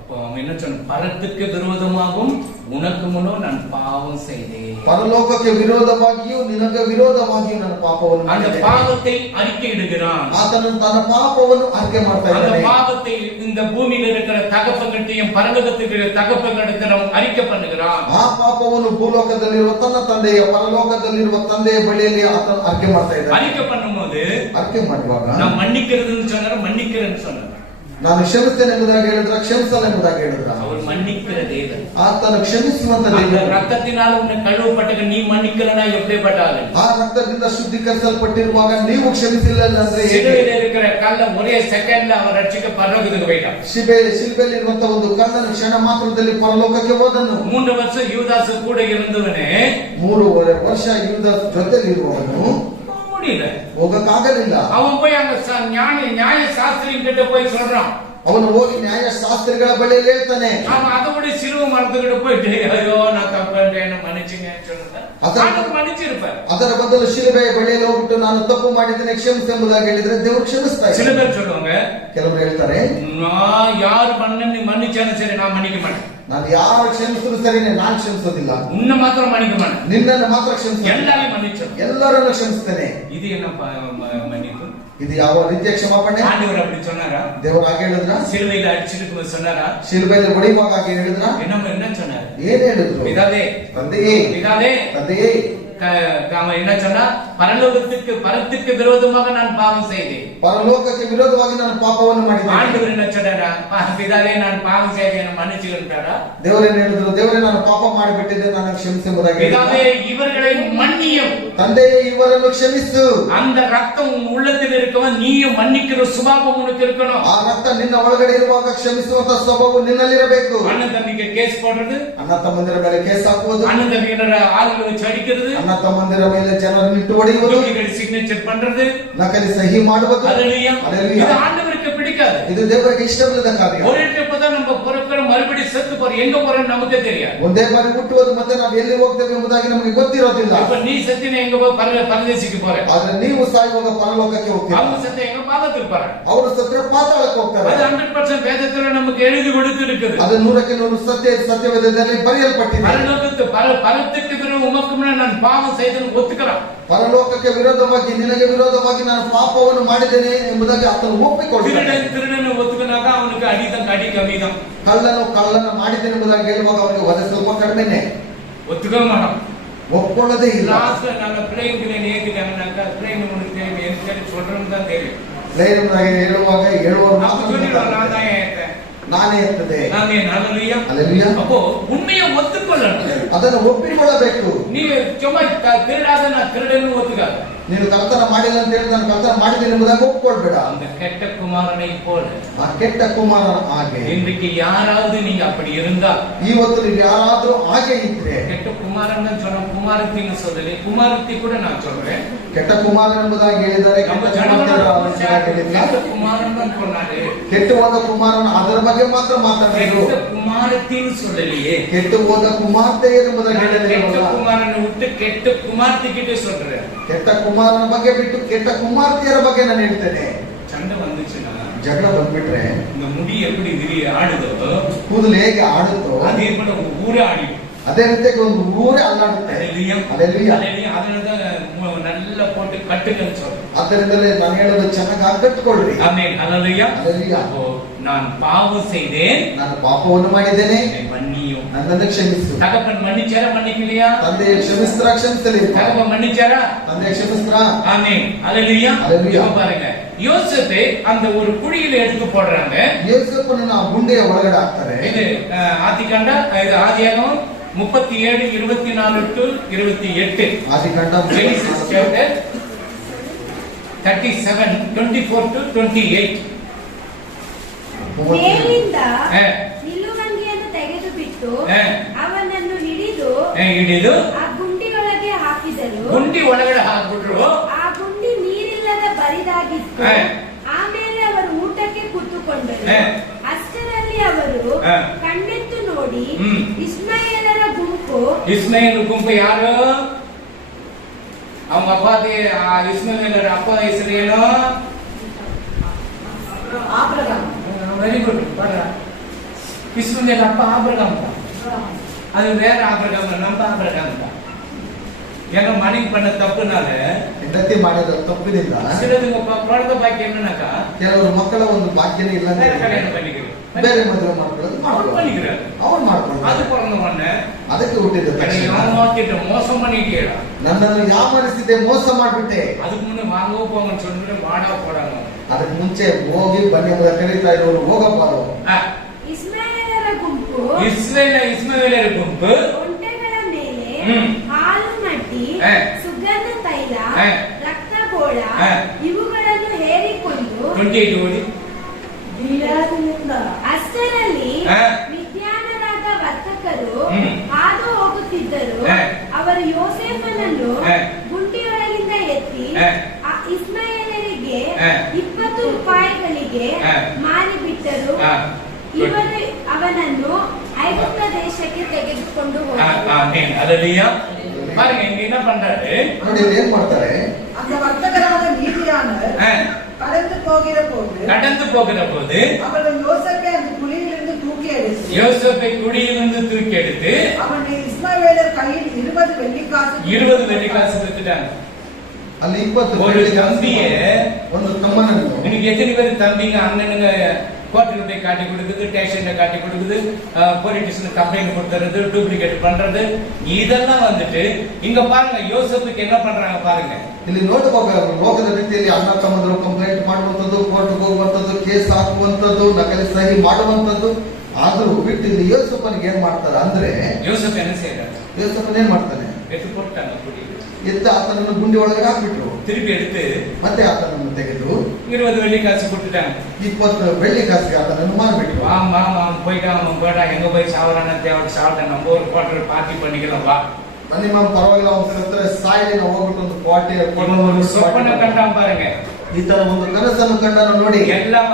அப்போ அவன் என்ன சொன்ன? பரத்துக்கு விரோதமாகவும் உனக்கு முன்னோ நான் பாவம் செய்தேன். ಪರಲೋಕಕ್ಕೆ ವಿರೋಧವಾಗಿಯೂ ನಿನಗೆ ವಿರೋಧವಾಗಿಯೂ ನನ್ನ ಪಾಪವನ್ನು அந்த ಮಾಡಿದ್ದೇನೆ. பாவத்தை அறிக்கையிடுகிறான். ಆತನು ತನ್ನ ಪಾಪವನ್ನು ಅರಿಕೆ ಮಾಡ್ತಾ அந்த ಇದ್ದಾನೆ. பாவத்தை இந்த பூமியில இருக்கிற தகப்பங்கிட்டையும் பரலோகத்துக்கு தகப்பங்களிடம் அறிக்கை பண்ணுகிறான். ಆ ಪಾಪವನ್ನು ಭೂಲೋಕದಲ್ಲಿರುವ ತನ್ನ ತಂದೆಯ, ಪರಲೋಕದಲ್ಲಿರುವ ತಂದೆಯ ಬಳಿಯಲ್ಲಿ ಆತನು ಅರಿಕೆ ಮಾಡ್ತಾ ಇದ್ದಾನೆ. அறிக்கை பண்ணும்போது ಅರಿಕೆ ಮಾಡುವಾಗ நான் மன்னிக்கிறதுன்னு சொன்னார, மன்னிக்கிறேன்னு சொன்னார். ನಾನು ಕ್ಷಮಿಸ್ತೇನೆ ಎಂಬುದಾಗಿ ಹೇಳಿದ್ರ, ಕ್ಷಮಿಸಲ್ಲ ಎಂಬುದಾಗಿ ಹೇಳಿದ್ರ. அவர் மன்னிக்கிற தேவன். ಆತನು ಕ್ಷಮಿಸುವಂತ அந்த ದೇವರು. ரத்தத்தினால் உன்னை கழுவப்பட்ட நீ மன்னிக்கிறனா எப்படிப்பட்டாலும் ಆ ರಕ್ತದಿಂದ ಶುದ್ಧೀಕರಿಸಲ್ಪಟ್ಟಿರುವಾಗ ನೀವು ಕ್ಷಮಿಸಿಲ್ಲ ಅಂದ್ರೆ ಹೇಗೆ? சிலுவையில் இருக்கிற கல்ல ஒரே செகண்ட்ல அவன் ரட்சிக்க பரலோகத்துக்கு போயிட்டான். ಶಿಲ್ಬೆಯಲ್ಲಿ ಇರುವಂತ ಒಂದು ಕಳ್ಳನ ಕ್ಷಣ ಮಾತ್ರದಲ್ಲಿ ಪರಲೋಕಕ್ಕೆ ಹೋದನು. 3 வருஷம் யூதாசு கூட இருந்தவனே 3.5 ವರ್ಷ ಯುದ್ಧ ಜೊತೆಲಿರುವವನು முடியல, ಹೋಗಕ್ಕಾಗಲಿಲ್ಲ. அவன் போய் அங்க நியாய சாஸ்திரியின் கிட்ட போய் சொல்றான். ಅವನು ಹೋಗಿ ನ್ಯಾಯಶಾಸ್ತ್ರಿಗಳ ಬಳಿಯಲ್ಲಿ ಹೇಳ್ತಾನೆ. அவன் அதை விட சிலுவை மரத்துக்கிட்ட போயிட்டு, ஐயோ நான் தப்பு பண்ணிட்டேன் மன்னிச்சுங்கன்னு சொன்னேன். அதுக்கு மன்னிச்சிருப்பேன். ಅದರ ಬದಲು ಶಿಲುಬೆಯ ಬಳಿಯಲ್ಲಿ ಹೋಗ್ಬಿಟ್ಟು ನಾನು ತಪ್ಪು ಮಾಡಿದ್ದೇನೆ ಕ್ಷಮಿಸು ಎಂಬುದಾಗಿ ಹೇಳಿದ್ರೆ ದೇವರು ಕ್ಷಮಿಸ್ತಾ சில ಇದ್ದಾರೆ. பேர் சொல்லுவாங்க, ಕೆಲವರು ಹೇಳ್ತಾರೆ, நான் யாரு பண்ண நீ மன்னிச்சாலும் சரி நான் மன்னிக்க மாட்டேன், ನಾನು ಯಾರು ಕ್ಷಮಿಸಿದ್ರು ಸರಿನೇ, ನಾನು ಕ್ಷಮಿಸೋದಿಲ್ಲ, உன்னை மாத்திரம் மன்னிக்க மாட்டேன், ನಿನ್ನನ್ನು ಮಾತ್ರ ಕ್ಷಮಿಸ್ತೇನೆ, எல்லாரையும் மன்னிச்சோம். ಎಲ್ಲರನ್ನು ಕ್ಷಮಿಸ್ತೇನೆ. இது என்ன மன்னிப்பு? ಇದು ಯಾವ ರೀತಿಯ ಕ್ಷಮಾಪಣೆ? ஆண்டவர் அப்படி சொன்னாரா? ದೇವರು ಹಾಗೆ ಹೇಳಿದ್ರ? சிலுவையில அடிச்சிட்டு சொன்னாரா? ಶಿಲುಬೆಯಲ್ಲಿ ಹೊಡಿಯುವಾಗ ಹಾಗೆ ಹೇಳಿದ್ರ? என்ன சொன்னார்? ಏನ್ ಹೇಳಿದ್ರು? பிதாவே ತಂದೆಯೇ, பிதாவே ತಂದೆಯೇ, அவன் என்ன சொன்னா, பரத்துக்கு விரோதமாக நான் பாவம் செய்தேன். ಪರಲೋಕಕ್ಕೆ ವಿರೋಧವಾಗಿ ನಾನು ಪಾಪವನ್ನು ಮಾಡಿದ್ದೇನೆ. ஆண்டவர் என்ன சொன்னாரா, பிதாவே நான் பாவம் செய்தேன் மன்னிச்சுக்கிட்டாரா? ದೇವರೇನು ಹೇಳಿದ್ರು? ದೇವರೇ ನಾನು ಪಾಪ ಮಾಡಿಬಿಟ್ಟಿದ್ದೆ, ನಾನು ಕ್ಷಮಿಸಬಹುದಾಗಿ. பிதாவே இவர்களை மன்னியும். ತಂದೆಯೇ ಇವರನ್ನು ಕ್ಷಮಿಸು. அந்த ரத்தம் உன் உள்ளத்தில் இருக்கவன் நீயும் மன்னிக்கிற சுபாவம் உனக்கு இருக்கணும். ಆ ರಕ್ತ ನಿನ್ನ ಒಳಗಡೆ ಇರುವಾಗ ಕ್ಷಮಿಸುವಂತ ಸ್ವಭಾವ ನಿನ್ನಲ್ಲಿರಬೇಕು. அண்ணன் தம்பிக்கு கேஸ் போடுறது, ಅಣ್ಣ ತಮ್ಮಂದಿರ ಮೇಲೆ ಕೇಸ್ ಹಾಕುವುದು, அண்ணன் தம்பியினர ஆளுகளை வச்சு அடிக்கிறது, ಅಣ್ಣ ತಮ್ಮಂದಿರ ಮೇಲೆ ಜನರನ್ನು ಇಟ್ಟು ಹೊಡೆಯುವುದು, சிக்னேச்சர் பண்றது, ನಕಲಿ ಸಹಿ ಮಾಡುವುದು. ஹல்லேலூயா. ஹல்லேலூயா. இது ஆண்டவருக்கு பிடிக்காது. ಇದು ದೇವರಿಗೆ ಇಷ್ಟವಿಲ್ಲದ ಕಾರ್ಯ. ஒரு இப்பதான் நம்ம பிறக்கிற மறுபடியும் செத்து போறோம், எங்க போறோம்னு நமக்கே தெரியாது. ಒಂದೇ ಬಾರಿ ಹುಟ್ಟುವುದು ಮತ್ತೆ ನಾವು ಎಲ್ಲಿ ಹೋಗ್ತೇವೆ ಎಂಬುದಾಗಿ ನಮಗೆ ಗೊತ್ತಿರೋದಿಲ್ಲ. இப்ப நீ செத்தின எங்க போய் பரதேசிக்கு போற, ಆದ್ರೆ ನೀವು ಸಾಯುವಾಗ ಪರಲೋಕಕ್ಕೆ ಹೋಗ್ತೀರಾ. அவங்க செத்த எங்க பாதத்துக்கு போற. ಅವರು ಸತ್ರೆ ಪಾತಾಳಕ್ಕೆ ಹೋಗ್ತಾರೆ. அது 100% வேதத்துல நமக்கு எழுதி கொடுத்து இருக்குது. ಅದು 100ಕ್ಕೆ 100 ಸತ್ಯವೇದದಲ್ಲಿ ಬರೆಯಲ್ಪಟ್ಟಿದೆ. பரத்துக்கு விரோதம் உமக்கும் நான் பாவம் செய்தேன்னு ஒத்துக்கிறான். ಪರಲೋಕಕ್ಕೆ ವಿರೋಧವಾಗಿ ನಿನಗೆ ವಿರೋಧವಾಗಿ ನಾನು ಪಾಪವನ್ನು ಮಾಡಿದ್ದೇನೆ ಎಂಬುದಾಗಿ ಆತನು ಒಪ್ಪಿಕೊಳ್ತಾನೆ. திருடனை ஒத்துக்கினாக்க அவனுக்கு அடி கம்மிதான். ಕಳ್ಳನ ಮಾಡಿದ್ದೇನೆ ಎಂಬುದಾಗಿ ಹೇಳುವಾಗ ಅವನಿಗೆ ವಧೆ ಸ್ವಲ್ಪ ಕಡಿಮೆನೆ. ஒத்துக்க மாட்டான், ಒಪ್ಕೊಳ್ಳೋದೇ ಇಲ್ಲ. லாஸ்ட்ல நாங்க பிள்ளைங்களை ஏத்துட்டாங்கன்னாக்கா பிள்ளைங்க உனக்கு எனக்கு சொல்றோம்னு தான் தெரியும். ಧೈರ್ಯವಾಗಿ ಹೇಳುವಾಗ ಹೇಳುವವರು அப்ப சொல்லிடுவான், நான் தான் ஏத்தேன், ನಾನೇ ಇರ್ತದೆ. ஹல்லேலூயா. ಹಲ್ಲೆಲೂಯಾ. அப்போ உண்மையை ஒத்துக்கொள்ளணும். ಅದನ್ನು ಒಪ್ಪಿಕೊಳ್ಳಬೇಕು. நீ சும்மா திருடாத நான் திருடன்னு ஒத்துக்காத. ನೀನು ಕಳ್ತನ ಮಾಡಿಲ್ಲ ಅಂತ ಹೇಳಿ ನಾನು ಕಳ್ತನ ಮಾಡಿದ್ದೇನೆ ಎಂಬುದಾಗಿ ಒಪ್ಕೊಳ್ಬೇಡ. அந்த கெட்ட குமாரனை போல ಆ ಕೆಟ್ಟ ಕುಮಾರನ ಹಾಗೆ இன்றைக்கு யாராவது நீங்க அப்படி இருந்தா, ಇವತ್ತು ನೀವು ಯಾರಾದ್ರೂ ಹಾಗೆ ಇದ್ರೆ, கெட்ட குமாரன் சொன்ன குமாரத்தின்னு சொல்லலை, குமாரத்தி கூட நான் சொல்றேன். ಕೆಟ್ಟ ಕುಮಾರ ಎಂಬುದಾಗಿ ಹೇಳಿದರೆ நம்ம ಕೆಟ್ಟ குமாரன் தான் சொன்னாரு. ಕೆಟ್ಟು ಹೋದ ಕುಮಾರನ ಅದರ ಬಗ್ಗೆ ಮಾತ್ರ ಮಾತಾಡಿದ್ರು. கெட்ட குமாரத்தின்னு சொல்லலையே, ಕೆಟ್ಟು ಹೋದ ಕುಮಾರ್ತೆ ಎಂಬುದಾಗಿ கெட்ட ಹೇಳಿದ್ರು. குமாரனை விட்டு கெட்ட குமார்த்தி கிட்ட சொல்றேன். ಕೆಟ್ಟ ಕುಮಾರನ ಬಗ್ಗೆ ಬಿಟ್ಟು ಕೆಟ್ಟ ಕುಮಾರ್ತಿಯರ ಬಗ್ಗೆ ನಾನು ಹೇಳ್ತೇನೆ. சண்டை வந்துச்சுன்னா, ಜಗಳ ಬಂದ್ಬಿಟ್ರೆ இந்த முடி எப்படி ஆடுதோ, ಕೂದಲು ಹೇಗೆ ಆಡುತ್ತೋ அதே போல ஊரே ஆடிடும். ಅದೇ ರೀತಿಯಾಗಿ ಒಂದು ಊರೇ ಅಲ್ಲಾಡುತ್ತೆ. ஹல்லேலூயா. ಹಲ್ಲೆಲೂಯಾ. ஹல்லேலூயா. அதனாலதான் நல்லா போட்டு கட்டுங்கன்னு சொல்றேன். ಆದ್ದರಿಂದಲೇ ನಾನು ಹೇಳೋದು ಚೆನ್ನಾಗಿ ಕಟ್ಟಿಕೊಳ್ಳ್ರಿ. ஆமென். ஹல்லேலூயா. ಹಲ್ಲೆಲೂಯಾ. அப்போ நான் பாவம் செய்தேன், ನಾನು ಪಾಪವನ್ನು ಮಾಡಿದ್ದೇನೆ, என்னை மன்னியும். ನನ್ನನ್ನು ಕ್ಷಮಿಸು. தகப்பன் மன்னிச்சாரா மன்னிக்கலையா? ತಂದೆ ಕ್ಷಮಿಸ್ತಾರ ಕ್ಷಮಿಸಲಿ. தகப்பன் மன்னிச்சாரா? ತಂದೆ ಕ್ಷಮಿಸ್ತಾರ. ஆமென். ஹல்லேலூயா. ஹல்லேலூயா. இப்ப பாருங்க, யோசேப்பை அந்த ஒரு குழியில எடுத்து போடுறாங்க. ಯೋಸೇಫನನ್ನ ಆ ಗುಂಡೆಯ ಒಳಗಡೆ ಹಾಕ್ತಾರೆ. இது ஆதியாகமம் 37:24-28. ಆದಿಕಾಂಡ Genesis chapter 37:24-28. ಮೇಲಿಂದ ಹೇ. ನಿಲುವಂಗಿಯನ್ನು ತೆಗೆದು ಬಿಟ್ಟು ಹೇ. ಅವನನ್ನು ಹಿಡಿದು ಹಿಡಿದು ಆ ಗುಂಡಿಯೊಳಗೆ ಹಾಕಿದರು. ಗುಂಡಿ ಒಳಗಡೆ ಹಾಕ್ಬಿಟ್ರು. ಆ ಗುಂಡಿ ನೀರಿಲ್ಲದ ಬರಿದಾಗಿತ್ತು. ಹೇ. ಆಮೇಲೆ ಅವರು ಊಟಕ್ಕೆ ಕೂತುಕೊಂಡರು. ಹೇ. ಅಷ್ಟರಲ್ಲಿ ಅವರು ಹೇ. ಕಣ್ಣೆತ್ತು ನೋಡಿ ಹ್ಮ್. ಇಸ್ಮಾಯೇಲರ ಗುಂಪು ಇಸ್ಮಾಯೇಲ್ ಗುಂಪು ಯಾರು? அவங்க அப்பாதி இஸ்மாயேலோட அப்பா ಹೆಸರು ಏನು? ஆபிரகாம். Very good. இஸ்மாயேல் அப்பா ஆபிரகாம் தான். அது வேற ஆபிரகாம், நம்ம ஆபிரகாம் தான். ஏன்னா மனைவி பண்ண தப்புனால ಹೆಂಡತಿ ಮಾಡಿದ ತಪ್ಪಿನಿಂದ சிலதுங்க குழந்தை பாக்கியம் என்னன்னாக்கா ಕೆಲವರು ಮಕ್ಕಳ ಒಂದು ಭಾಗ್ಯನೇ ಇಲ್ಲ ಅಂತ வேற ಹೇಳ್ತಾರೆ. கல்யாணம் பண்ணிக்கிறோம், ಬೇರೆ ಮದುವೆ ಮಾಡ್ಕೊಳ್ಳೋದು பண்ணிக்கிறாரு. ಅವ್ರು ಮಾಡ್ಕೊಂಡು அது பிறந்த உடனே ಅದಕ್ಕೆ ಹುಟ್ಟಿದ ತಕ್ಷಣ ஏமாத்திட்டு மோசம் பண்ணிட்டீடா, ನನ್ನನ್ನು ಯಾಮರಿಸಿದೆ, ಮೋಸ ಮಾಡ್ಬಿಟ್ಟೆ. அதுக்கு முன்னே வாங்க போங்கன்னு சொல்லிட்டு வாடா போடாங்க. ಅದಕ್ಕೆ ಮುಂಚೆ ಹೋಗಿ ಬನ್ನಿ ಎಂಬುದಾಗಿ ಕರೀತಾ ಇರೋರು ಹೋಗಬಾರದು. ಇಸ್ಮಾಯೇಲರ ಗುಂಪು ಇಸ್ಮಾಯೇಲರ ಗುಂಪು ಒಂಟೆಗಳ ಮೇಲೆ ಹ್ಮ್. ಹಾಲು ಮಡ್ಡಿ, ಹೇ. ಸುಗಂಧ ತೈಲ, ಹೇ. ರಕ್ತಗೋಳ ಹೇ. ಇವುಗಳನ್ನು ಹೇರಿಕೊಂಡು 28 ಓದಿ. ಗಿಲ್ಯಾದಿನಿಂದ ಅಷ್ಟರಲ್ಲಿ ಹೇ. ವಿದ್ಯಾನರಾದ ವರ್ತಕರು ಹ್ಮ್. ಹಾದು ಹೋಗುತ್ತಿದ್ದರು. ಹೇ. ಅವರು ಯೋಸೇಫನನ್ನು ಹೇ. ಗುಂಡಿಯೊಳಗಿಂದ ಎತ್ತಿ ಹೇ. ಆ ಇಸ್ಮಾಯೇಲರಿಗೆ ಹೇ. 20 ರೂಪಾಯಿಗಳಿಗೆ ಹೇ. ಮಾರಿಬಿಟ್ಟರು. ಹಾ. ಇವರು ಅವನನ್ನು ಐಗುಪ್ತ ದೇಶಕ್ಕೆ ತೆಗೆದುಕೊಂಡು ಹೋದರು. ஆமென். ஹல்லேலூயா. பாருங்க இங்க என்ன பண்றாரு? ನೋಡಿ ಇವ್ರು ಏನ್ ಮಾಡ್ತಾರೆ? அந்த வர்த்தகரான மீதியானர் ஆ. கடந்து போகிற போது கடந்து போகிற போது அவர்கள் யோசேப்பை அந்த குழியிலிருந்து தூக்கி எடுத்து யோசேப்பை குழியிலிருந்து தூக்கி எடுத்து அவனை இஸ்மாவேலர் கையில் 20 வெள்ளிக்காசு 20 வெள்ளிக்காசு வித்துட்டாங்க. ಅಲ್ಲಿ 20 ஒரு தம்பிய ಒಂದು ತಮ್ಮನನ್ನು இன்னைக்கு எத்தனை பேர் தம்பிங்க அண்ணனுங்க கோர்ட்டுல போய் காட்டி கொடுக்குது, ஸ்டேஷன்ல காட்டி கொடுக்குது, பொலிட்டிஷியன் கம்ப்ளைண்ட் கொடுத்துறது, டூப்ளிகேட் பண்றது, இதெல்லாம் வந்துட்டு இங்க பாருங்க யோசேப்புக்கு என்ன பண்றாங்க பாருங்க. ಇಲ್ಲಿ ನೋಡಬಹುದು ಲೋಕದ ರೀತಿಯಲ್ಲಿ ಅಣ್ಣ ತಮ್ಮಂದಿರು ಕಂಪ್ಲೇಂಟ್ ಮಾಡುವಂತದ್ದು, ಕೋರ್ಟ್ಗೆ ಹೋಗುವಂತದ್ದು, ಕೇಸ್ ಹಾಕುವಂತದ್ದು, ನಕಲಿ ಸಹಿ ಮಾಡುವಂತದ್ದು, ಆದ್ರೂ ಬಿಟ್ಟು ಇಲ್ಲಿ ಯೋಸೇಫನಿಗೆ ಏನ್ ಮಾಡ್ತಾರೆ ಅಂದ್ರೆ, யோசேப்பு என்ன செய்யறாரு? ಯೋಸೇಫನ್ ಏನ್ ಮಾಡ್ತಾನೆ, எடுத்து போட்டாங்க குடி, ಎತ್ತ ಆತನನ್ನು ಗುಂಡಿ ಒಳಗೆ ಹಾಕ್ಬಿಟ್ರು. திருப்பಿ எடுத்து ಮತ್ತೆ ಆತನನ್ನು ತೆಗೆದು 20 வெள்ளி காசு கொடுத்துட்டாங்க. 20 ಬೆಳ್ಳಿ ಕಾಸಿಗೆ ಆತನನ್ನು ಮಾರ್ಬಿಟ್ರು. ஆமா போயிட்டா எங்க போய் சாவறான தேவை சாப்பிட்டேன், நம்ம ஒரு குவார்டர் பார்ட்டி பண்ணிக்கலாம் வா. ನಿಮ್ಮ ಪರವಾಗಿಲ್ಲ ಒಂದ್ಸಲ ಸಾಯಿಲಿ, ನಾವು ಹೋಗ್ಬಿಟ್ಟು ಒಂದು ಕ್ವಾರ್ಟರ್ சொப்பன கண்டாம் பாருங்க. ಈ ತರ ಒಂದು ಕನಸನ್ನು ಕಂಡನು ನೋಡಿ. எல்லாம்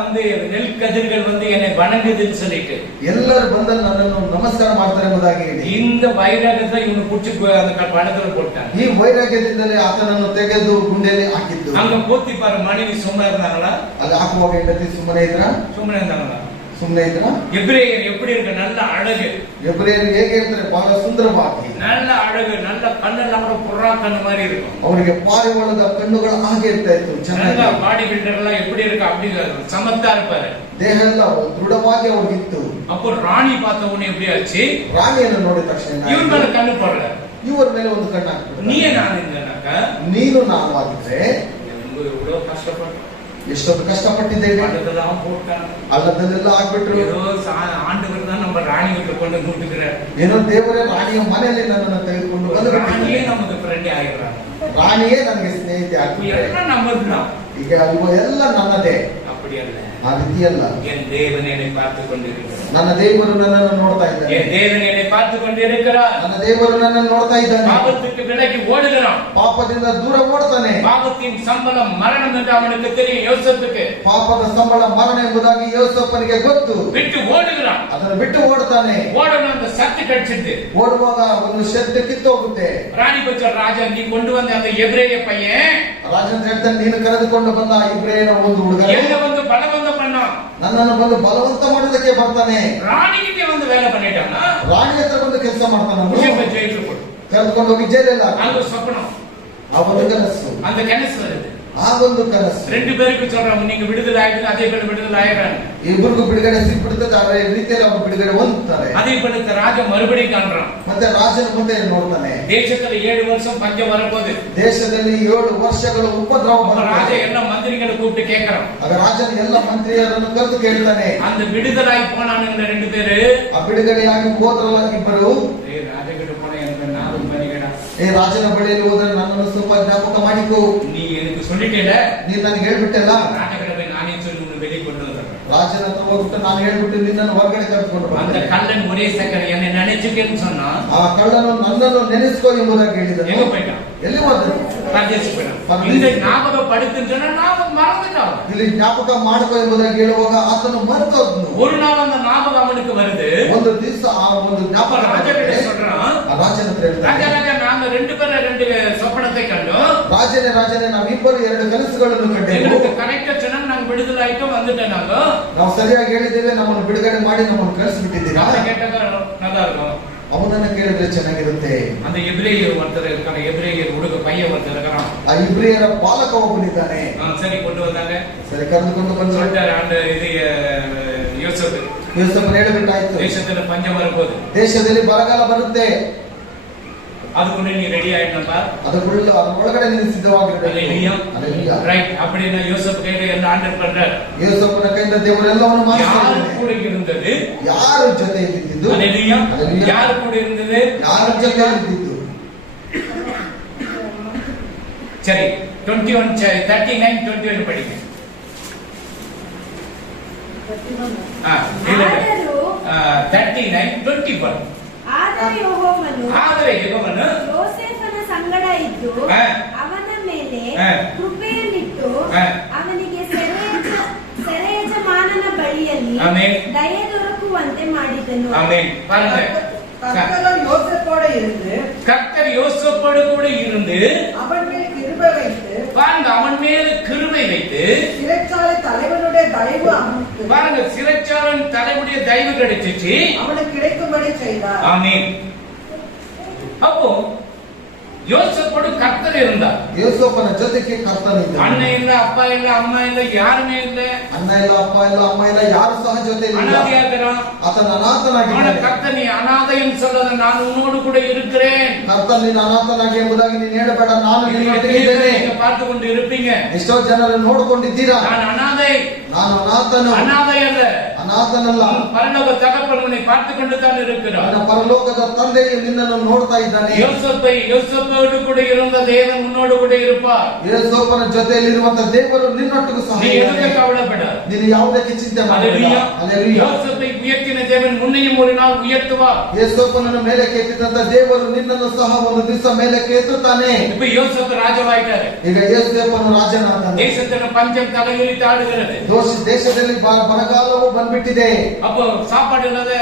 நெல் கதிர்கள் என்னை வணங்குதுன்னு சொல்லிட்டு ಎಲ್ಲರೂ ಬಂದು ನನ್ನನ್ನು ನಮಸ್ಕಾರ ಮಾಡ್ತಾರೆ ಎಂಬುದಾಗಿ ಹೇಳಿ, இந்த வைராகத்தை இவನು புடிச்சு அந்த பணத்துல போட்டாங்க. ಈ ವೈರಾಗ್ಯದಿಂದಲೇ ಆತನನ್ನು ತೆಗೆದು ಗುಂಡೆಯಲ್ಲಿ ಹಾಕಿದ್ದು. அங்க போத்திபார் மனைவி சும்மா இருந்தாங்களா? ಅಲ್ಲಿ ಹಾಕುವಾಗ ಹೆಂಡತಿ ಸುಮ್ಮನೆ ಇದ್ರ? சும்மா இருந்தாங்களா? ಸುಮ್ಮನೆ ಇದ್ರ? எபிரேயர் எப்படி இருக்கு? நல்ல அழகு. ಎಬ್ರಿಯರು ಹೇಗೆ ಇರ್ತಾರೆ? ಬಹಳ ಸುಂದರವಾಗಿ, நல்ல அழகு, நல்ல ಕಣ್ಣೆಲ್ಲ ಕೂಡ ಪುರ್ರಾ ಕಣ್ಣು மாதிரி இருக்கும். ಅವರಿಗೆ ಪಾರಿವಾಳದ ಕಣ್ಣುಗಳು ಹಾಗೆ ಇರ್ತಾ ಇತ್ತು, ಚೆನ್ನಾಗಿ. நல்ல பாடி பில்டர் எல்லாம் எப்படி இருக்கு? அப்படி சமத்தா இருப்பாரு, ದೇಹ ಎಲ್ಲ ದೃಢವಾಗಿ ಅವ್ರಿಗಿತ್ತು. அப்போ ராணி பார்த்த உடனே எப்படி ஆச்சு? ರಾಣಿಯನ್ನು ನೋಡಿದ ತಕ್ಷಣ இவன் மேல கண்ணு போடல, ಇವರ ಮೇಲೆ ಒಂದು ಕಣ್ಣು ಹಾಕ್ಬಿಟ್ಟು, நீயே நான் இருந்தாக்க ನೀನು ನಾನು ಆಗಿದ್ರೆ எவ்வளவு கஷ்டப்பட்டு ಎಷ್ಟೊಂದು ಕಷ್ಟಪಟ್ಟಿದ್ದೇವೆ, பணத்தெல்லாம் போட்டாங்க. ಅಲ್ಲದಲ್ಲೆಲ್ಲ ಆಗ್ಬಿಟ್ರು. ஏதோ ஆண்டவர் தான் நம்ம ராணி வீட்டுல கொண்டு கூட்டுக்கிறார். ಏನೋ ದೇವರೇ ರಾಣಿಯ ಮನೆಯಲ್ಲಿ ನನ್ನನ್ನು ತೆಗೆದುಕೊಂಡು ಬಂದು ராணியே நமக்கு ஃப்ரெண்ட் ஆகிடுறாங்க. ರಾಣಿಯೇ ನನಗೆ ಸ್ನೇಹಿತೆ ಆಗ್ಬಿಟ್ರೆ, எல்லாம் நம்மதுதான். ಈಗ ಇವು ಎಲ್ಲ ನನ್ನದೇ. அப்படி அல்ல, ಆ ರೀತಿ ಅಲ್ಲ. என் தேவன் என்னை பார்த்து கொண்டிருக்கிறார். ನನ್ನ ದೇವರು ನನ್ನನ್ನು ನೋಡ್ತಾ ಇದ್ದಾನೆ. என் தேவன் என்னை பார்த்து கொண்டிருக்கிறார். ನನ್ನ ದೇವರು ನನ್ನನ್ನು ನೋಡ್ತಾ ಇದ್ದಾನೆ. பாவத்துக்கு விலகி ஓடுகிறான். ಪಾಪದಿಂದ ದೂರ ಓಡ್ತಾನೆ. பாவத்தின் சம்பளம் மரணம் என்று அவனுக்கு தெரியும். யோசேப்புக்கு ಪಾಪದ ಸಂಬಳ ಮರಣ ಎಂಬುದಾಗಿ ಯೋಸೇಫನಿಗೆ ಗೊತ್ತು. விட்டு ஓடுகிறான். ಅದನ್ನು ಬಿಟ್ಟು ಓಡ್ತಾನೆ. ஓடணும், அந்த சத்து கடிச்சிட்டு ಓಡುವಾಗ ಒಂದು ಶೆಡ್ ಕಿತ್ತೋಗುತ್ತೆ. ராணி பச்ச ராஜா, நீ கொண்டு வந்த அந்த எபிரேய பையன் ರಾಜೇಂದ್ರ ಹೇಳ್ತಾನೆ, ನೀನು ಕರೆದುಕೊಂಡು ಬಂದ ಇಬ್ರೇಯನ ಒಂದು ಹುಡುಗ என்ன வந்து பலவந்தம் பண்ணான். ನನ್ನನ್ನು ಬಂದು ಬಲವಂತ ಮಾಡೋದಕ್ಕೆ ಬರ್ತಾನೆ. ராணிகிட்டே வந்து வேலை பண்ணிட்டானா? ರಾಣಿ ಹತ್ರ ಬಂದು ಕೆಲಸ ಮಾಡ್ತಾನ. ஜெயிಲು போட்டு ಕರೆದುಕೊಂಡು ಹೋಗಿ ಜೈಲೆಲ್ಲ அங்க சொப்பனம், ಆ ಒಂದು ಕನಸು, அந்த கனசு வருது. ಆ ಒಂದು ಕನಸು ரெண்டு பேருக்கு சொல்றாங்க, நீங்க விடுதலை ஆயிடுது, அதே பேர் விடுதலை ஆயிடுறாங்க. ಇಬ್ಬರಿಗೂ ಬಿಡುಗಡೆ ಸಿಕ್ಬಿಡ್ತದೆ. ಅದೇ ರೀತಿಯಲ್ಲಿ ಅವರು ಬಿಡುಗಡೆ ಹೊಂದುತ್ತಾರೆ. அதே படுத்த ராஜா மறுபடியும் காண்றான். ಮತ್ತೆ ರಾಜನ ಮುಂದೆ ನೋಡ್ತಾನೆ, தேசத்துல 7 வருஷம் பஞ்சம் வரப்போகுது. ದೇಶದಲ್ಲಿ 7 ವರ್ಷಗಳು ಉಪದ್ರವ ராஜா ಬರುತ್ತೆ. எல்லா மந்திரிகளை கூப்பிட்டு கேட்கறான். ಆಗ ರಾಜನ ಎಲ್ಲ ಮಂತ್ರಿಯರನ್ನು ಕರೆದು ಕೇಳ್ತಾನೆ, அந்த விடுதலாய் போனானுங்க 2 பேரு, ಆ ಬಿಡುಗಡೆಯಾಗಿ ಹೋದ್ರಲ್ಲ ಇಬ್ಬರು, ராஜா கிட்ட போன எனக்கு 4 மணிகடா, ರಾಜನ ಬಳಿಯಲ್ಲಿ ಹೋದ್ರೆ ನನ್ನನ್ನು ಸ್ವಲ್ಪ ಜ್ಞಾಪಕ ಮಾಡಿಕೋ. நீ எனக்கு சொல்லிட்டேல, ನೀನ್ ನನಗೆ ಹೇಳ್ಬಿಟ್ಟಲ್ಲ. ராஜா கிட்ட போய் நானே சொல்லி உன்னை வெளியே கொண்டு வந்தேன். ರಾಜನ ಹತ್ರ ಹೋಗ್ಬಿಟ್ಟು ನಾನು ಹೇಳ್ಬಿಟ್ಟು ನಿನ್ನನ್ನು ಹೊರಗಡೆ ಕರೆದುಕೊಂಡು அந்த ಬಂದೆ. கள்ளன் ஒரே செகண்ட் என்னை நினைச்சுக்கேன்னு சொன்னா ಆ ಕಳ್ಳನು ನನ್ನನ್ನು ನೆನೆಸ್ಕೋ ಎಂಬುದಾಗಿ ಹೇಳಿದನು. எங்க போயிட்டான்? ಎಲ್ಲಿ ಹೋದನು? பரதேசி போயிட்டான். இந்த ஞாபகப்படுத்துன்னு சொன்னா ஞாபகம் மறந்துட்டான். ಇಲ್ಲಿ ಜ್ಞಾಪಕ ಮಾಡ್ಕೋ ಎಂಬುದಾಗಿ ಹೇಳುವಾಗ ಆತನು ಮರೆತೋದ್ನು. ஒரு நாள் அந்த ஞாபகம் அவனுக்கு வருது. ಒಂದು ದಿವಸ ಆ ಒಂದು ಜ್ಞಾಪಕ ராஜா கிட்ட சொல்றான், ಆ ರಾಜನ ಹತ್ರ ராஜா ಹೇಳ್ತಾನೆ, ராஜா நாங்க 2 பேரும் 2 சொப்பனத்தை கண்டோம். ರಾಜನೇ ರಾಜನೇ ನಾವಿಬ್ಬರು 2 ಕನಸುಗಳನ್ನು ಕಂಡೆವು. எங்களுக்கு கரெக்டா சொன்னா நாங்க விடுதலை ஆயிட்டோம், வந்துட்டேன். நாங்க ನಾವು ಸರಿಯಾಗಿ ಹೇಳಿದ್ದೇವೆ, ನಮ್ಮನ್ನು ಬಿಡುಗಡೆ ಮಾಡಿ ನಮ್ಮನ್ನು ಕಳಿಸ್ಬಿಟ್ಟಿದ್ದೀರಾ. அதை கேட்டதா நல்லா இருக்கும். ಅವನನ್ನ ಕೇಳಿದ್ರೆ ಚೆನ್ನಾಗಿರುತ್ತೆ. அந்த எபிரேயர் ஒருத்தர் இருக்கான, எபிரேயர் ಹುಡುಗ பையன் ஒருத்தர் இருக்கான். ಆ ಇಬ್ರಿಯರ ಪಾಲಕ ಒಬ್ಬನಿದ್ದಾನೆ. சரி கொண்டு வந்தாங்க, ಸರಿ ಕರೆದುಕೊಂಡು ಬಂದು சொல்லிட்டாரு ஆண்டு இது யோசேப்பு, ಯೋಸೇಫನು ಹೇಳಬೇಕಾಯ್ತು, தேசத்துல பஞ்சம் வரப்போகுது, ದೇಶದಲ್ಲಿ ಬರಗಾಲ ಬರುತ್ತೆ, அதுக்குள்ள நீ ரெடி ஆயிட்டப்பா, ಅದರೊಳಗಡೆ ನೀನು ಸಿದ್ಧವಾಗಿರಬೇಕು. ரைட். அப்படின்னா யோசேப்பு கையில எல்லாம் ஆண்டர் பண்றாரு. ಯೋಸೇಫನ ಕೈಯಿಂದ ದೇವರೆಲ್ಲವನ್ನು யாரு ಮಾಡಿದ್ದಾನೆ. கூட இருந்தது? ಯಾರು ಜೊತೆ ಇದ್ದಿದ್ದು? அல்லேலூயா. யாரு கூட இருந்தது? ಯಾರ ಜೊತೆ ಇದ್ದಿದ್ದು? சரி 21 39 21 படிங்க. ಆದರೂ 39 21. ಆದರೆ ಯೆಹೋವನು ಯೆಹೋವನು ಯೋಸೇಫನ ಸಂಗಡ ಇದ್ದು ಹಾ. ಅವನ ಮೇಲೆ ಹಾ. ಕೃಪೆಯನ್ನಿಟ್ಟು ಹಾ. ಅವನಿಗೆ ಸೆರೆಯಜಮಾನನ ಬಳಿಯಲ್ಲಿ ಆಮೆನ್. ದಯೆ ದೊರಕುವಂತೆ ಮಾಡಿದನು. ஆமென். பாருங்க, கர்த்தர் யோசேப்போடு இருந்து கர்த்தர் யோசேப்போடு கூட இருந்து அவன் மேல் கிருபை வைத்து பாருங்க, அவன் மேல் கிருபை வைத்து, சிறைச்சாலை தலைவனுடைய தயவு அமைத்து பாருங்க, சிறைச்சாலன் தலைவுடைய தயவு கிடைச்சிச்சு, அவனுக்கு கிடைக்கும்படி செய்தார். ஆமென். அப்போ யோசேப்போடு கர்த்தர் கர்த்தர் இருந்தார். யோசேப்பನ ಜೊತೆಗೆ ಕರ್ತನಿದ್ದ. அண்ணன் இல்ல, அப்பா இல்ல, அம்மா இல்ல, யாருமே இல்ல. ಅಣ್ಣ ಇಲ್ಲ, ಅಪ್ಪ ಇಲ್ಲ, ಅಮ್ಮ ಇಲ್ಲ, ಯಾರು ಸಹ ಜೊತೆಯಲ್ಲಿ ಇಲ್ಲ. அனாதையாகிறான். ಆತನ ಅನಾಥನಾಗಿದ್ದಾನೆ. கர்த்தர் நீ அனாதை என்று சொல்லாத, நான் உன்னோடு கூட இருக்கிறேன். ಕರ್ತನ ನೀನು ಅನಾಥನಾಗಿ ಎಂಬುದಾಗಿ ನೀನು ಹೇಳಬೇಡ, ನಾನು ನಿನ್ನೊಟ್ಟಿಗೆ ಇದ್ದೇನೆ. நீங்க பார்த்து கொண்டு இருப்பீங்க. ಎಷ್ಟೋ ಜನರು ನೋಡಿಕೊಂಡಿದ್ದೀರಾ. நான் அனாதை. ನಾನು ಅನಾಥನು. அனாதை அல்ல, ಅನಾಥನಲ್ಲ. பரலோக தகப்பன் உன்னை பார்த்து கொண்டு தான் இருக்கிறார். ನನ್ನ ಪರಲೋಕದ ತಂದೆಯು ನಿನ್ನನ್ನು ನೋಡ್ತಾ ಇದ್ದಾನೆ. யோசேப்போடு கூட இருந்த தேவன் உன்னோடு கூட இருப்பார். ಯೋಸೇಫನ ಜೊತೆಯಲ್ಲಿರುವಂತ ದೇವರು ನಿನ್ನೊಟ್ಟಿಗೂ ಸಹ நீ எதுக்கு கவலைப்பட? ನೀನು ಯಾವುದಕ್ಕೆ ಚಿಂತೆ ಮಾಡಬೇಡ. ஹல்லேலூயா. யோசேப்பை உயர்த்தின தேவன் முன்னையும் ஒரு நாள் உயர்த்துவார். ಯೋಸೇಫನನ್ನು ಮೇಲಕ್ಕೆ ಎತ್ತಿದಂತ ದೇವರು ನಿನ್ನನ್ನು ಸಹ ಒಂದು ದಿವಸ ಮೇಲಕ್ಕೆ ಎತ್ತುತ್ತಾನೆ. இப்ப யோசேப்பு ராஜாவாயிட்டாரு. ಈಗ ಯೋಸೇಫನು ರಾಜನಾದನು. தேசத்துல பஞ்சம் தலையிலிட்டு ஆடுகிறது. ದೇಶದಲ್ಲಿ ಬರಗಾಲವು ಬಂದ್ಬಿಟ್ಟಿದೆ. அப்போ சாப்பாடு இல்லாத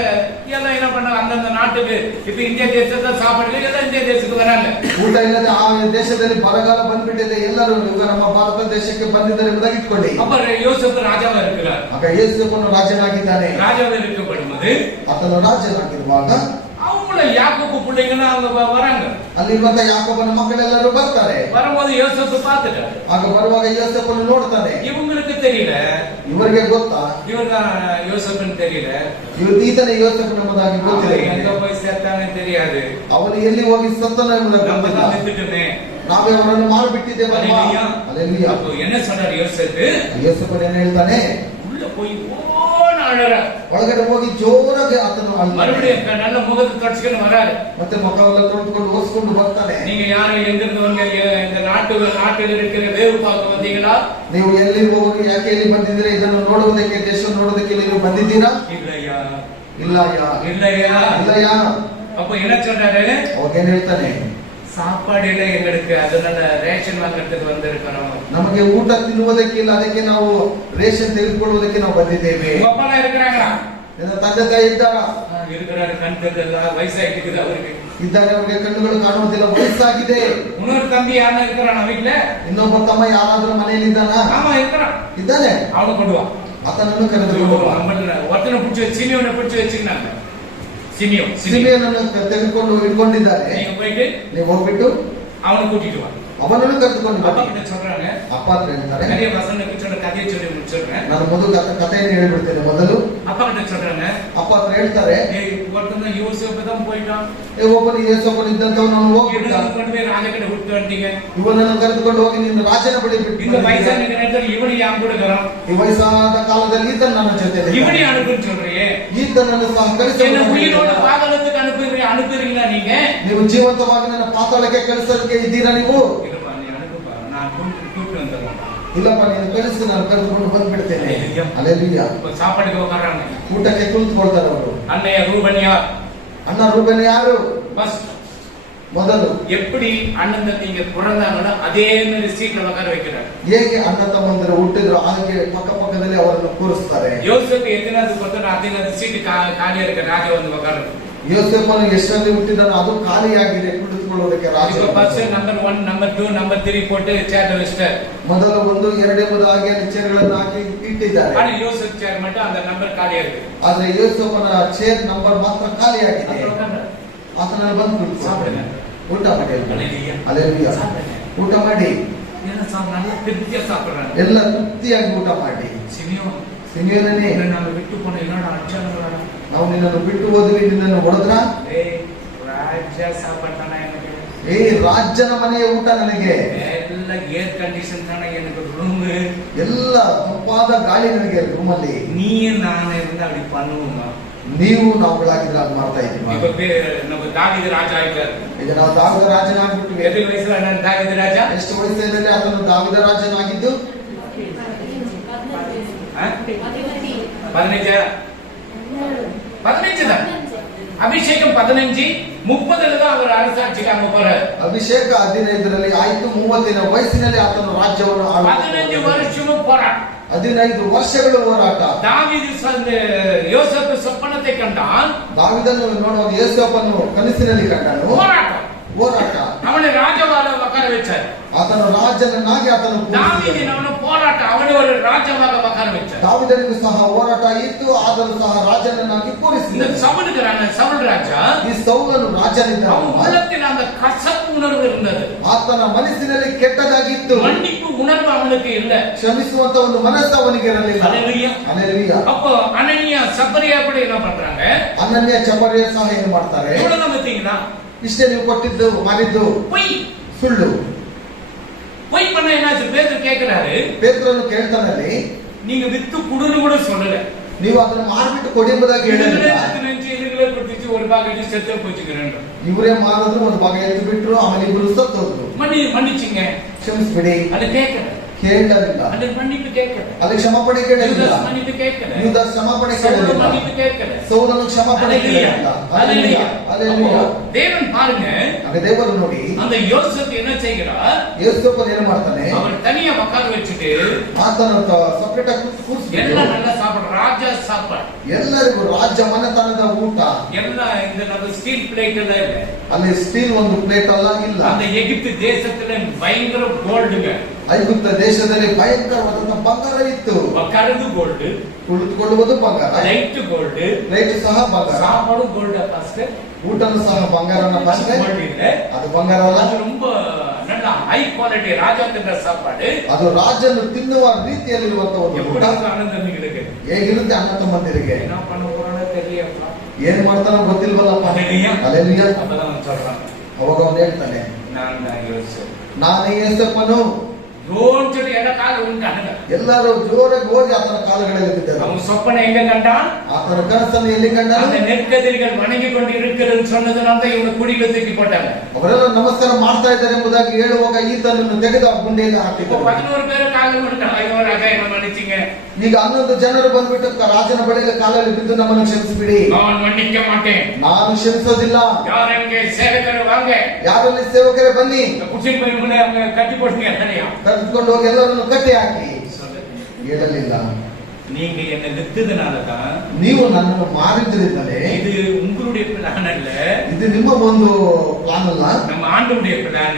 எல்லாம் என்ன பண்ண அந்தந்த நாட்டுக்கு, இப்ப இந்திய தேசத்துல சாப்பாடு இல்லை, எல்லாம் இந்திய தேசத்துக்கு வராங்க. ಊಟ ಇಲ್ಲದೆ ಆ ದೇಶದಲ್ಲಿ ಬರಗಾಲ ಬಂದ್ಬಿಟ್ಟಿದೆ. ಎಲ್ಲರೂ ಈಗ ನಮ್ಮ ಭಾರತ ದೇಶಕ್ಕೆ ಬಂದಿದ್ದಾರೆ ಎಂಬುದಾಗಿ ಇಟ್ಕೊಳ್ಳಿ. அப்ப யோசேப்பு ராஜாவா இருக்கிறார். ಆಗ ಯೋಸೇಫನು ರಾಜನಾಗಿದ್ದಾನೆ. ராஜாவா இருக்கப்படும்போது ಆತನು ರಾಜನಾಗಿರುವಾಗ அவங்கள யாக்கோபு பிள்ளைங்கன்னா அவங்க வராங்க. ಅಲ್ಲಿರುವಂತ ಯಾಕೋಬನ ಮಕ್ಕಳೆಲ್ಲರೂ ಬರ್ತಾರೆ. வரும்போது யோசேப்பு பார்த்துட்டாரு. ಆಗ ಬರುವಾಗ ಯೋಸೇಫನು ನೋಡ್ತಾನೆ. இவங்களுக்கு தெரியல, ಇವರಿಗೆ ಗೊತ್ತಾ இவர்தான் யோசேப்புன்னு தெரியல. ಈತನೇ ಯೋಸೇಫನು ಎಂಬುದಾಗಿ ಗೊತ್ತಿದೆ. எங்க போய் சேர்த்தானே தெரியாது. ಅವನು ಎಲ್ಲಿ ಹೋಗಿ ಸತ್ತನ ಎಂಬುದಾಗಿ நம்ம ಗೊತ್ತಿಲ್ಲ. தான் விட்டுட்டோமே. ನಾವೇ ಅವರನ್ನು ಮಾಡಿಬಿಟ್ಟಿದ್ದೇವೆ. அல்லேலூயா. அப்போ என்ன சொன்னார் யோசேப்பு? ಯೋಸೇಫನು ಏನು ಹೇಳ್ತಾನೆ? உள்ள போய் ஓன அழற. ಒಳಗಡೆ ಹೋಗಿ ಜೋರಾಗಿ ಆತನು ಅಳ್ತಾನೆ. மறுபடியும் நல்ல முகத்தை தொடச்சிಕೊಂಡು வராரு. ಮತ್ತೆ ಮುಖವೆಲ್ಲ ತೊಳೆದುಕೊಂಡು ಓಡಿಸಿಕೊಂಡು ಬರ್ತಾನೆ. நீங்க யாரும் எங்கிருந்து வந்தீங்க? இந்த நாட்டில் இருக்கிற வேவு பார்க்க வந்தீங்களா? ನೀವು ಎಲ್ಲಿ ಹೋಗಿ ಯಾಕೆ ಇಲ್ಲಿ ಬಂದಿದ್ದೀರಾ? ಇದನ್ನು ನೋಡುವುದಕ್ಕೆ, ದೇಶ ನೋಡುವುದಕ್ಕೆ ನೀವು ಬಂದಿದ್ದೀರಾ? இல்லையா. இல்லையா. இல்லையா. இல்லையா. அப்ப என்ன சொல்றாரு? ಅವಾಗೇನ್ ಹೇಳ್ತಾನೆ? சாப்பாடு இல்லை எங்களுக்கு, அதனால ரேஷன் வாங்குறதுக்கு வந்திருக்கிறோம். ನಮಗೆ ಊಟ ತಿನ್ನುವುದಕ್ಕಿಲ್ಲ, ಅದಕ್ಕೆ ನಾವು ರೇಷನ್ ತೆಗೆದುಕೊಳ್ಳುವುದಕ್ಕೆ ನಾವು ಬಂದಿದ್ದೇವೆ. உங்க அப்பா இருக்கிறாங்களா? ನಿನ್ನ ತಂದೆ ತಾಯಿ ಇದ್ದಾರಾ? இருக்கிறாரு. கண் தெரியல, வயசாயிட்டு அவருக்கு. ಇದ್ದಾರೆ, ಅವರಿಗೆ ಕಣ್ಣುಗಳು ಕಾಣುವುದಿಲ್ಲ, ವಯಸ್ಸಾಗಿದೆ. இன்னொரு தம்பி யாரும் இருக்கிறான் வீட்டுல? ಇನ್ನೊಬ್ಬ ತಮ್ಮ ಯಾರಾದ್ರೂ ಮನೆಯಲ್ಲಿ ಇದ್ದಾನಾ? ஆமா இருக்கிறான். ಇದ್ದಾನೆ. அவனை கொண்டு வா. ಆತನನ್ನು ಕರೆದುಕೊಂಡು ಬಾ. ஒருத்தனை பிடிச்சி சிமியோனை பிடிச்சி வச்சுக்கினாங்க. ಸಿಮಿಯೋನನ್ನು ತೆಗೆದುಕೊಂಡು ಇಟ್ಕೊಂಡಿದ್ದಾರೆ. நீங்க போயிட்டு ನೀವು ಹೋಗ್ಬಿಟ್ಟು அவனை கூட்டிட்டு வா. ಅವನನ್ನು ಕರೆದುಕೊಂಡು அப்பா ಬನ್ನಿ. கிட்ட சொல்றாங்க. ಅಪ್ಪ ಅಂತ ಹೇಳ್ತಾರೆ. நிறைய வசனத்துக்கு சொன்ன கதையை சொல்லி முடிச்சிடுறேன். ನಾನು ಮೊದಲು ಕಥೆಯನ್ನು ಹೇಳ್ಬಿಡ್ತೇನೆ. ಮೊದಲು அப்பா கிட்ட சொல்றாங்க. ಅಪ್ಪ ಹತ್ರ ಹೇಳ್ತಾರೆ, ஒருத்தன் யோசேப்பு தான் போயிட்டான். ಒಬ್ಬನು ಯೋಸೇಫನು ಇದ್ದಂತವನು ಹೋಗ್ಬಿಟ್ಟ. கொண்டு போய் ராஜா கிட்ட விட்டு வந்துட்டீங்க. ಇವನನ್ನು ಕರೆದುಕೊಂಡು ಹೋಗಿ ನೀನು ರಾಜನ ಬಳಿ இந்த ಬಿಟ್ಟು வயசான நேரத்துல இவனை யான் கூட இருக்கிறான். ಈ ವಯಸ್ಸಾದ ಕಾಲದಲ್ಲಿ ಈತನ ನನ್ನ ಜೊತೆ இவனை அனுப்புன்னு சொல்றியே. ಈತನನ್ನು ಸಹ என்ன உயிரோட ಕಳಿಸಿ பாதாளத்துக்கு அனுப்புறீங்களா நீங்க? ನೀವು ಜೀವಂತವಾಗಿ ನನ್ನ ಪಾತಾಳಕ್ಕೆ ಕಳಿಸೋದಕ್ಕೆ ಇದ್ದೀರಾ ನೀವು? இல்லப்பா, நீ அனுப்புப்பா, நான் கூப்பிட்டு வந்துடுறேன். ಇಲ್ಲಪ್ಪ, ನೀನು ಕಳಿಸಿ, ನಾನು ಕರೆದುಕೊಂಡು ಬಂದ್ಬಿಡ್ತೇನೆ. ಅಲ್ಲೇಲೂಯಾ. சாப்பாடுக்கு உட்கார்றாங்க. ಊಟಕ್ಕೆ ಕುಳಿತುಕೊಳ್ತಾರೆ ಅವರು. அன்னைய ரூபன்யா ಅಣ್ಣ ರೂಬೆನ್ ಯಾರು? பஸ் ಮೊದಲು எப்படி அண்ணன் தம்பிங்க பிறந்தாங்களோ அதே மாதிரி சீட்ல உட்கார வைக்கிறார். ಹೇಗೆ ಅಣ್ಣ ತಮ್ಮಂದಿರು ಹುಟ್ಟಿದ್ರು ಹಾಗೆ ಪಕ್ಕ ಪಕ್ಕದಲ್ಲಿ ಅವರನ್ನು ಕೂರಿಸ್ತಾರೆ. யோசேப்பு எத்தனாவது பார்த்தா அதே சீட்டு காலியா இருக்க ராஜா வந்து உட்காரு. ಯೋಸೇಫನು ಎಷ್ಟರಲ್ಲಿ ಹುಟ್ಟಿದನೋ ಅದು ಖಾಲಿಯಾಗಿದೆ, ಕುಳಿತುಕೊಳ್ಳುವುದಕ್ಕೆ ರಾಜ. இப்ப பஸ் நம்பர் 1, நம்பர் 2, நம்பர் 3 போட்டு சேர்ல வச்சிட்டார். ಮೊದಲು 1, 2 ಎಂಬುದಾಗಿ ಅಲ್ಲಿ ಚೇರ್ಗಳನ್ನು ಹಾಕಿ ಇಟ್ಟಿದ್ದಾರೆ. ஆனா யோசேப் சேர் மட்டும் அந்த நம்பர் காலியா இருக்கு. ಆದ್ರೆ ಯೋಸೇಫನ ಚೇರ್ ನಂಬರ್ ಮಾತ್ರ ಖಾಲಿಯಾಗಿದೆ. அப்புறம் உட்கார்ந்தார். ಆತನಲ್ಲಿ ಬಂದು சாப்பிடுங்க. ಊಟ ಮಾಡಿ. அல்லேலூயா. ಅಲ್ಲೇಲೂಯಾ. சாப்பிடுங்க. ಊಟ ಮಾಡಿ. என்ன நல்லா திருப்தியா சாப்பிடுறாங்க. ಎಲ್ಲ ತೃಪ್ತಿಯಾಗಿ ಊಟ ಮಾಡಿ. சிமியோன், ಸಿಮಿಯೋನನೇ, நாங்க விட்டு போன என்னோட அச்சாங்களா? ನಾವು ನಿನ್ನನ್ನು ಬಿಟ್ಟು ಹೋದ್ವಿ, ನಿನ್ನನ್ನು ಹೊಡೆದ್ರ? ஏய், ராஜா சாப்பாடுனா எனக்கு. ರಾಜ್ಯನ ಮನೆಯ ಊಟ ನನಗೆ. ಎಲ್ಲ ಏರ್ ಕಂಡೀಷನ್ தான எனக்கு ரூம். ಎಲ್ಲ ತಂಪಾದ ಗಾಳಿ ನನಗೆ ರೂಮಲ್ಲಿ. நீ நானே இருந்து அப்படி பண்ணுவோமா? ನೀವು ನಾವುಗಳಾಗಿದ್ರೆ ಅದು ಮಾಡ್ತಾ ಇದ್ದೀವಿ. இப்ப நம்ம தாவீது ராஜா ஆயிட்டாரு. ಈಗ ನಾವು ದಾವಿದ ರಾಜನಾಗ್ಬಿಟ್ವಿ. எத்தனை வயசுல நான் தாவீது ராஜா? ಎಷ್ಟು ವಯಸ್ಸಿನಲ್ಲಿ ಅದನ್ನು ದಾವಿದ ರಾಜನಾಗಿದ್ದು? 15 தான். அபிஷேகம் 15, 30 தான் அவர் அரசாட்சிக்கு அங்க போறாரு. ಅಭಿಷೇಕ 15ರಲ್ಲಿ ಆಯ್ತು, 30ನ ವಯಸ್ಸಿನಲ್ಲಿ ಆತನು ರಾಜ್ಯವನ್ನು 15 வருஷமும் போராட்டம். 15 ವರ್ಷಗಳು ಹೋರಾಟ. தாவீது யோசேப்பு சொப்பனத்தை கண்டான். ದಾವಿದನ್ನು ನೋಡುವಾಗ ಯೋಸೇಫನ್ನು ಕನಸಿನಲ್ಲಿ ಕಂಡನು. போராட்டம். ಹೋರಾಟ. அவனை ராஜவால உட்கார உட்கார வச்சார். ಆತನು ರಾಜನನ್ನಾಗಿ ಆತನು தாவೀದಿನ ಅವನ ಹೋರಾಟ ಅವನೇ ಒಂದು ರಾಜವಾಗ ಉட்கார வச்சார். ದಾವೀದನಿಗೂ ಸಹ ಹೋರಾಟ ಇತ್ತು, ಆದರೂ ಸಹ ರಾಜನನ್ನಾಗಿ இந்த ಕೂರಿಸಿದನು. சவுல் ராஜா ಈ ಸೌಲನು ರಾಜನಿದ್ದ. அவன் உள்ளத்தில் அந்த கசப்பு உணர்வு இருந்தது. ಆತನ ಮನಸ್ಸಿನಲ್ಲಿ ಕೆಟ್ಟದಾಗಿತ್ತು. மன்னிப்பு உணர்வு அவனுக்கு இல்ல. ಕ್ಷಮಿಸುವಂತ ಒಂದು ಮನಸ್ಸು ಅವನಿಗೆ ಇರಲಿಲ್ಲ. ஹல்லேலூயா. ಹಲ್ಲೆಲೂಯಾ. அப்போ அனனியா சப்பரியா கூட என்ன பண்றாங்க? ಅನನ್ಯ ಚಮರ್ಯ ಸಹ ಏನು ಮಾಡ್ತಾರೆ? இவ்வளவு பாத்தீங்களா? ಇಷ್ಟೇ ನೀವು ಕೊಟ್ಟಿದ್ದು ಮಾಡಿದ್ದು பொய். ಸುಳ್ಳು. பொய் பண்ண என்னாச்சு? பேதுரு கேக்குறாரு, ಪೇತ್ರನು ಕೇಳ್ತಾನಲ್ಲಿ, நீங்க வித்து குடுன்னு கூட சொல்லல. ನೀವು ಅದನ್ನು ಮಾರ್ಬಿಟ್ಟು ಕೊಡಿ ಎಂಬುದಾಗಿ ಹೇಳಿಲ್ಲ. இதுகளே கொடுத்துச்சு ஒரு பாக்கெட் செத்து போச்சுக்கிறேன். ಇವರೇ ಮಾರಿದ್ರು, ಒಂದು ಭಾಗ ಎತ್ತು ಬಿಟ್ರು, ಆಮೇಲೆ ಇಬ್ರು ಸತ್ತೋದ್ರು. மன்னிச்சிங்க. ಕ್ಷಮಿಸ್ಬಿಡಿ அது கேட்கல. ಕೇಳಲಿಲ್ಲ. அது மன்னிப்பு கேட்கல. ಅದಕ್ಕೆ ಕ್ಷಮಾಪಣೆ ಕೇಳಲಿಲ್ಲ. யூதாஸ் மன்னிப்பு கேட்கல. ಯೂದಾಸ್ ಕ್ಷಮಾಪಣೆ சவுல் ಕೇಳಲಿಲ್ಲ. மன்னிப்பு கேட்கல. ಸೌಲನು ಕ್ಷಮಾಪಣೆ ಕೇಳಲಿಲ್ಲ. ஹல்லேலூயா. ಹಲ್ಲೆಲೂಯಾ. தேவன் பாருங்க, ಆಗ ದೇವರು ನೋಡಿ அந்த யோசேப்பு என்ன செய்கிறார்? ಯೋಸೇಫನು ಏನು ಮಾಡ್ತಾನೆ? அவர் தனியா உட்கார வச்சுட்டு ಆತನ ಸಪರೇಟ್ ಆಗಿ ಕೂರಿಸ್ಬಿಟ್ಟು எல்லாம் நல்லா சாப்பாடு, ராஜா சாப்பாடு, ಎಲ್ಲರಿಗೂ ರಾಜ್ಯ ಮನೆತನದ ಊಟ. எல்லாம் இந்த நம்ம ஸ்டீல் பிளேட் எல்லாம் இல்ல. ಅಲ್ಲಿ ಸ್ಟೀಲ್ ಒಂದು ಪ್ಲೇಟ್ ಅಲ್ಲ ಇಲ್ಲ. அந்த எகிப்து தேசத்துல பயங்கர கோல்டுங்க. ಐಗುಪ್ತ ದೇಶದಲ್ಲಿ ಭಯಂಕರವಾದಂತಹ ಬಂಗಾರ ಇತ್ತು. உட்கார்ந்து கோல்டு, ಕುಳಿತುಕೊಳ್ಳುವುದು ಬಂಗಾರ, லைட் கோல்டு, ಪ್ಲೇಟ್ ಸಹ ಬಂಗಾರ, சாப்பாடும் கோல்டு. பாஸ்டர் ಊಟನು ಸಹ ಬಂಗಾರನ ಪಾತ್ರೆ. கோல்டு இல்ல, ಅದು ಬಂಗಾರ ಅಲ್ಲ. அது ரொம்ப நல்ல ஹை குவாலிட்டி ராஜா தின்ற சாப்பாடு. ಅದು ರಾಜನು ತಿನ್ನುವ ರೀತಿಯಲ್ಲಿರುವಂತಹ ಒಂದು ಊಟ. எப்படி ஆனந்தம் ನಿಮಗೆ ಹೇಗಿರುತ್ತೆ ಅಣ್ಣ ತಮ್ಮಂದಿರಿಗೆ? என்ன பண்ண போறானோ தெரியலப்பா. ಏನ್ ಮಾಡ್ತಾನೋ ಗೊತ್ತಿಲ್ವಲ್ಲಪ್ಪ. ஹல்லேலூயா. ಹಲ್ಲೆಲೂಯಾ. அப்பதான் அவன் சொல்றான், ಅವಾಗ ಅವನು ಹೇಳ್ತಾನೆ, நான் தான் யோசிச்சேன். ನಾನೇ ಯೋಸೇಫನು. ஜோன் சொல்லி என்ன கால உண்டானுங்க. ಎಲ್ಲರೂ ಜೋರಾಗಿ ಹೋಗಿ ಆತನ ಕಾಲುಗಳಲ್ಲಿ ಬಿದ್ದರು. அவன் சொப்பனை எங்க கண்டான்? ಆತನ ಕನಸನ್ನು ಎಲ್ಲಿ ಕಂಡನು? அந்த நெற்கதிர்கள் வணங்கி கொண்டு இருக்கிறது சொன்னதுனால இவனை குடியில தூக்கி போட்டாங்க. ಅವರೆಲ್ಲ ನಮಸ್ಕಾರ ಮಾಡ್ತಾ ಇದ್ದಾರೆ ಎಂಬುದಾಗಿ ಹೇಳುವಾಗ ಈತನನ್ನು ತೆಗೆದು ಆ ಗುಂಡೆಯಲ್ಲಿ இப்போ ಹಾಕಿದರು. 11 பேர் காலில் விட்டாங்க. ஐயோ ராஜா என்ன மன்னிச்சிங்க. ಈಗ 11 ಜನರು ಬಂದ್ಬಿಟ್ಟು ರಾಜನ ಬಳಿಗೆ ಕಾಲಲ್ಲಿ ಬಿದ್ದು ನಮ್ಮನ್ನು ಕ್ಷಮಿಸಿಬಿಡಿ. நான் மன்னிக்க மாட்டேன். ನಾನು ಕ್ಷಮಿಸೋದಿಲ್ಲ. யார் எங்கே சேவகர் வாங்க. ಯಾರಲ್ಲಿ ಸೇವಕರೇ ಬನ್ನಿ. குடிசை போய் உங்களை அங்க கட்டி போட்டுங்க தனியா. ಕರೆದುಕೊಂಡು ಹೋಗಿ ಎಲ್ಲರನ್ನು ಕಟ್ಟಿ ಹಾಕಿ. ಹೇಳಲಿಲ್ಲ. நீங்க என்ன வித்ததுனாலதான், ನೀವು ನನ್ನನ್ನು ಮಾರಿದ್ರಿಂದಲೇ, இது உங்களுடைய பிளான் அல்ல, ಇದು ನಿಮ್ಮ ಒಂದು ಪ್ಲಾನ್ ಅಲ್ಲ, நம்ம ஆண்டவருடைய பிளான்.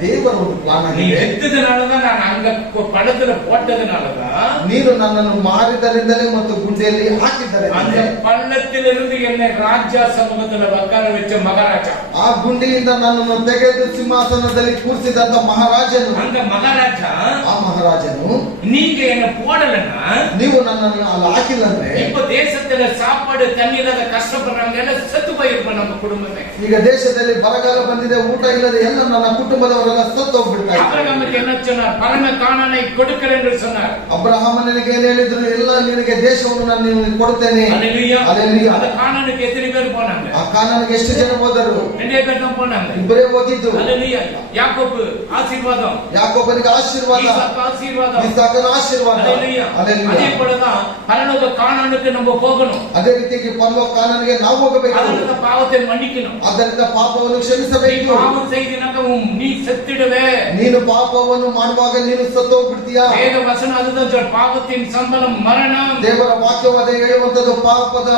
ದೇವರ ಒಂದು ಪ್ಲಾನ್ நீ ಆಗಿದೆ. வித்ததுனாலதான், நான் அங்க படத்துல போட்டதுனாலதான், ನೀನು ನನ್ನನ್ನು ಮಾರಿದರಿಂದಲೇ ಮತ್ತು ಗುಂಡೆಯಲ್ಲಿ அந்த ಹಾಕಿದ್ದರಿಂದ பள்ளத்திலிருந்து என்னை ராஜா சமூகத்துல உட்கார வச்ச மகாராஜா, ಆ ಗುಂಡಿಯಿಂದ ನನ್ನನ್ನು ತೆಗೆದು ಸಿಂಹಾಸನದಲ್ಲಿ ಕೂರಿಸಿದಂತ ಮಹಾರಾಜನು, அந்த மகாராஜா ಆ ಮಹಾರಾಜನು, நீங்க என்ன போடலன்னா, ನೀವು ನನ್ನನ್ನು ಅಲ್ಲಿ ಹಾಕಿಲ್ಲ ಅಂದ್ರೆ இப்ப தேசத்துல சாப்பாடு தண்ணி இல்லாத கஷ்டப்படுறாங்க, எல்லாம் செத்து போயிருப்போம் நம்ம குடும்பமே. ಈಗ ದೇಶದಲ್ಲಿ ಬರಗಾಲ ಬಂದಿದೆ, ಊಟ ಇಲ್ಲದೆ ಎಲ್ಲ ನನ್ನ ಕುಟುಂಬದವರೆಲ್ಲ ಸತ್ತು ಹೋಗ್ಬಿಡ್ತಾ ಇದ್ದಾರೆ. ஆபிரகாமுக்கு என்ன சொன்னார்? பரம கானானை கொடுக்கிறேன் என்று சொன்னார். ಅಬ್ರಹಾಮ ನಿನಗೆ ಏನ್ ಹೇಳಿದ್ರು? ಎಲ್ಲ ನಿನಗೆ ದೇಶವನ್ನು ನಾನು ನಿನಗೆ ಕೊಡ್ತೇನೆ. ஹல்லேலூயா. ಹಲ್ಲೆಲೂಯಾ. அந்த கானானுக்கு எத்தனை பேர் போனாங்க? ಆ ಕಾನಾನಿಗೆ ಎಷ್ಟು ಜನ ಹೋದರು? 2 பேர் தான் போனாங்க. ಇಬ್ಬರೇ ಹೋಗಿದ್ದು. ஹல்லேலூயா. யாக்கோபு ஆசீர்வாதம், ಯಾಕೋಬನಿಗೆ ಆಶೀರ್ವಾದ, ஈசாக்கு ஆசீர்வாதம். ಇಸಾಕನ ಆಶೀರ್ವಾದ. ஹல்லேலூயா. ಹಲ್ಲೆಲೂಯಾ. அதே போலதான் பரலோக கானானுக்கு நம்ம போகணும். ಅದೇ ರೀತಿಯಾಗಿ ಪರಲೋಕ ಕಾನಾನಿಗೆ ನಾವು ಹೋಗಬೇಕು. அதனால பாவத்தை மன்னிக்கணும். ಆದ್ದರಿಂದ ಪಾಪವನ್ನು நீ ಕ್ಷಮಿಸಬೇಕು. பாவம் செய்தினாக்க நீ செத்துடுவே. ನೀನು ಪಾಪವನ್ನು ಮಾಡುವಾಗ ನೀನು ಸತ್ತು ಹೋಗ್ಬಿಡ್ತೀಯಾ? வேத வசனம் அதுதான் சொல்ற, பாவத்தின் சம்பளம் மரணம். ದೇವರ ವಾಕ್ಯವಾದ ಹೇಳುವಂತದ್ದು ಪಾಪದ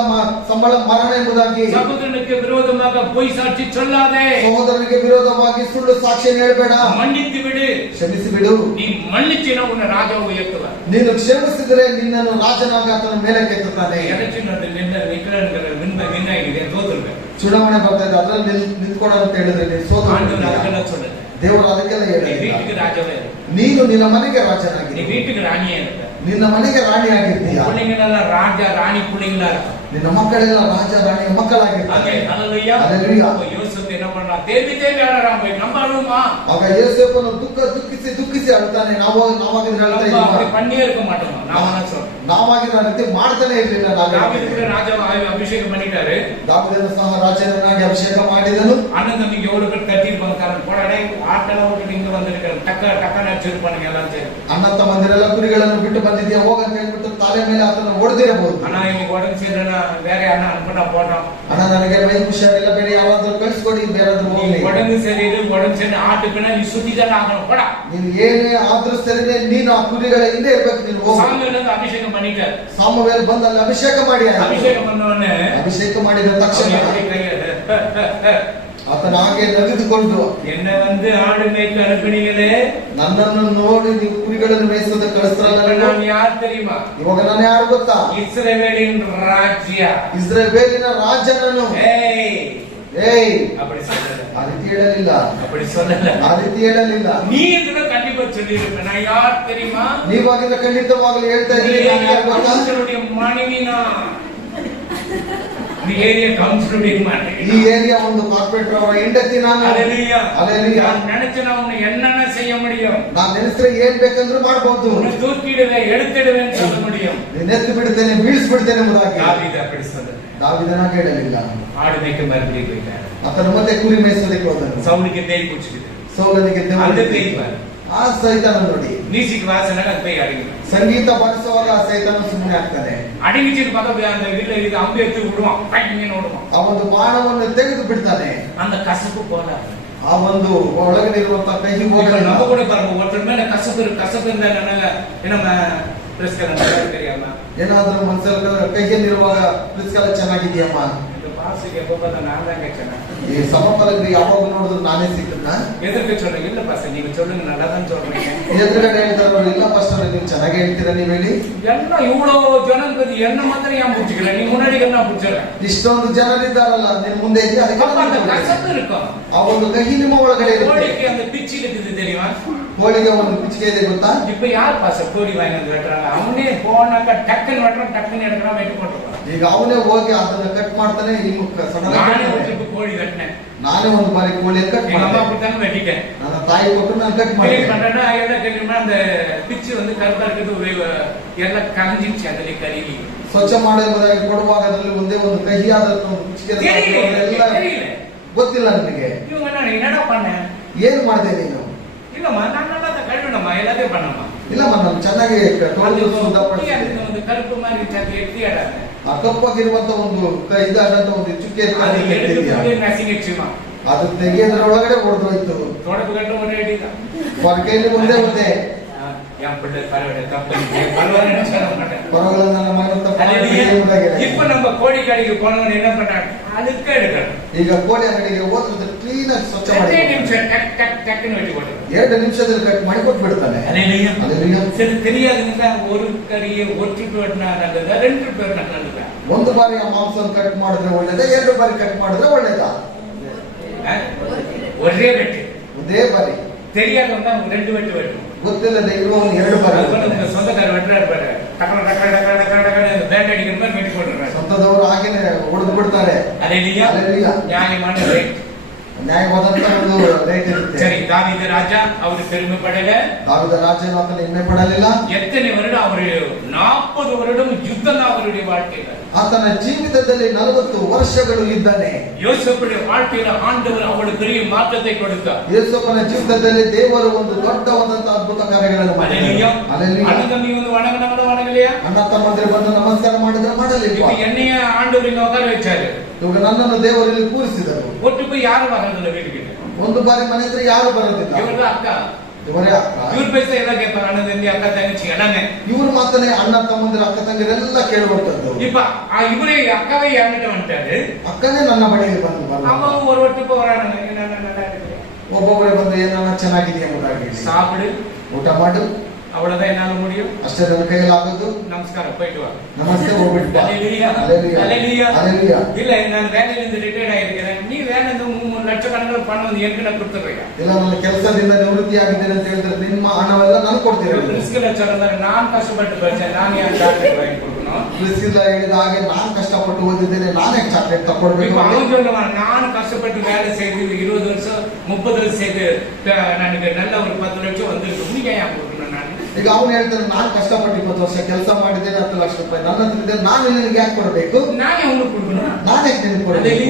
ಸಂಬಳ ಮರಣ ಎಂಬುದಾಗಿ. சகோதரனுக்கு விரோதமாக பொய் சாட்சி சொல்லாதே. ಸಹೋದರನಿಗೆ ವಿರೋಧವಾಗಿ ಸುಳ್ಳು ಸಾಕ್ಷಿಯನ್ನು ಹೇಳಬೇಡ. மன்னித்து விடு. ಕ್ಷಮಿಸಿ ಬಿಡು. நீ மன்னிச்சினா உன்னை ராஜா உயர்த்துவார். ನೀನು ಕ್ಷಮಿಸಿದರೆ ನಿನ್ನನ್ನು ರಾಜನಾಗ ಆತನ ಮೇಲೆ ಕೆತ್ತುತ್ತಾನೆ. ಎಲೆಕ್ಷನ್ ವಿನ್ನಾಗಿದೆ ಸೋತಿರ್ಬೇಕು. ಚುನಾವಣೆ ಬರ್ತಾ ಇದೆ, ಅದ್ರಲ್ಲಿ ನಿಂತ್ಕೊಡ ಅಂತ ಹೇಳಿದ್ರೆ ನೀನು ಸೋತು ஆண்டவர் அதுக்கெல்லாம் சொல்லல. ದೇವರು ಅದಕ್ಕೆಲ್ಲ நீ ಹೇಳಿಲ್ಲ. வீட்டுக்கு ராஜாவே இரு. ನೀನು ನಿನ್ನ ಮನೆಗೆ நீ ರಾಜನಾಗಿ, வீட்டுக்கு ராணியா இருக்க. ನಿನ್ನ ಮನೆಗೆ ರಾಣಿಯಾಗಿರ್ತೀಯ. பிள்ளைங்களெல்லாம் ராஜா ராணி பிள்ளைங்களா இருக்கும். ನಿನ್ನ ಮಕ್ಕಳೆಲ್ಲ ರಾಜ ರಾಣಿಯ ಮಕ್ಕಳಾಗಿರ್ತಾರೆ. ஹல்லேலூயா. ಹಲ್ಲೆಲೂಯಾ. யோசேப்பு என்ன பண்றான்? தேவி அழறான். போய் நம்ம அழுமா? ಆಗ ಯೋಸೇಫನು ದುಃಖಿಸಿ ಅಳ್ತಾನೆ. ನಾವಾಗಿದ್ರೆ ಅಳ್ತಾ நம்ம அப்படி ಇದ್ವಾ? பண்ணியே இருக்க மாட்டோம். நான் சொல்றேன், ನಾವಾಗಿರೋ ರೀತಿ ಮಾಡ್ತಾನೆ ಇರ್ಲಿಲ್ಲ. தாவீது கூட ராஜாவை அபிஷேகம் பண்ணிட்டாரு. ದಾವೀದನು ಸಹ ರಾಜನಾಗಿ ಅಭಿಷೇಕ ಮಾಡಿದನು. அண்ணன் தம்பிக்கு எவ்வளவு பேர் தட்டியிருப்பாங்க. காரணம் போடாடே ஆட்டெல்லாம் விட்டுட்டு இங்க வந்திருக்கிறேன். டக்க நடிச்சிருப்பானுங்க எல்லாம் சரி. ಅಣ್ಣ ತಮ್ಮಂದಿರೆಲ್ಲ ಕುರಿಗಳನ್ನು ಬಿಟ್ಟು ಬಂದಿದ್ಯಾ ಹೋಗಂತ ಹೇಳ್ಬಿಟ್ಟು ತಲೆ ಮೇಲೆ ಆತನ ಹೊಡೆದಿರಬಹುದು. ஆனா இன்னைக்கு உடம்பு சரியில்லைன்னா வேற யாரும் அனுப்பினா போட்டோம். ಅಣ್ಣ ನನಗೆ ಮೈ ಹುಷಾರಿಲ್ಲ, ಬೇರೆ ಯಾರಾದ್ರೂ ಕಳಿಸ್ಕೊಡಿ, ಬೇರಾದ್ರೂ ಹೋಗ್ಲಿ. உடம்பு சரியில்லை, உடம்பு சரி ஆட்டுக்குன்னா நீ சுத்திதான் ஆகணும். போடா. ನೀನು ಏನೇ ಆದ್ರೂ ಸರಿನೇ, ನೀನು ಆ ಕುರಿಗಳ ಹಿಂದೆ ಇರ್ಬೇಕು. ನೀನು ಹೋಗು. சாமுவேல் வந்து அபிஷேகம் பண்ணிட்டார். ಸಾಮುವೇಲ್ ಬಂದು ಅಲ್ಲಿ ಅಭಿಷೇಕ ಮಾಡಿ ಆಯ್ತು. அபிஷேகம் பண்ண உடனே ಅಭಿಷೇಕ ಮಾಡಿದ ತಕ್ಷಣ அவன் எப்படி கையை ಆತನ ಹಾಗೆ ನಗೆದುಕೊಂಡು என்ன வந்து ஆடு மேய்க்க அனுப்பினீங்களே, ನನ್ನನ್ನು ನೋಡಿ ನೀವು ಕುರಿಗಳನ್ನು ಮೇಯಿಸೋದಕ್ಕೆ ಕಳಿಸ್ತಾರಲ್ಲ, நான் யார் தெரியுமா? ಇವಾಗ ನಾನು ಯಾರು ಗೊತ್ತಾ? இஸ்ரவேலின் ராஜ்யா. ಇಸ್ರೇಲಿನ ರಾಜನನ್ನು. ஏய் ಏಯ್, அப்படி சொல்லல, ಆ ರೀತಿ ಹೇಳಲಿಲ್ಲ, அப்படி சொல்லல. ಆ ರೀತಿ ಹೇಳಲಿಲ್ಲ. நீ இதுல கண்டிப்பா சொல்லிருப்ப, நான் யார் தெரியுமா? ನೀವಾಗಿಂದ ಖಂಡಿತವಾಗಲೂ ಹೇಳ್ತಾ ಇದ್ದೀನಿ, ನಾನು ಯಾರು ಗೊತ್ತಾ? கவுன்சிலுடைய மனைவி நான். இந்த ஏரியா கவுன்சிலுடைய மனைவி. ಈ ಏರಿಯಾ ಒಂದು ಕಾರ್ಪೊರೇಟರ್ ಅವರ ಹೆಂಡತಿ ನಾನು. அல்லேலூயா. அல்லேலூயா. நான் நினைச்சேன் உன்னை என்னென்ன செய்ய முடியும். ನಾನು ನೆನೆಸಿದ್ರೆ ಏನ್ ಬೇಕಂದ್ರೂ ಮಾಡಬಹುದು. உன்னை தூக்கிடுவேன், எடுத்துடுவேன் சொல்ல முடியும். ನೆತ್ತು ಬಿಡ್ತೇನೆ, ಬೀಳಿಸ್ಬಿಡ್ತೇನೆ ಎಂಬುದಾಗಿ. தாவீது அப்படி சொல்லல. ದಾವೀದನ ಕೇಳಲಿಲ್ಲ. ஆடு மேய்க்க மறுபடியும் போயிட்டாரு. ಆತನು ಮತ್ತೆ ಕುರಿ ಮೇಯಿಸೋದಕ್ಕೆ ಹೋದನು. சவுலுக்கு பேய் பிடிச்சிக்கிது. ಸೌಲನಿಗೆ அந்த ದೇವರು பேய் பாரு. ಆ ಸೈತಾನ ನೋಡಿ, மியூசிக் வாசனால அந்த பேய் அடங்கிடும். ಸಂಗೀತ ಬಾರಿಸುವಾಗ ಆ ಸೈತಾನ ಸುಮ್ಮನೆ ಆಗ್ತಾನೆ. அடங்கிச்சிட்டு பார்த்தா அந்த வீட்டுல இது அம்பு எடுத்து விடுவான், பையன் ஓடுவான். ಆ ಒಂದು ಬಾಣವನ್ನು ತೆಗೆದು ಬಿಡ್ತಾನೆ. அந்த கசப்பு போடாது. ಆ ಒಂದು ಒಳಗಡೆ ಇರುವಂತಹ ಕಹಿ இப்ப ಹೋಗಲ್ಲ. நம்ம கூட பாருங்க, ஒருத்தர் மேல கசப்பு இருந்தா நம்ம தெரியாம ಏನಾದ್ರೂ ಮನಸ್ಸಲ್ಲಿ ಕೈಯಲ್ಲಿರುವಾಗ ಪ್ರಿಸ್ಕಲ ಚೆನ್ನಾಗಿದ್ಯಮ್ಮ, இந்த பாசுக்கு எப்ப பார்த்தா நான் தான் கேட்சேன். ಈ ಸಮತಲಕ್ಕೆ ಯಾವಾಗ ನೋಡಿದ್ರು ನಾನೇ ಸಿಕ್ಕದ್ನ எதிர்க்க சொல்றேன், இல்ல பாச நீங்க சொல்லுங்க, நல்லா தான் சொல்றீங்க. ಎದುರುಗಡೆ ಹೇಳ್ತಾರ, ಇಲ್ಲ ಫಸ್ಟ್ ನೀವು ಚೆನ್ನಾಗಿ ಹೇಳ್ತೀರಾ, ನೀವ್ ಹೇಳಿ. எல்லாம் இவ்வளவு ஜனம் இருக்குது, என்ன மாத்திரம் ஏன் பிடிச்சிக்கல, நீ முன்னாடி என்ன பிடிச்சிடல. ಇಷ್ಟೊಂದು ಜನರಿದ್ದಾರಲ್ಲ ನಿಮ್ ಮುಂದೆ ಇದ್ರೆ ಅದಕ್ಕೆ அந்த கசப்பு இருக்கும். ಆ ಒಂದು ಕಹಿ ನಿಮ್ಮ ಒಳಗಡೆ ಇರುತ್ತೆ. கோழிக்கு அந்த பிச்சு இருக்குது தெரியுமா? ಕೋಳಿಗೆ ಒಂದು ಪಿಚ್ಚಿಗೆ ಇದೆ ಗೊತ್ತಾ? இப்ப யார் பாச கோழி வாங்கி வந்து வெட்டுறாங்க? அவனே போனாக்க டக்குன்னு வெட்டுறான், டக்குன்னு எடுக்கிறான், வெட்டி போட்டுருவான். ಈಗ ಅವನೇ ಹೋಗಿ ಅದನ್ನ ಕಟ್ ಮಾಡ್ತಾನೆ. நானே ஒரு ட்ரிப் கோழி வெட்டினேன். ನಾನೇ ಒಂದು ಬಾರಿ ಕೋಳಿ ಕಟ್ எங்க அம்மா ಮಾಡಿದೆ. அப்படித்தானே வெட்டிட்டேன். ನನ್ನ ತಾಯಿ ಕೊಟ್ಟು ನಾನು ಕಟ್ கிளீன் ಮಾಡಿದೆ. பண்றேன்னா என்ன தெரியுமா, அந்த பிச்சு வந்து கருப்பா இருக்குது, எல்லாம் கரைஞ்சிருச்சு, அதுல கருகி. ಸ್ವಚ್ಛ ಮಾಡುವುದಾಗಿ ಕೊಡುವಾಗ ಅದರಲ್ಲಿ ಒಂದೇ ಒಂದು ಕಹಿಯಾದ ಒಂದು ಪಿಚ್ಚಿಗೆ ಎಲ್ಲ தெரியல. ಗೊತ್ತಿಲ್ಲ ನನಗೆ. இவங்க நான் என்னடா பண்ணேன்? ಏನ್ ಮಾಡಿದೆ ನೀನು? இல்லம்மா நான் நல்லா தான் கழுவினம்மா, எல்லாத்தையும் பண்ணம்மா. ಇಲ್ಲಮ್ಮ ನಾನು ಚೆನ್ನಾಗಿ ತೊಳೆದು ಶುದ್ಧಪಡಿಸಿದೆ. ಒಂದು ಕருப்பு மாதிரி இருந்துச்சு, எட்டி ஆடாது. ಆ ಕಪ್ಪಾಗಿರುವಂತ ಒಂದು ಇದಾದಂತ ಒಂದು ಚುಕ್ಕೆ அது எடுத்து நசிங்கிடுச்சுமா. ಅದು ತೆಗೆಯೋದ್ರ ಒಳಗಡೆ ಹೊಡೆದೋಯ್ತು. தொடப்பு கட்ட ஒரே அடிதான். ಅವರ ಕೈಲಿ ಒಂದೇ ಒಂದೇ என் பிள்ளை பரவாயில்ல, கம்பெனி பரவாயில்ல சொல்ல மாட்டேன். ಪರವಾಗಿಲ್ಲ, ನನ್ನ ಮಗನ இப்ப நம்ம கோழி கடைக்கு போனவன் என்ன பண்ணாங்க, அதுக்கு எடுக்கணும். ಈಗ ಕೋಳಿ ಅಂಗಡಿಗೆ ಹೋದ್ರೆ ಕ್ಲೀನ್ ಆಗಿ ಸ್ವಚ್ಛ ಮಾಡಿ 2 நிமிஷம் டக் டக் டக்னு வெட்டி போடுறது. 2 ನಿಮಿಷದಲ್ಲಿ ಕಟ್ ಮಾಡಿ ಕೊಟ್ಬಿಡ್ತಾನೆ. அல்லேலூயா. சரி, தெரியாதுங்க, ஒரு கறியை ஒரு ட்ரிப் வெட்டினா நல்லதா, 2 ட்ரிப் வெட்டினா நல்லதா? ಒಂದು ಬಾರಿ ಆ ಮಾಂಸವನ್ನು ಕಟ್ ಮಾಡಿದ್ರೆ ಒಳ್ಳೇದಾ, 2 ಬಾರಿ ಕಟ್ ಮಾಡಿದ್ರೆ ಒಳ್ಳೇದಾ? ஒரே வெட்டு. ಒಂದೇ ಬಾರಿ. தெரியாதவங்க 2 வெட்டு வெட்டும். ಗೊತ್ತಿಲ್ಲದೆ ಇರುವವನು 2 ಬಾರಿ. உங்க சொந்தக்கார வெட்டுறாரு பாரு, டக்கர டக்கர டக்கர டக்கர டக்கர பேண்ட் அடிக்கிற மாதிரி வெட்டி போடுறாரு. ಸ್ವಂತದವರು ಹಾಗೇನೆ ಹೊಡೆದು ಬಿಡ್ತಾರೆ. அல்லேலூயா. நியாயமான ரேட், ನ್ಯಾಯವಾದಂತ ಒಂದು ರೇಟ್ ಇರುತ್ತೆ. சரி, தாவீது ராஜா அவரு பெருமைப்படல. ದಾವೀದ ರಾಜನು ಆತನ ಹೆಮ್ಮೆ ಪಡಲಿಲ್ಲ. எத்தனை வருடம் அவரு 40 வருடம் யுத்தம் தான் அவருடைய வாழ்க்கையில. ಆತನ ಜೀವಿತದಲ್ಲಿ 40 ವರ್ಷಗಳು ಇದ್ದಾನೆ. யோசேப்புடைய வாழ்க்கையில ஆண்டவர் அவளுக்கு பெரிய மாற்றத்தை கொடுத்தார். ಯೇಸುವನ ಜೀವಿತದಲ್ಲಿ ದೇವರು ಒಂದು ದೊಡ್ಡವಾದಂತ ಅದ್ಭುತ ಕಾರ್ಯಗಳನ್ನು ಮಾಡಿದ್ದಾರೆ. அல்லேலூயா. அண்ணன் வந்து வணங்கினவங்க வணங்கலையா? ಅಣ್ಣ ತಮ್ಮಂದಿರು ಬಂದು ನಮಸ್ಕಾರ ಮಾಡಿದ್ರೆ ಮಾಡಲಿಲ್ಲ. இப்ப என்னைய ஆண்டவர் இங்க உட்கார வச்சாரு. ಇವಾಗ ನನ್ನನ್ನು ದೇವರಲ್ಲಿ ಕೂರಿಸಿದರು. ஒட்டு போய் யாரும் வரதில்லை வீட்டுக்கு. ಒಂದು ಬಾರಿ ಮನೆ ಹತ್ರ ಯಾರು ಬರೋದಿಲ್ಲ. இவரு அக்கா, ಇವರೇ ಅಕ್ಕ. இவர் பேச எல்லாம் கேட்பாங்க, அண்ணன் தம்பி அக்கா தங்கச்சி எல்லாமே. ಇವರು ಮಾತನೆ ಅಣ್ಣ ತಮ್ಮಂದಿರು ಅಕ್ಕ ತಂಗಿರೆಲ್ಲ ಕೇಳುವಂತದ್ದು. இப்ப இவரே அக்காவே என்கிட்ட வந்துட்டாரு. ಅಕ್ಕನೇ ನನ್ನ ಬಳಿಗೆ ಬಂದು அவன் ஒரு ஒட்டு போறானுங்க, என்ன நல்லா இருக்கு, ಒಬ್ಬೊಬ್ಬರೇ ಬಂದು ಏನನ್ನ ಚೆನ್ನಾಗಿದೆ ಎಂಬುದಾಗಿ சாப்பிடு, ಊಟ ಮಾಡು, அவ்வளவுதான் என்னால முடியும், ಅಷ್ಟೇ ನನ್ನ ಕೈಯಲ್ಲಿ ಆಗೋದು. நமஸ்காரம், போயிட்டு வா. ನಮಸ್ತೆ, ಹೋಗ್ಬಿಟ್ಟು ಬಾ. அல்லேலூயா. அல்லேலூயா. அல்லேலூயா. அல்லேலூயா. இல்ல, நான் வேலையில இருந்து ரிட்டையர்ட் ஆயிருக்கிறேன், நீ வேலை இந்த 3 லட்சக்கணக்கில் பணம் வந்து எனக்கு நான் கொடுத்துறேன். ಇಲ್ಲ, ನನ್ನ ಕೆಲಸದಿಂದ ನಿವೃತ್ತಿ ಆಗಿದ್ದೇನೆ ಅಂತ ಹೇಳಿದ್ರೆ ನಿಮ್ಮ ಹಣವೆಲ್ಲ ನಾನು ಕೊಡ್ತೀನಿ. ரிஸ்க்ல சொல்றாரு, நான் கஷ்டப்பட்டு படிச்சேன், நான் ஏன் டாக்டர் வாங்கி கொடுக்கணும்? ಇಲ್ಲ, ಹೇಳಿದ ಹಾಗೆ ನಾನು ಕಷ್ಟಪಟ್ಟು ಓದಿದ್ದೇನೆ, ನಾನೇ ಚಾಕ್ಲೇಟ್ ತಕೊಡ್ಬೇಕು. இப்ப அவன் சொல்லுவான், நான் கஷ்டப்பட்டு வேலை செய்து 20 வருஷம் 30 வருஷம் செய்து ನನಗೆ நல்ல ஒரு 10 லட்சம் வந்திருக்கு, நீங்க ஏன் கொடுக்கணும்? நான் ಈಗ ಅವನು ಹೇಳ್ತಾನೆ, ನಾನು ಕಷ್ಟಪಟ್ಟು 20 ವರ್ಷ ಕೆಲಸ ಮಾಡಿದ್ದೇನೆ, 10 ಲಕ್ಷ ರೂಪಾಯಿ ನನ್ನ ಹತ್ರ ಇದೆ, ನಾನು ನಿನಗೆ ಯಾಕೆ ಕೊಡಬೇಕು? நானே உங்களுக்கு கொடுக்கணும். ನಾನೇ ನಿನಗೆ ಕೊಡಬೇಕು.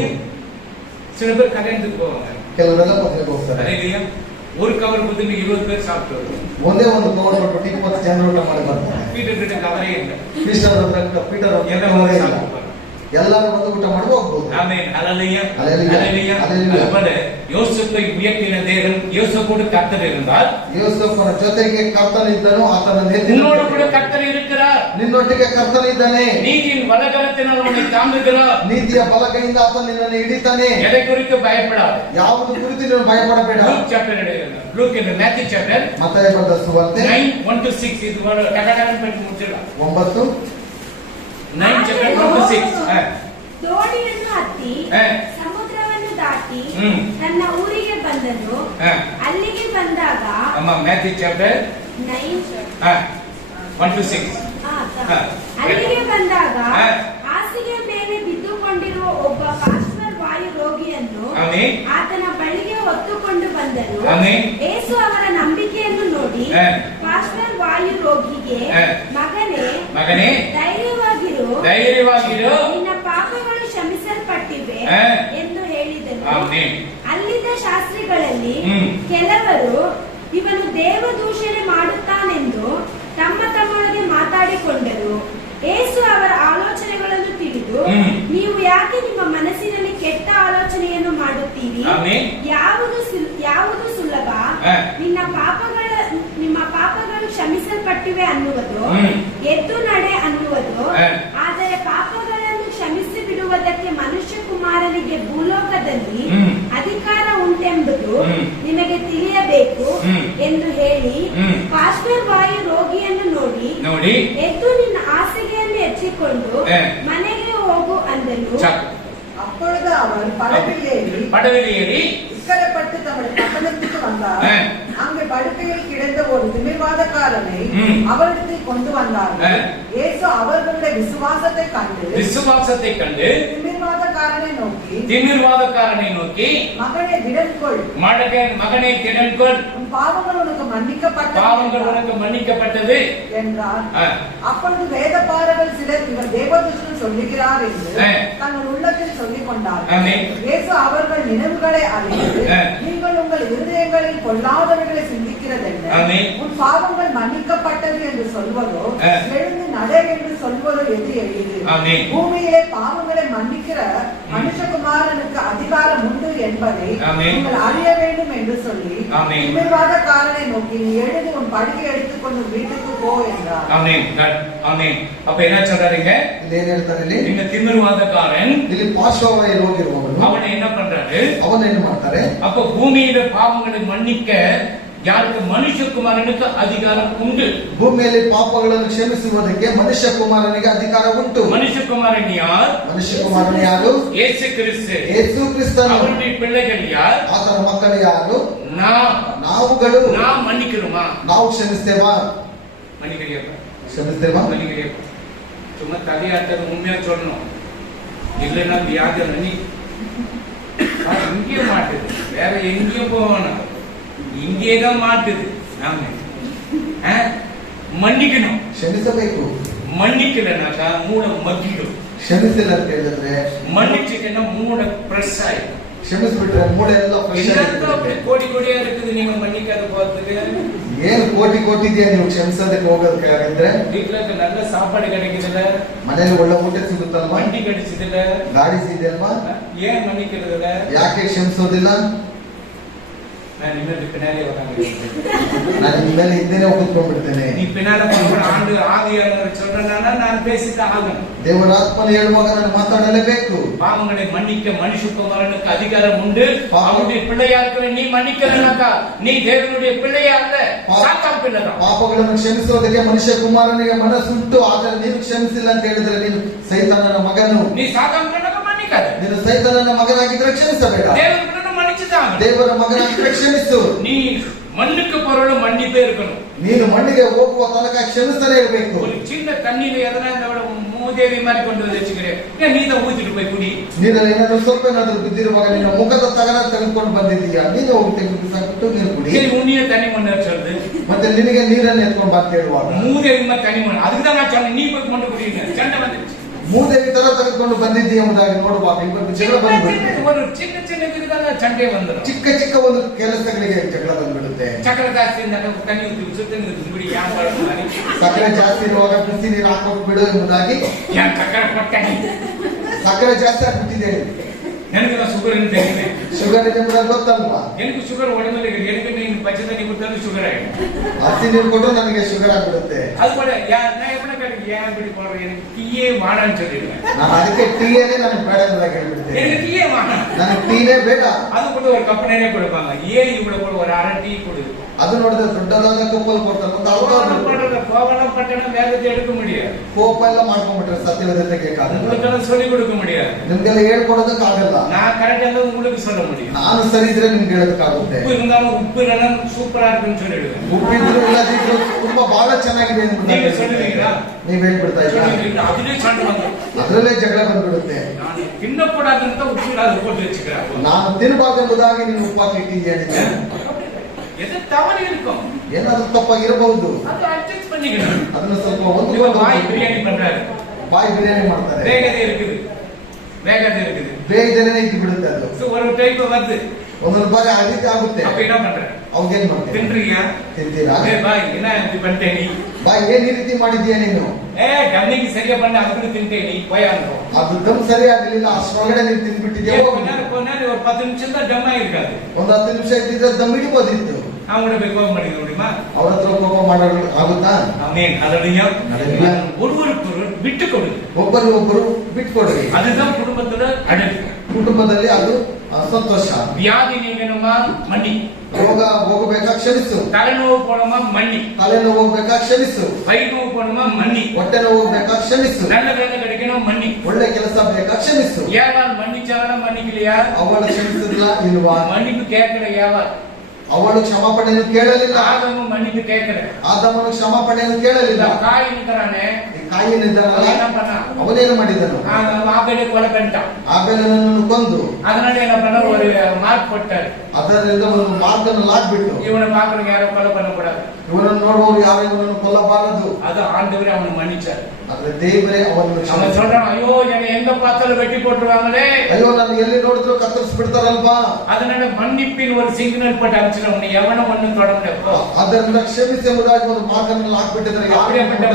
சில பேர் கல்யாணத்துக்கு போவாங்க, ಕೆಲವರೆಲ್ಲ ಮದುವೆಗೆ ಹೋಗ್ತಾರೆ. அல்லேலூயா. ஒரு கவர் கொடுத்து 20 பேர் சாப்பிட்டு வருவாங்க. ಒಂದೇ ಒಂದು ಕವರ್ ಕೊಟ್ಟು 20 ಜನರು ಊಟ ಮಾಡಿ ಬರ್ತಾರೆ. வீட்டு கவரே இல்லை, ಪೀಟರ್ என்ன ಇಲ್ಲ. சாப்பிட்டு ಎಲ್ಲರೂ ಬಂದು ಊಟ ಮಾಡಿ ಹೋಗ್ಬೋದು. ஆமென். ஹalleluya. ஹalleluya. ஹalleluya. ஹalleluya. அதுபோல யோசேப்பை உயர்த்தின தேவன் யோசேப்போடு கர்த்தர் இருந்தால் ಯೋಸೇಫನ ಜೊತೆಗೆ ಕರ್ತನಿದ್ದನು, ಆತನ உன்னோடு கூட கர்த்தர் இருக்கிறார். ನಿನ್ನೊಟ್ಟಿಗೆ ಕರ್ತನಿದ್ದಾನೆ. நீதியின் வலகரத்தினால் அவனை தாங்குகிறார். ನೀತಿಯ ಬಲಗೈಯಿಂದ ಆತ ನಿನ್ನನ್ನು ಹಿಡಿತಾನೆ. எதை குறித்து பயப்படாது. ಯಾವುದು ಕುರಿತು ನೀನು ಭಯಪಡಬೇಡ. Luke in the Matthew chapter ಮತ್ತಾಯ ಬರೆದ ಸುವಾರ್ತೆ 9:1-6 ಇದು ಟಕಟಕನೆ ಪೆಟ್ಟು ಮುಚ್ಚಿಲ್ಲ. 9 9 chapter 1-6. ದೋಣಿಯನ್ನು ಹತ್ತಿ ಸಮುದ್ರವನ್ನು ದಾಟಿ ತನ್ನ ಊರಿಗೆ ಬಂದನು. ಅಲ್ಲಿಗೆ ಬಂದಾಗ ಅಮ್ಮ Matthew chapter 9 1-6. ಅಲ್ಲಿಗೆ ಬಂದಾಗ ಹಾಸಿಗೆ ಮೇಲೆ ಬಿದ್ದುಕೊಂಡಿರುವ ಒಬ್ಬ ಪಾರ್ಶ್ವರ್ ವಾಯು ರೋಗಿಯನ್ನು ಆತನ ಬಳಿಗೆ ಹೊತ್ತುಕೊಂಡು ಬಂದರು. ಯೇಸು ಅವರ ನಂಬಿಕೆಯನ್ನು ನೋಡಿ ಪಾರ್ಶ್ವರ್ ವಾಯು ರೋಗಿಗೆ, ಮಗನೇ ಧೈರ್ಯವಾಗಿರು, ನಿನ್ನ ಪಾಪಗಳು ಕ್ಷಮಿಸಲ್ಪಟ್ಟಿವೆ ಎಂದು ಹೇಳಿದನು. ಅಲ್ಲಿದ್ದ ಶಾಸ್ತ್ರಿಗಳಲ್ಲಿ ಕೆಲವರು ಇವನು ದೇವದೂಷಣೆ ಮಾಡುತ್ತಾನೆಂದು ತಮ್ಮ ತಮ್ಮೊಳಗೆ ಮಾತಾಡಿಕೊಂಡರು. ಯೇಸು ಅವರ ಆಲೋಚನೆಗಳನ್ನು ತಿಳಿದು, ನೀವು ಯಾಕೆ ನಿಮ್ಮ ಮನಸ್ಸಿನಲ್ಲಿ ಕೆಟ್ಟ ಆಲೋಚನೆಯನ್ನು ಮಾಡುತ್ತೀರಿ? ಯಾವುದು ಸುಲಭ, ನಿಮ್ಮ ಪಾಪಗಳು ಕ್ಷಮಿಸಲ್ಪಟ್ಟಿವೆ ಅನ್ನುವುದು, ಎದ್ದು ನಡೆ ಅನ್ನುವುದು. ಆದರೆ ಪಾಪಗಳನ್ನು ಕ್ಷಮಿಸಿ ಬಿಡುವುದಕ್ಕೆ ಮನುಷ್ಯ ಕುಮಾರನಿಗೆ ಭೂಲೋಕದಲ್ಲಿ ಅಧಿಕಾರ ಉಂಟೆಂಬುದು ನಿಮಗೆ ತಿಳಿಯಬೇಕು ಎಂದು ಹೇಳಿ ಪಾರ್ಶ್ವವಾಯು ರೋಗಿಯನ್ನು ನೋಡಿ ಎದ್ದು ನಿನ್ನ ಹಾಸಿಗೆಯನ್ನು ಎಚ್ಚಿಕೊಂಡು ಮನೆಗೆ ಹೋಗು ಅಂದನು. அப்பொழுது அவர் படவில் ஏறி இக்கரைப்பட்டு தம்முடைய பட்டணத்துக்கு வந்தார். அங்கே படுக்கையில் கிடந்த ஒரு திமிர்வாதக்காரனை அவரிடத்தில் கொண்டு வந்தார்கள். இயேசு அவர்களுடைய விசுவாசத்தை கண்டு திமிர்வாதக்காரனை நோக்கி மகனே திடன் கொள், உன் பாவங்கள் உனக்கு மன்னிக்கப்பட்டது என்றார். அப்பொழுது வேதபாரகர் சிலர் இவர் தேவதூஷணம் சொல்லுகிறார் என்று தங்கள் உள்ளத்தில் சொல்லிக் கொண்டார்கள். இயேசு அவர்கள் நினைவுகளை அறிந்து, நீங்கள் உங்கள் இருதயங்களில் பொல்லாதவர்களை சிந்திக்கிறதென்ன, உன் பாவங்கள் மன்னிக்கப்பட்டது என்று சொல்வதோ, எழுந்து நட என்று சொல்வதோ எது எளிது? பூமியிலே பாவங்களை மன்னிக்கிற மனுஷகுமாரனுக்கு அதிகாரம் உண்டு என்பதை நீங்கள் அறிய வேண்டும் என்று சொல்லி திமிர்வாதக்காரனை நோக்கி, நீ எழுதி உன் படுக்கை எடுத்துக்கொண்டு வீட்டுக்கு போ என்றார். அப்ப என்ன சொல்றாருங்க? இந்த திமிர்வாதக்காரன் ಪಾರ್ಶ್ವವಾಯು ರೋಗಿರುವವನು அவனை என்ன பண்றாரு? ಅವನೇನು ಮಾಡ್ತಾರೆ? அப்ப பூமியில பாவங்களை மன்னிக்க ಯಾರಿಗೆ ಮನುಷ್ಯಕುಮಾರನಿಗೆ ಅಧಿಕಾರ ಉಂಟು. ಭೂಮಿಯಲ್ಲಿ ಪಾಪಗಳನ್ನು ಕ್ಷಮಿಸುವುದಕ್ಕೆ ಮನುಷ್ಯ ಕುಮಾರನಿಗೆ ಅಧಿಕಾರ ಉಂಟು. ಮನುಷ್ಯಕುಮಾರನ್ ಯಾರು? ಮನುಷ್ಯಕುಮಾರನ್ ಯಾರು? ಯೇಸು ಕ್ರಿಸ್ತ. ಯೇಸು ಕ್ರಿಸ್ತನು. ಅವರುடைய பிள்ளைகள் ಯಾರು? ಆತನ ಮಕ್ಕಳು ಯಾರು? ನಾವುಗಳು. ನಾವು ಮನ್ನಿக்கிறோமா? ನಾವು ಕ್ಷಮಿಸ್ತೇವಾ? ಕ್ಷಮಿಸ್ತೇವಾ? சும்மா தலையாட்டது உண்மையா சொல்லணும். இல்லைன்னா வியாதி இங்கே மாட்டுது, வேற எங்கேயும் போகணும், இங்கேதான் மாட்டுது. மன்னிக்கணும், ಕ್ಷಮಿಸಬೇಕು. மன்னிக்கலனாக்கா மூட மக்கிடும். ಕ್ಷಮಿಸಿಲ್ಲ ಅಂತ ಹೇಳಿದ್ರೆ மன்னிச்சுட்டேன்னா மூட பிரஸ் ஆயிடும். ಕ್ಷಮಿಸ್ಬಿಟ್ರೆ ಮೂಡ ಎಲ್ಲ கோடி கோடியா இருக்குது. நீங்க மன்னிக்காத போறதுக்கு ಏನು ಕೋಟಿ ಇದೆಯಾ ನೀವು ಕ್ಷಮಿಸೋದಕ್ಕೆ ಹೋಗೋದಕ್ಕೆ? ಹಾಗಾದ್ರೆ வீட்டுல நல்ல சாப்பாடு கிடைக்குதுல்ல, ಮನೇಲಿ ಒಳ್ಳೆ ಊಟ ಸಿಗುತ್ತಲ್ವಾ, வண்டி கிடைச்சதில்ல, ಗಾಡಿ ಸಿದೆಯಲ್ವಾ, ஏன் மன்னிக்கிறதுல? ಯಾಕೆ ಕ್ಷಮಿಸೋದಿಲ್ಲ? நான் இன்னும் பின்னாலே வராங்க, ನಾನು ಇನ್ಮೇಲೆ ಹಿಂದೆನೆ ಕೂತ್ಕೊಂಡ್ಬಿಡ್ತೇನೆ. நீ பின்னால ஆண்டு ஆவியானவர் சொல்றனால நான் பேசிதான் ஆகணும். ದೇವರ ಆತ್ಮನು ಹೇಳುವಾಗ ನಾನು ಮಾತಾಡಲೇಬೇಕು. பாவங்களை மன்னிக்க மனுஷகுமாரனுக்கு அதிகாரம் உண்டு. அவருடைய பிள்ளையா இருக்கிற நீ மன்னிக்கலனாக்கா நீ தேவனுடைய பிள்ளையா அல்ல, சாத்தான் பிள்ளைதான். ಪಾಪಗಳನ್ನು ಕ್ಷಮಿಸುವುದಕ್ಕೆ ಮನುಷ್ಯ ಕುಮಾರನಿಗೆ ಮನಸ್ಸುಂಟು, ಆದರೆ ನೀನು ಕ್ಷಮಿಸಿಲ್ಲ ಅಂತ ಹೇಳಿದ್ರೆ ನೀನು ಸೈತಾನನ ಮಗನು. ನೀ ಸಾತಾನ್ பிள்ளைಗ மன்னிக்காத. ನೀನು ಸೈತಾನನ ಮಗನಾಗಿದ್ರೆ ಕ್ಷಮಿಸಬೇಡ. ದೇವರ ಮಗನಾಗಿದ್ರೆ ಕ್ಷಮಿಸು. நீ மண்ணுக்கு பொருள் மன்னிப்பே இருக்கணும். ನೀನು ಮಣ್ಣಿಗೆ ಹೋಗುವ ತನಕ ಕ್ಷಮಿಸಲೇ ಇರಬೇಕು. ஒரு சின்ன தண்ணியில எதனா இந்த மூதேவி மாதிரி கொண்டு வந்து வச்சுக்கிறேன், நீ தான் ஊத்திட்டு போய் குடி. ನೀರಲ್ಲಿ ಏನಾದ್ರು ಸ್ವಲ್ಪ ಏನಾದ್ರು ಬಿದ್ದಿರುವಾಗ ನಿನ್ನ ಮುಖದ ತಗನ ತೆಗೆದುಕೊಂಡು ಬಂದಿದ್ದೀಯಾ, ನೀನು ಹೋಗಿ ತೆಗೆದು ಬಿಸಾಕ್ಬಿಟ್ಟು ನೀರು ಕುಡಿ. உன்னிய தனி மண்ணு சொல்றது, ಮತ್ತೆ ನಿನಗೆ ನೀರನ್ನು ಎತ್ಕೊಂಡು ಬಾ ಕೇಳುವಾಗ மூதேவி மாதிரி தனி மண்ணு. அதுக்குதான் நான் சொன்னேன், நீ போய் கொண்டு குடிங்க. சண்டை வந்துருச்சு. ಮೂದೇವಿ ತರ ತೆಗೆದುಕೊಂಡು ಬಂದಿದ್ದೀಯ ಎಂಬುದಾಗಿ ನೋಡುವಾಗ ಇಬ್ಬರು ಜಗಳ ಬಂದ್ಬಿಡುತ್ತೆ. ஒரு சின்ன சின்ன இதுக்காக சண்டை வந்துடும். ಚಿಕ್ಕ ಚಿಕ್ಕ ಒಂದು ಕೆಲಸಗಳಿಗೆ ಜಗಳ ಬಂದ್ಬಿಡುತ್ತೆ. சக்கரை ಜಾಸ್ತಿ ಇದ್ದಾಗ ತಣ್ಣಿ ஊத்தி ಸುತ್ತ ಬಿಡಿ, ಯಾರು ಸಕ್ಕರೆ ಜಾಸ್ತಿ ಇರುವಾಗ ಬಿಸಿ ನೀರು ಹಾಕೋಕ್ ಬಿಡು ಎಂಬುದಾಗಿ ಯಾರು ಸಕ್ಕರೆ ಕೊಟ್ಟೆ ಸಕ್ಕರೆ ಜಾಸ್ತಿ ಆಗ್ಬಿಟ್ಟಿದೆ. ನನಗೆಲ್ಲ ಶುಗರ್ ಅಂತ ಹೇಳಿದೆ. ಶುಗರ್ ಇದೆ ಅಂತ ಗೊತ್ತಲ್ವಾ? எனக்கு ಶುಗರ್ ಒಡಮಲ್ಲಿ எனக்கு ನೀನು ಪಚ್ಚದನಿ ಕೊಟ್ಟರು ಶುಗರ್ ಆಗಿದೆ. ಹಸಿ ನೀರು ಕೊಟ್ಟರು ನನಗೆ ಶುಗರ್ ಆಗ್ಬಿಡುತ್ತೆ. ಅದು ಕೂಡ ನಾ ಎಪ್ಪನ ಕಡೆಗೆ ಯಾರು ಬಿಡಿಕೊಳ್ಳೋರು எனக்கு ಟೀಯೇ ಮಾಡ ಅಂತ ಹೇಳಿಲ್ಲ. ನಾನು ಅದಕ್ಕೆ ಟೀಯೇ ನನಗೆ ಬೇಡ ಅಂತ ಹೇಳ್ಬಿಡ್ತೇನೆ. எனக்கு ಟೀಯೇ ಮಾಡ, ನನಗೆ ಟೀನೇ ಬೇಡ. ಅದು ಕೂಡ ஒரு ಕಪ್ ನೆನೆ ಕೊಡಪಾங்க. ಏನ್ ಇವ್ಳು ಕೂಡ ஒரு ಅரை ಟೀ ಕೊಡು. ಅದು ನೋಡಿದ್ರೆ ದೊಡ್ಡದಾದ ಕಪ್ಪಲ್ಲಿ ಕೊಡ್ತಾರೆ. கோவண பட்டணம் வேகத்தை எடுக்க முடியாது. ಕೋಪ ಎಲ್ಲ ಮಾಡ್ಕೊಂಡ್ಬಿಟ್ರೆ ಸತ್ಯವೇದತೆಗೆ ಕಾಗಲ್ಲ. உங்களுக்கு சொல்லி கொடுக்க முடியாது. ನಿಮ್ಗೆಲ್ಲ ಹೇಳ್ಕೊಡೋದಕ್ಕಾಗಲ್ಲ. நான் கரெக்டா இருந்தா உங்களுக்கு சொல்ல முடியும். ನಾನು ಸರಿ ಇದ್ರೆ ನಿಮ್ಗೆ ಹೇಳೋದಕ್ಕಾಗುತ್ತೆ. ಉಪ್ಪು இருந்தாலும் ಉಪ್ಪು இல்லனா ಸೂಪರ್ ಆಗಿ சொல்லிடுவேன். ಉಪ್ಪಿದ್ರು ಇಲ್ಲದಿದ್ರು ತುಂಬಾ ಬಹಳ ಚೆನ್ನಾಗಿದೆ ಅಂತ ನೀವು சொல்லுவீங்களா? ನೀವ್ ಹೇಳ್ಬಿಡ್ತಾ ಇದ್ದೀರಾ? ಅದನ್ನೇ ಸಣ್ಣ ಬಂತು. ಅದರಲ್ಲೇ ಜಗಳ ಬಂದ್ಬಿಡುತ್ತೆ. ನಾನು ತಿನ್ನக்கூடாದಂತ ಉಪ್ಪು ಇಲ್ಲ ಕೊಟ್ಟು வெச்சுக்கிறேன். ನಾನು ತಿನ್ನಬಾರ್ದೆಂಬುದಾಗಿ ನೀನು ಉಪ್ಪಾಕಿ ಇಟ್ಟಿದ್ದೀಯ ಹೇಳಿದ್ದೆ. ಎದು ತವறு இருக்கும். ಏನಾದ್ರೂ ತಪ್ಪಾಗಿರಬಹುದು. ಅದು ಅಡ್ಜಸ್ಟ್ பண்ணிக்கணும். ಅದನ್ನ ಸ್ವಲ್ಪ ಒಂದು ಬಾಯಿ ಬಿರಿಯಾನಿ பண்றாரு. ಬಾಯಿ ಬಿರಿಯಾನಿ ಮಾಡ್ತಾರೆ. வேகதே இருக்குது. ಬೇಗನೆ ಇದ್ದು ಬಿಡುತ್ತೆ ಅದು. ಸೊ ಒಂದು ಟೈಪ್ வருது. ಒಂದೊಂದು ಬಾರಿ ಆ ರೀತಿ ಆಗುತ್ತೆ. அப்ப என்ன பண்ற? ಅವಾಗೇನ್ ಮಾಡ್ತೀರಾ? ತಿನ್ರಿಯಾ? ತಿಂತೀರಾ? ಬಾಯ್ என்ன இப்படி பண்ணிட்டே நீ? ಬಾಯ್ ಏನ್ ಈ ರೀತಿ ಮಾಡಿದ್ಯಾ ನೀನು? ಡಮ್ಮಿಗೆ ಸರಿಯಾ பண்ண ಅದನ್ನ ತಿಂತೇ ನೀ ಭಯ ಅಂದ್ರು. ಅದು ದಮ್ ಸರಿ ಆಗಲಿಲ್ಲ, ಅಷ್ಟೊಳಗಡೆ ನೀನು ತಿಂದ್ಬಿಟ್ಟಿದ್ಯಾ. ಕೊನೆ ಒಂದು 10 ನಿಮಿಷದ ದಮ್ ಆಗಿರ್ಕಾದು. ಒಂದು 10 ನಿಮಿಷ ಇದ್ದಿದ್ರೆ ದಮ್ ಹಿಡಿಬೋದಿತ್ತು. ಅವನು ಬೇಕು ಮಾಡಿ ನೋಡಿಮಾ. ಅವ್ರ ಹತ್ರ ಕೋಪ ಮಾಡೋದು ಆಗುತ್ತಾ? ಅವನೇ ಅದರಲ್ಲಿಯ ஒருவருக்கொரு ಬಿಟ್ಟು ಕೊಡು. ಒಬ್ಬರು ಬಿಟ್ಕೊಡ್ರಿ. அதுதான் குடும்பத்துல அழகு. ಕುಟುಂಬದಲ್ಲಿ ಅದು ಸಂತೋಷ. ವ್ಯಾಧಿ ನೀಗணுமா ಮಣ್ಣಿ. ರೋಗ ಹೋಗಬೇಕಾ ಕ್ಷಮಿಸು. ತಲೆನೋವು போணுமா ಮಣ್ಣಿ. ತಲೆನೋವು ಹೋಗ್ಬೇಕಾ ಕ್ಷಮಿಸು. ವೈನೋವು போணுமா ಮಣ್ಣಿ. ಹೊಟ್ಟೆ ನೋವು ಹೋಗ್ಬೇಕಾ ಕ್ಷಮಿಸು. நல்ல வேலை கிடைக்கணும் மண்ணி. ಒಳ್ಳೆ ಕೆಲಸ ಬೇಕಾ ಕ್ಷಮಿಸು. ஏவாள் மன்னிச்சாலும் மன்னிக்கலையா? ಅವಳು ಕ್ಷಮಿಸಿದ್ಲ ಇಲ್ವಾ? மன்னிப்பு கேட்கல ஏவாள். ಅವಳು ಕ್ಷಮಾಪಣೆಯನ್ನು ಕೇಳಲಿಲ್ಲ. ಆದಮ ಮನ್ನಿப்பு ಕೇಳ್ಕಡೆ. ಆದಮನು ಕ್ಷಮಾಪಣೆಯನ್ನು ಕೇಳಲಿಲ್ಲ. ಕಾಯಿನಿದ್ದಾನೆ. ಕಾಯಿನಿದ್ದಾನಲ್ಲ, ಅವನೇನು ಮಾಡಿದನು? ಆಬೇಲೆ ಕೊಲೆ ಬಂಟ. ಆಬೇಲನನ್ನು ಕೊಂದು அதனால என்ன பண்ண ஒரு மார்க் போட்டாரு. ಅದರಿಂದ ಒಂದು ಮಾರ್ಗನ್ನು ಲಾಗ್ಬಿಟ್ಟು ಇವನ ಪಾಕರಿಗೆ ಯಾರು ಕೊಲೆ பண்ணக்கூடாது. ಇವನನ್ನು ನೋಡುವವರು ಯಾರು ಇವನನ್ನು ಕೊಲ್ಲಬಾರದು. ಅದು ஆண்டவரே ಅವನು ಮನ್ನಿச்சாரு. ಆದ್ರೆ ದೇವರೇ ಅವನನ್ನು ಅವನು சொல்றான், ஐயோ என்னை எங்க பார்த்தாலும் வெட்டி போட்டுருவாங்களே. ಅಯ್ಯೋ ನಾನು ಎಲ್ಲಿ ನೋಡಿದ್ರು ಕತ್ತರಿಸಿ ಬಿಡ್ತಾರಲ್ವಾ. அதனால மன்னிப்பின் ஒரு சிக்னல் போட்டு அனுப்பிச்சு உன்னை எவனும் ஒண்ணும் தொட முடியாது. ಅದರಿಂದ ಕ್ಷಮಿಸಿ ಎಂಬುದಾಗಿ ಒಂದು ಮಾರ್ಗನ್ನು ಹಾಕ್ಬಿಟ್ಟಿದ್ರೆ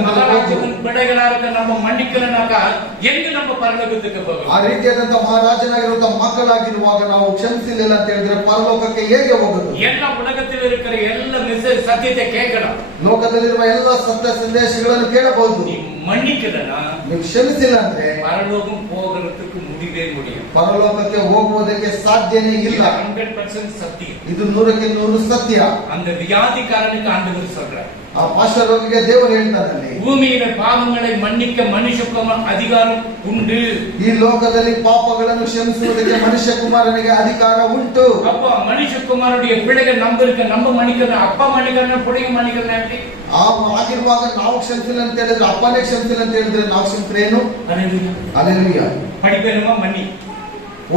மகாராஜன் பிள்ளைகளா இருக்க நம்ம மன்னிக்கலனாக்கா எங்க நம்ம பரலோகத்துக்கு போகலாம்? ಆ ರೀತಿಯಾದಂತ ಮಹಾರಾಜನಾಗಿರುವಂತಹ ಮಕ್ಕಳಾಗಿರುವಾಗ ನಾವು ಕ್ಷಮಿಸಲಿಲ್ಲ ಅಂತ ಹೇಳಿದ್ರೆ ಪರಲೋಕಕ್ಕೆ ಹೇಗೆ ಹೋಗುದು? ಎಲ್ಲ ಉಲಗத்தில் இருக்கிற ಎಲ್ಲ ಮೆಸೇಜ್ ಸತ್ಯತೆ ಕೇಳலாம். ಲೋಕದಲ್ಲಿರುವ ಎಲ್ಲ ಸತ್ಯ ಸಂದೇಶಗಳನ್ನು ಕೇಳಬಹುದು. மன்னிக்கலனா, ನೀವು ಕ್ಷಮಿಸಿಲ್ಲ ಅಂದ್ರೆ பரலோகம் போகிறதுக்கு முடிவே முடியும். ಪರಲೋಕಕ್ಕೆ ಹೋಗುವುದಕ್ಕೆ ಸಾಧ್ಯನೇ ಇಲ್ಲ. 100% ಸತ್ಯ. ಇದು 100ಕ್ಕೆ 100 ಸತ್ಯ. அந்த வியாதிக்காரனுக்கு ஆண்டவர் சொல்றார். ಆ ಪಾಸ್ಟರ್ಗೆ ದೇವರು ಹೇಳ್ತಾನೆ, ಭೂಮಿಯ ಪಾಪங்களை மன்னிக்க மனுஷக்கு அதிகாரம் ಉಂಟು. ಈ ಲೋಕದಲ್ಲಿ ಪಾಪಗಳನ್ನು ಕ್ಷಮಿಸುವುದಕ್ಕೆ ಮನುಷ್ಯ ಕುಮಾರನಿಗೆ ಅಧಿಕಾರ ಉಂಟು. அப்ப மனுஷ குமாரனுடைய பிள்ளைகள் நம்ம மன்னிக்கிறோம். அப்பா மன்னிக்கிறோம், பிள்ளைங்க மன்னிக்கிறோம். எப்படி ಆಗಿರುವಾಗ ನಾವು ಕ್ಷಮಿಸಿಲ್ಲ ಅಂತ ಹೇಳಿದ್ರೆ, ಅಪ್ಪನೇ ಕ್ಷಮಿಸಿಲ್ಲ ಅಂತ ಹೇಳಿದ್ರೆ ನಾವು ಕ್ಷಮಿಸ್ರೇನು? ಅಲ್ಲೆಲೂಯಾ. படிப்பேனுமா மன்னி.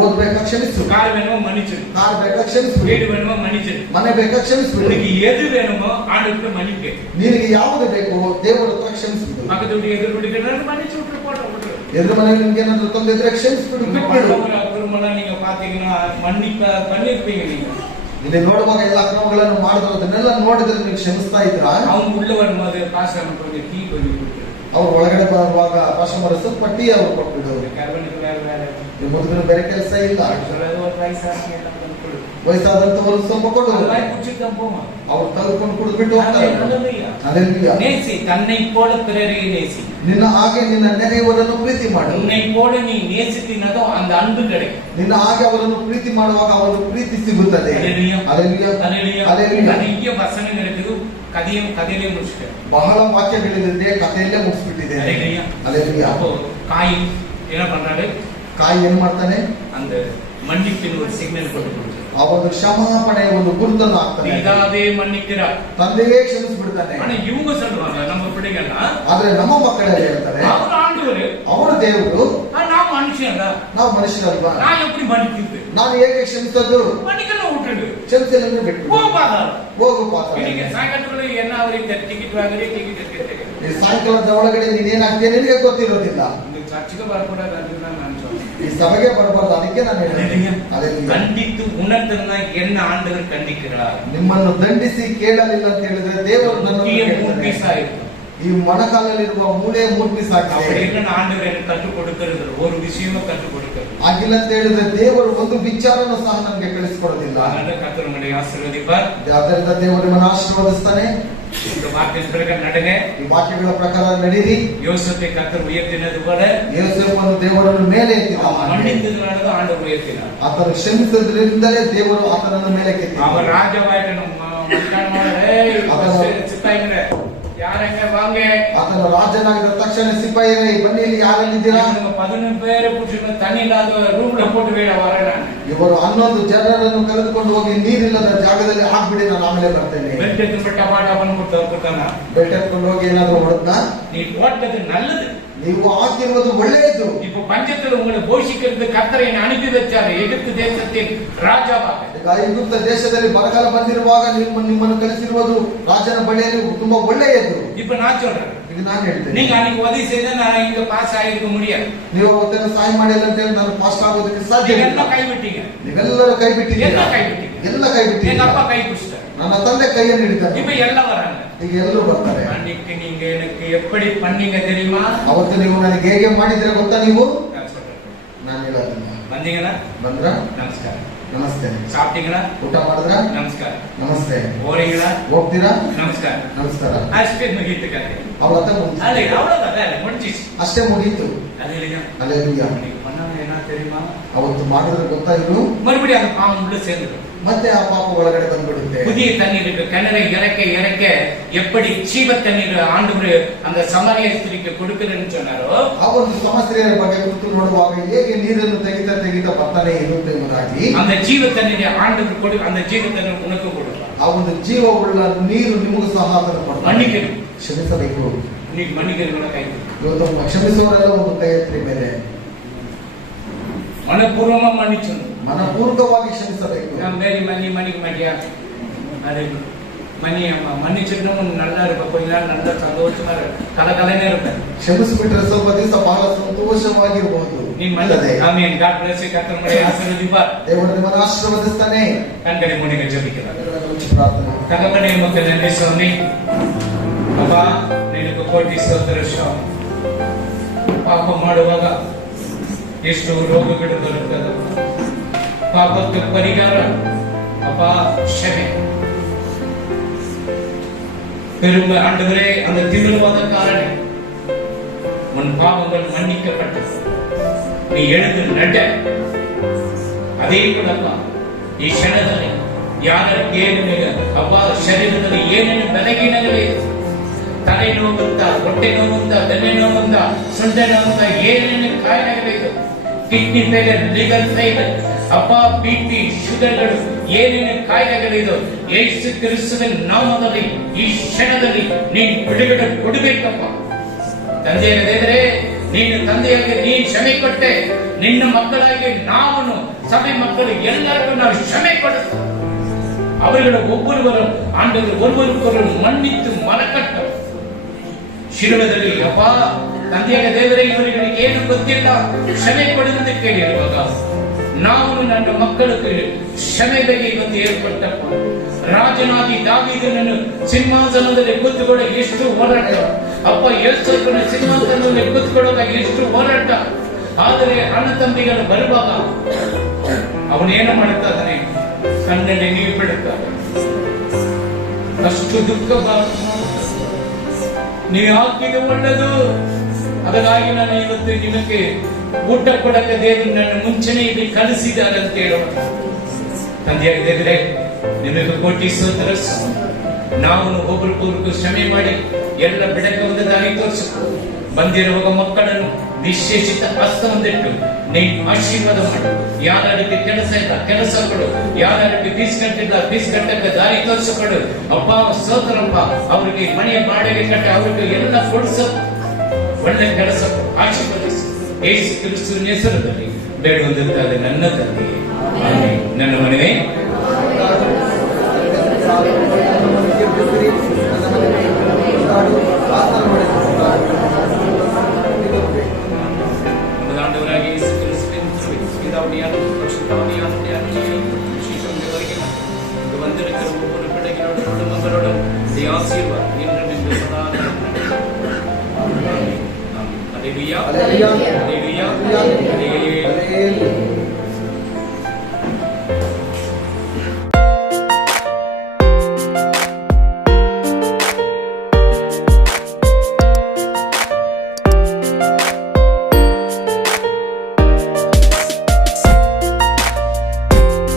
ಓದ್ಬೇಕಾ ಕ್ಷಮಿಸು. ಕಾರ್ ವೇணுಮೋ ಮನ್ನಿಸು. ಕಾರ್ ಬೇಕಾ ಕ್ಷಮಿಸು. வீடு வேணுமோ மன்னிಸು. ಮನೆ ಬೇಕಾ ಕ್ಷಮಿಸು. உனக்கு எது வேணுமோ ஆண்டவருக்கு மன்னிப்பு. ನಿನಗೆ ಯಾವುದು ಬೇಕೋ ದೇವರ ಹತ್ರ ಕ್ಷಮಿಸು. பக்கத்து வீட்டு எதிர் வீட்டுக்கு மன்னிச்சு விட்டு போட்டு ಎದುರು ಮನೆಯಲ್ಲಿ ನಿಮ್ಗೆ ಏನಾದ್ರು ತೊಂದರೆ ಇದ್ರೆ ಕ್ಷಮಿಸ್ಬಿಡು. குடும்பம் நீங்க பாத்தீங்கன்னா மன்னிப்ப பண்ணிருப்பீங்க. நீங்க ಇಲ್ಲಿ ನೋಡುವಾಗ ಎಲ್ಲ ಅಕ್ರಮಗಳನ್ನು ಮಾಡಿದ್ರು ಅದನ್ನೆಲ್ಲ ನೋಡಿದ್ರೆ ನೀವು ಕ್ಷಮಿಸ್ತಾ ಇದ್ರ? அவங்க உள்ள வரும்போது பாஸ்டர் கொஞ்சம் டீ கொஞ்சம் கொடுத்து ಅವ್ರು ಒಳಗಡೆ ಬರುವಾಗ ಪಾಸ್ಟರ್ ಸ್ವಲ್ಪ ಟೀ ಅವ್ರು ಕೊಟ್ಬಿಡೋರು. கர்வனுக்கு வேற ಮೊದಲು ಬೇರೆ ಕೆಲಸ ಇಲ್ಲ. ஒரு வயசான ವಯಸ್ಸಾದಂತವರು ಸ್ವಲ್ಪ ಕೊಡು. ಅವ್ರು ಕಲ್ಕೊಂಡು ಕುಡಿದ್ಬಿಟ್ಟು ಹೋಗ್ತಾರೆ. நேசி தன்னை போல பிறரை நேசி. ನಿನ್ನ ಹಾಗೆ ನಿನ್ನ ನೆರೆಯವರನ್ನು ಪ್ರೀತಿ ಮಾಡು. உன்னை போல நீ நேசித்தினதோ அந்த அன்பு கிடைக்கும். ನಿನ್ನ ಹಾಗೆ ಅವರನ್ನು ಪ್ರೀತಿ ಮಾಡುವಾಗ ಅವರ ಪ್ರೀತಿ ಸಿಗುತ್ತದೆ. நிறைய வசனங்கள் இருக்குது. கதையிலே முடிச்சுட்டேன். ಬಹಳ ವಾಕ್ಯಗಳಿದೆ, ಕಥೆಯಲ್ಲೇ ಮುಗಿಸ್ಬಿಟ್ಟಿದೆ. அப்போ காய் என்ன பண்றாரு? ಕಾಯಿ ಏನ್ ಮಾಡ್ತಾನೆ? அந்த மன்னிப்பின் ஒரு சிக்னல் போட்டு ಅವನು ಕ್ಷಮಾಪಣೆಯ ಒಂದು ಗುರುತನ್ನು ಹಾಕ್ತಾನೆ. பிதாவே மன்னிக்கிறார். ತಂದೆಯೇ ಕ್ಷಮಿಸಿಬಿಡ್ತಾನೆ. ஆனா இவங்க சொல்றாங்க, நம்ம பிள்ளைங்கன்னா, ಆದ್ರೆ ನಮ್ಮ ಮಕ್ಕಳಲ್ಲಿ ಹೇಳ್ತಾರೆ, அவர் ஆண்டவர், ಅವರು ದೇವರು, ನಾವು ಮನುಷ್ಯರಲ್ಲ, ನಾವು ಮನುಷ್ಯರಲ್ವಾ, ನಾ எப்படி மன்னிக்கிறது? ನಾನು ಹೇಗೆ ಕ್ಷಮಿಸೋದು? மன்னிக்கணும் விட்டுடு. ಕ್ಷಮಿಸಲಿಲ್ಲ ಬಿಟ್ಟು ಹೋಗು ಪಾತ್ರ. இன்னைக்கு சாயங்காலத்துல என்ன அவருக்கு டிக்கெட் வாங்குறே, டிக்கெட் எடுத்துட்டு ಈ ಸಾಯಂಕಾಲದ ಒಳಗಡೆ ನೀನೇನಾಗ್ತೀಯ ನಿನಗೆ ಗೊತ್ತಿರೋದಿಲ್ಲ. இந்த சர்ச்சுக்கு வரக்கூடாது ಅಂತ ನಾನು சொல்றேன். ಈ ಸಭೆಗೆ ಬರಬಾರ್ದು, ಅದಕ್ಕೆ ನಾನು ಹೇಳಿದೆ. ಖಂಡಿತು ಉನ್ನತನ என்ன ಆಂಡவர் கண்டிக்கிறார். ನಿಮ್ಮನ್ನು ದಂಡಿಸಿ ಕೇಳಲಿಲ್ಲ ಅಂತ ಹೇಳಿದ್ರೆ ದೇವರು ನನ್ನನ್ನು ಈ ಮೊಣಕಾಲಲ್ಲಿರುವ ಮೂಳೆ ಮೂಟ್ ಪೀಸ್ ಆಗಿದೆ. அப்படின்னு ஆண்டவர் எனக்கு கற்றுக் கொடுக்கிறது ஒரு விஷயமும் கற்றுக் கொடுக்கிறது. ಆಗಿಲ್ಲ ಅಂತ ಹೇಳಿದ್ರೆ ದೇವರು ಒಂದು ವಿಚಾರನೂ ಸಹ ನಮಗೆ ಕಲಿಸಿಕೊಡೋದಿಲ್ಲ. அதனால கர்த்தர் உங்களை ஆசீர்வதிப்பார். ಆದ್ದರಿಂದ ದೇವರು ನಿಮ್ಮನ್ನು ಆಶೀರ್ವದಿಸ್ತಾನೆ. இந்த வார்த்தையின் பிரகாரம் நடங்க. ಈ ವಾಕ್ಯಗಳ ಪ್ರಕಾರ ನಡೀರಿ. யோசேப்பை கர்த்தர் உயர்த்தினது போல ಯೋಸೇಫನು ದೇವರನ್ನು ಮೇಲೆ ಎತ್ತಿದನು. மன்னித்ததுனால ஆண்டவர் உயர்த்தினார். ಆತನು ಕ್ಷಮಿಸಿದ್ರಿಂದಲೇ ದೇವರು ಆತನನ್ನು ಮೇಲೆ ಎತ್ತಿದನು. அவர் ராஜாவாயிட்டನು சிப்பாಯಿಗಳೇ ಯಾರಂಗ வாங்க. ಆತನು ರಾಜನಾಗಿದ್ದ ತಕ್ಷಣ ಸಿಪಾಯಿಗಳೇ ಬನ್ನಿ ಇಲ್ಲಿ ಯಾರಲ್ಲಿದ್ದೀರಾ? 11 பேரை புடிச்சு தண்ணி இல்லாத ரூம்ல போட்டு வேಡ வரேன். ಇವರು 11 ಜನರನ್ನು ಕರೆದುಕೊಂಡು ಹೋಗಿ ನೀರಿಲ್ಲದ ಜಾಗದಲ್ಲಿ ಹಾಕ್ಬಿಡಿ, ನಾನು ಆಮೇಲೆ ಬರ್ತೇನೆ. ಬೆಲ್ಟ್ ಎತ್ತಿಬಿಟ್ಟ ಪಾಠವನ್ನು ಕೊಡ್ತಾನ. ಬೆಲ್ಟ್ ಎತ್ಕೊಂಡು ಹೋಗಿ ಏನಾದ್ರು ಹೊಡೆದ್ನ? நீ போட்டது நல்லது, ನೀವು ಹಾಕಿರುವುದು ಒಳ್ಳೆಯದು. இப்போ பஞ்சத்துல உங்களை போஷிக்கிறது கர்த்தரை அனுப்பி வச்சாரு எகிப்து தேசத்தின் ராஜாவாக. ಈಗ ಐಗುಪ್ತ ದೇಶದಲ್ಲಿ ಬರಗಾಲ ಬಂದಿರುವಾಗ ನಿಮ್ಮನ್ನು ಕಳಿಸಿರುವುದು ರಾಜನ ಬಳಿಯಲ್ಲಿ ತುಂಬಾ ಒಳ್ಳೆಯದು. இப்ப நான் சொல்றேன், ಈಗ ನಾನು ಹೇಳ್ತೇನೆ, நீங்க அன்னைக்கு உதவி செய்தா நான் இங்க பாஸ் ஆகிருக்க முடியாது. ನೀವು ಅವತ್ತೇನು ಸಹಾಯ ಮಾಡಿಲ್ಲ ಅಂತ ಹೇಳಿ ನಾನು ಪಾಸ್ ಆಗೋದಕ್ಕೆ ಸಾಧ್ಯ ಇಲ್ಲ. நீங்க கை விட்டீங்க, ನೀವೆಲ್ಲರೂ ಕೈ ಬಿಟ್ಟಿದ್ದೀರಾ. ಎಲ್ಲ ಕೈ ಬಿಟ್ಟಿದ್ದೀರಾ. ಎಲ್ಲ ಕೈ எங்க ಬಿಟ್ಟಿದ್ದೀರಾ. அப்பா கை பிடிச்சிட்டாரு, ನನ್ನ ತಂದೆ ಕೈಯನ್ನು ಹಿಡಿತಾರೆ. இப்ப எல்லாம் வராங்க. ಈಗ ಎಲ್ಲರೂ ಬರ್ತಾರೆ. அன்னைக்கு நீங்க எனக்கு எப்படி பண்ணீங்க தெரியுமா? ಅವತ್ತು ನೀವು ನನಗೆ ಹೇಗೆ ಮಾಡಿದ್ರೆ ಗೊತ್ತಾ? ನೀವು நான் சொல்றேன், ನಾನು ಹೇಳೋದಿಲ್ಲ. வந்தீங்களா? ಬಂದ್ರ? நமஸ்காரம். ನಮಸ್ತೆ. சாப்பிட்டீங்களா? ಊಟ ಮಾಡಿದ್ರ? நமஸ்காரம். ನಮಸ್ತೆ. போறீங்களா? ಹೋಗ್ತೀರಾ? நமஸ்காரம். ನಮಸ್ಕಾರ. ಅಷ್ಟೇ ಮುಗೀತು. ಅವ್ರ ಹತ್ರ ಮುಗಿತು. ಅದೇ ಅவ்வளவுதான் முடிஞ்சிச்சு. ಅಷ್ಟೇ ಮುಗೀತು. அல்லேலூயா. ಅಲ್ಲೇಲೂಯಾ. அன்னைக்கு பண்ணாங்க என்ன தெரியுமா? ಅವತ್ತು ಮಾಡಿದ್ರೆ ಗೊತ್ತಾ ಇದ್ರು? மறுபடியும் அந்த பாவம் உள்ள சேர்ந்துடும். ಮತ್ತೆ ಆ ಪಾಪ ಒಳಗಡೆ ಬಂದ್ಬಿಡುತ್ತೆ. புதிய தண்ணீருக்கு கிணறை இறக்க இறக்க எப்படி ஜீவ தண்ணீர் ஆண்டவர் அந்த சமாரிய ஸ்திரிக்கு கொடுக்குதுன்னு சொன்னாரோ, ಆ ಒಂದು ಸಮಸ್ಯೆಯ ಬಗ್ಗೆ ಕುರಿತು ನೋಡುವಾಗ ಹೇಗೆ ನೀರನ್ನು ತೆಗಿತಾ ಬರ್ತಾನೆ ಇರುತ್ತೆ ಎಂಬುದಾಗಿ அந்த ஜீவ தண்ணீரை ஆண்டவர் கொடு, அந்த ஜீவ தண்ணீர் ಉನக்கு கொடுப்பார். ಆ ಒಂದು ಜೀವವುಳ್ಳ ನೀರು ನಿಮಗೂ ಸಹ ಆತನು ಕೊಡ್ತಾನೆ. மன்னிக்கணும். ಕ್ಷಮಿಸಬೇಕು. இன்னைக்கு மன்னிக்கிறவங்கள ಕೈ ಇವತ್ತು ಕ್ಷಮಿಸುವವರೆಲ್ಲ ಒಂದು ಕೈ ಎತ್ತಿ ಮೇಲೆ மனப்பூர்வமா மன்னிச்சணும். ಮನಪೂರ್ವಕವಾಗಿ ಕ್ಷಮಿಸಬೇಕು. நான் மேரி மன்னிக்க மாட்டியா? அதே மன்னி அம்மா மன்னிச்சிடணும், நல்லா இருப்ப, கொஞ்ச நாள் நல்லா சந்தோஷமா கலகலனே இருப்பேன். ಕ್ಷಮಿಸಿಬಿಟ್ರೆ ಸ್ವಲ್ಪ ದಿವಸ ಬಹಳ ಸಂತೋಷವಾಗಿರಬಹುದು. நீ மன்னதே. ஆமென். God bless you. கர்த்தர் உங்களை ஆசீர்வதிப்பார். ದೇವರು ನಿಮ್ಮನ್ನು ಆಶೀರ್ವದಿಸ್ತಾನೆ. கண்களை மூடி ஜெபிக்கலாம். ಪ್ರಾರ್ಥನೆ. தகப்பனே, உமக்கு நன்றி சுவாமி. அப்பா, ನಿನಗೆ ಕೋಟಿ ಸ್ತೋತ್ರ ಸ್ವಾಮಿ. ಪಾಪ ಮಾಡುವಾಗ ಎಷ್ಟು ರೋಗಗಳು ಬರುತ್ತದ, ಪಾಪಕ್ಕೆ ಪರಿಹಾರ அப்ப ஷமே பெரும் ஆண்டவரே, அந்த தீவிரவாதக்காரனே உன் பாவங்கள் மன்னிக்கப்பட்டது, நீ எழுந்து நட. ಅದೇ ಕೂಡಪ್ಪ ಈ ಕ್ಷಣದಲ್ಲಿ ಯಾರಕ್ಕೆ ಏನೇನು ಅಪ್ಪ ಶರೀರದಲ್ಲಿ ಏನೇನು ಬಲಹೀನಗಳಿವೆ, ತಲೆ ನೋವಂತ, ಹೊಟ್ಟೆ ನೋವಂತ, ಬೆನ್ನೆ ನೋವಂತ, ಸೊಂಟೆ ನೋವಂತ ಏನೇನು ಕಾಯಿಲೆಗಳಿವೆ, ಕಿಡ್ನಿ ಫೇಲಿಯರ್, ಲಿವರ್ ಫೇಲಿಯರ್, ಅಪ್ಪ ಬಿಪಿ, ಶುಗರ್ಗಳು, ಏನೇನು ಕಾಯಿಲೆಗಳಿದು ಯೇಸು ಕ್ರಿಸ್ತನ ನಾಮದಲ್ಲಿ ಈ ಕ್ಷಣದಲ್ಲಿ ನೀನು ಬಿಡುಗಡೆ ಕೊಡಬೇಕಪ್ಪ. ತಂದೆಯ ದೇವರೇ, ನೀನು ತಂದೆಯಾಗಿ ನೀ ಕ್ಷಮೆ ಕೊಟ್ಟೆ, ನಿನ್ನ ಮಕ್ಕಳಾಗಿ ನಾವು ಸಭೆ ಮಕ್ಕಳು ಎಲ್ಲರಿಗೂ ನಾವು ಕ್ಷಮೆ ಕೊಡುತ್ತೆ. ಅವರುಗಳು ಒಬ್ಬೊಬ್ಬರು ಆಂಡವರು ಒಬ್ಬರಿಗೊಬ್ಬರು ಮನ್ನಿತ್ತು ಮನಕಟ್ಟ ಶಿಲುಬೆಯಲ್ಲಿ ಅಪ್ಪ ತಂದೆಯಾಗ ದೇವರೇ, ಇವರುಗಳಿಗೆ ಏನು ಗೊತ್ತಿಲ್ಲ, ಕ್ಷಮೆ ಕೊಡುವಂತೆ ಕೇಳಿರುವಾಗ ನಾವು ನನ್ನ ಮಕ್ಕಳಿಗೆ ಕ್ಷಮೆ ಬಗ್ಗೆ ಇವತ್ತು ಏರ್ಪಟ್ಟಪ್ಪ. ರಾಜನಾಗಿ ದಾವೀದನನ್ನು ಸಿಂಹಾಸನದಲ್ಲಿ ಕೂತ್ಕೊಳ್ಳೋ ಎಷ್ಟು ಹೋರಾಟ ಅಪ್ಪ, ಯೋಸೇಫನ ಸಿಂಹಾಸನದಲ್ಲಿ ಕೂತ್ಕೊಳ್ಳೋದಾಗ ಎಷ್ಟು ಹೋರಾಟ. ಆದರೆ ಅಣ್ಣ ತಂಬಿಗಳು ಬರುವಾಗ ಅವನೇನು ಮಾಡುತ್ತಾ ಇದ್ದಾನೆ, ಕಣ್ಣಲ್ಲಿ ನೀರು ಬಿಡುತ್ತಾರೆ, ಅಷ್ಟು ದುಃಖ. ನೀವು ಹಾಕಿದ ಒಳ್ಳೆದು, ಅದಕ್ಕಾಗಿ ನಾನು ಇವತ್ತು ನಿಮಗೆ ಊಟ ಕೊಡಕ್ಕೆ ದೇವರು ನನ್ನ ಮುಂಚೆನೆ ಇಲ್ಲಿ ಕಲಿಸಿದ್ದಾರೆ ಅಂತ ಹೇಳೋಣ. ತಂದೆಯಾಗಿದ್ದರೆ ನಿಮಗೆ ಕೋಟಿ ಸ್ತೋತ್ರ. ನಾವು ಒಬ್ರಿಗೊಬ್ರಿಗೂ ಕ್ಷಮೆ ಮಾಡಿ ಎಲ್ಲ ಬೆಳಗ್ಗೆ ಒಂದು ದಾರಿ ತೋರಿಸಿಕೊಂಡು ಬಂದಿರುವ ಮಕ್ಕಳನ್ನು ನಿಶ್ಚೇಷಿತ ಹಸ್ತವೊಂದಿಟ್ಟು ನೀನು ಆಶೀರ್ವಾದ ಮಾಡು. ಯಾರಿಗೆ ಕೆಲಸ ಇಲ್ಲ ಕೆಲಸ ಕೊಡು, ಯಾರಿಗೆ ಫೀಸ್ ಕಟ್ಟಿಲ್ಲ ಫೀಸ್ ಕಟ್ಟಕ್ಕೆ ದಾರಿ ತೋರಿಸಿಕೊಡು ಅಪ್ಪ. ಸ್ತೋತ್ರಪ್ಪ, ಅವರಿಗೆ ಮನೆಯ ಬಾಡಿಗೆ ಕಟ್ಟಿ ಅವರಿಗೆ ಎಲ್ಲ ಕೊಡಿಸು, ಒಳ್ಳೆ ಕೆಲಸ ಆಶೀರ್ವದಿಸು. ಯೇಸು ಕ್ರಿಸ್ತನ ಹೆಸರಿನಲ್ಲಿ ಬೇಡುವುದಾದ ನನ್ನ ತಂದೆ, ನನ್ನ ಮನೆಯೇ ஆண்டவராகிய இயேசு கிறிஸ்துவின் பிதாவுடையான பரிசுத்தாவியானவருடைய அன்பையும் விசேஷங்களும் இங்கு வந்திருக்கிற ஒவ்வொரு பிள்ளைகளோடும் குடும்பங்களோடும் ஆசீர்வாதம் என்றும் சதா Hallelujah. Hallelujah. Hallelujah. Hallelujah. Hallelujah. Hallelujah.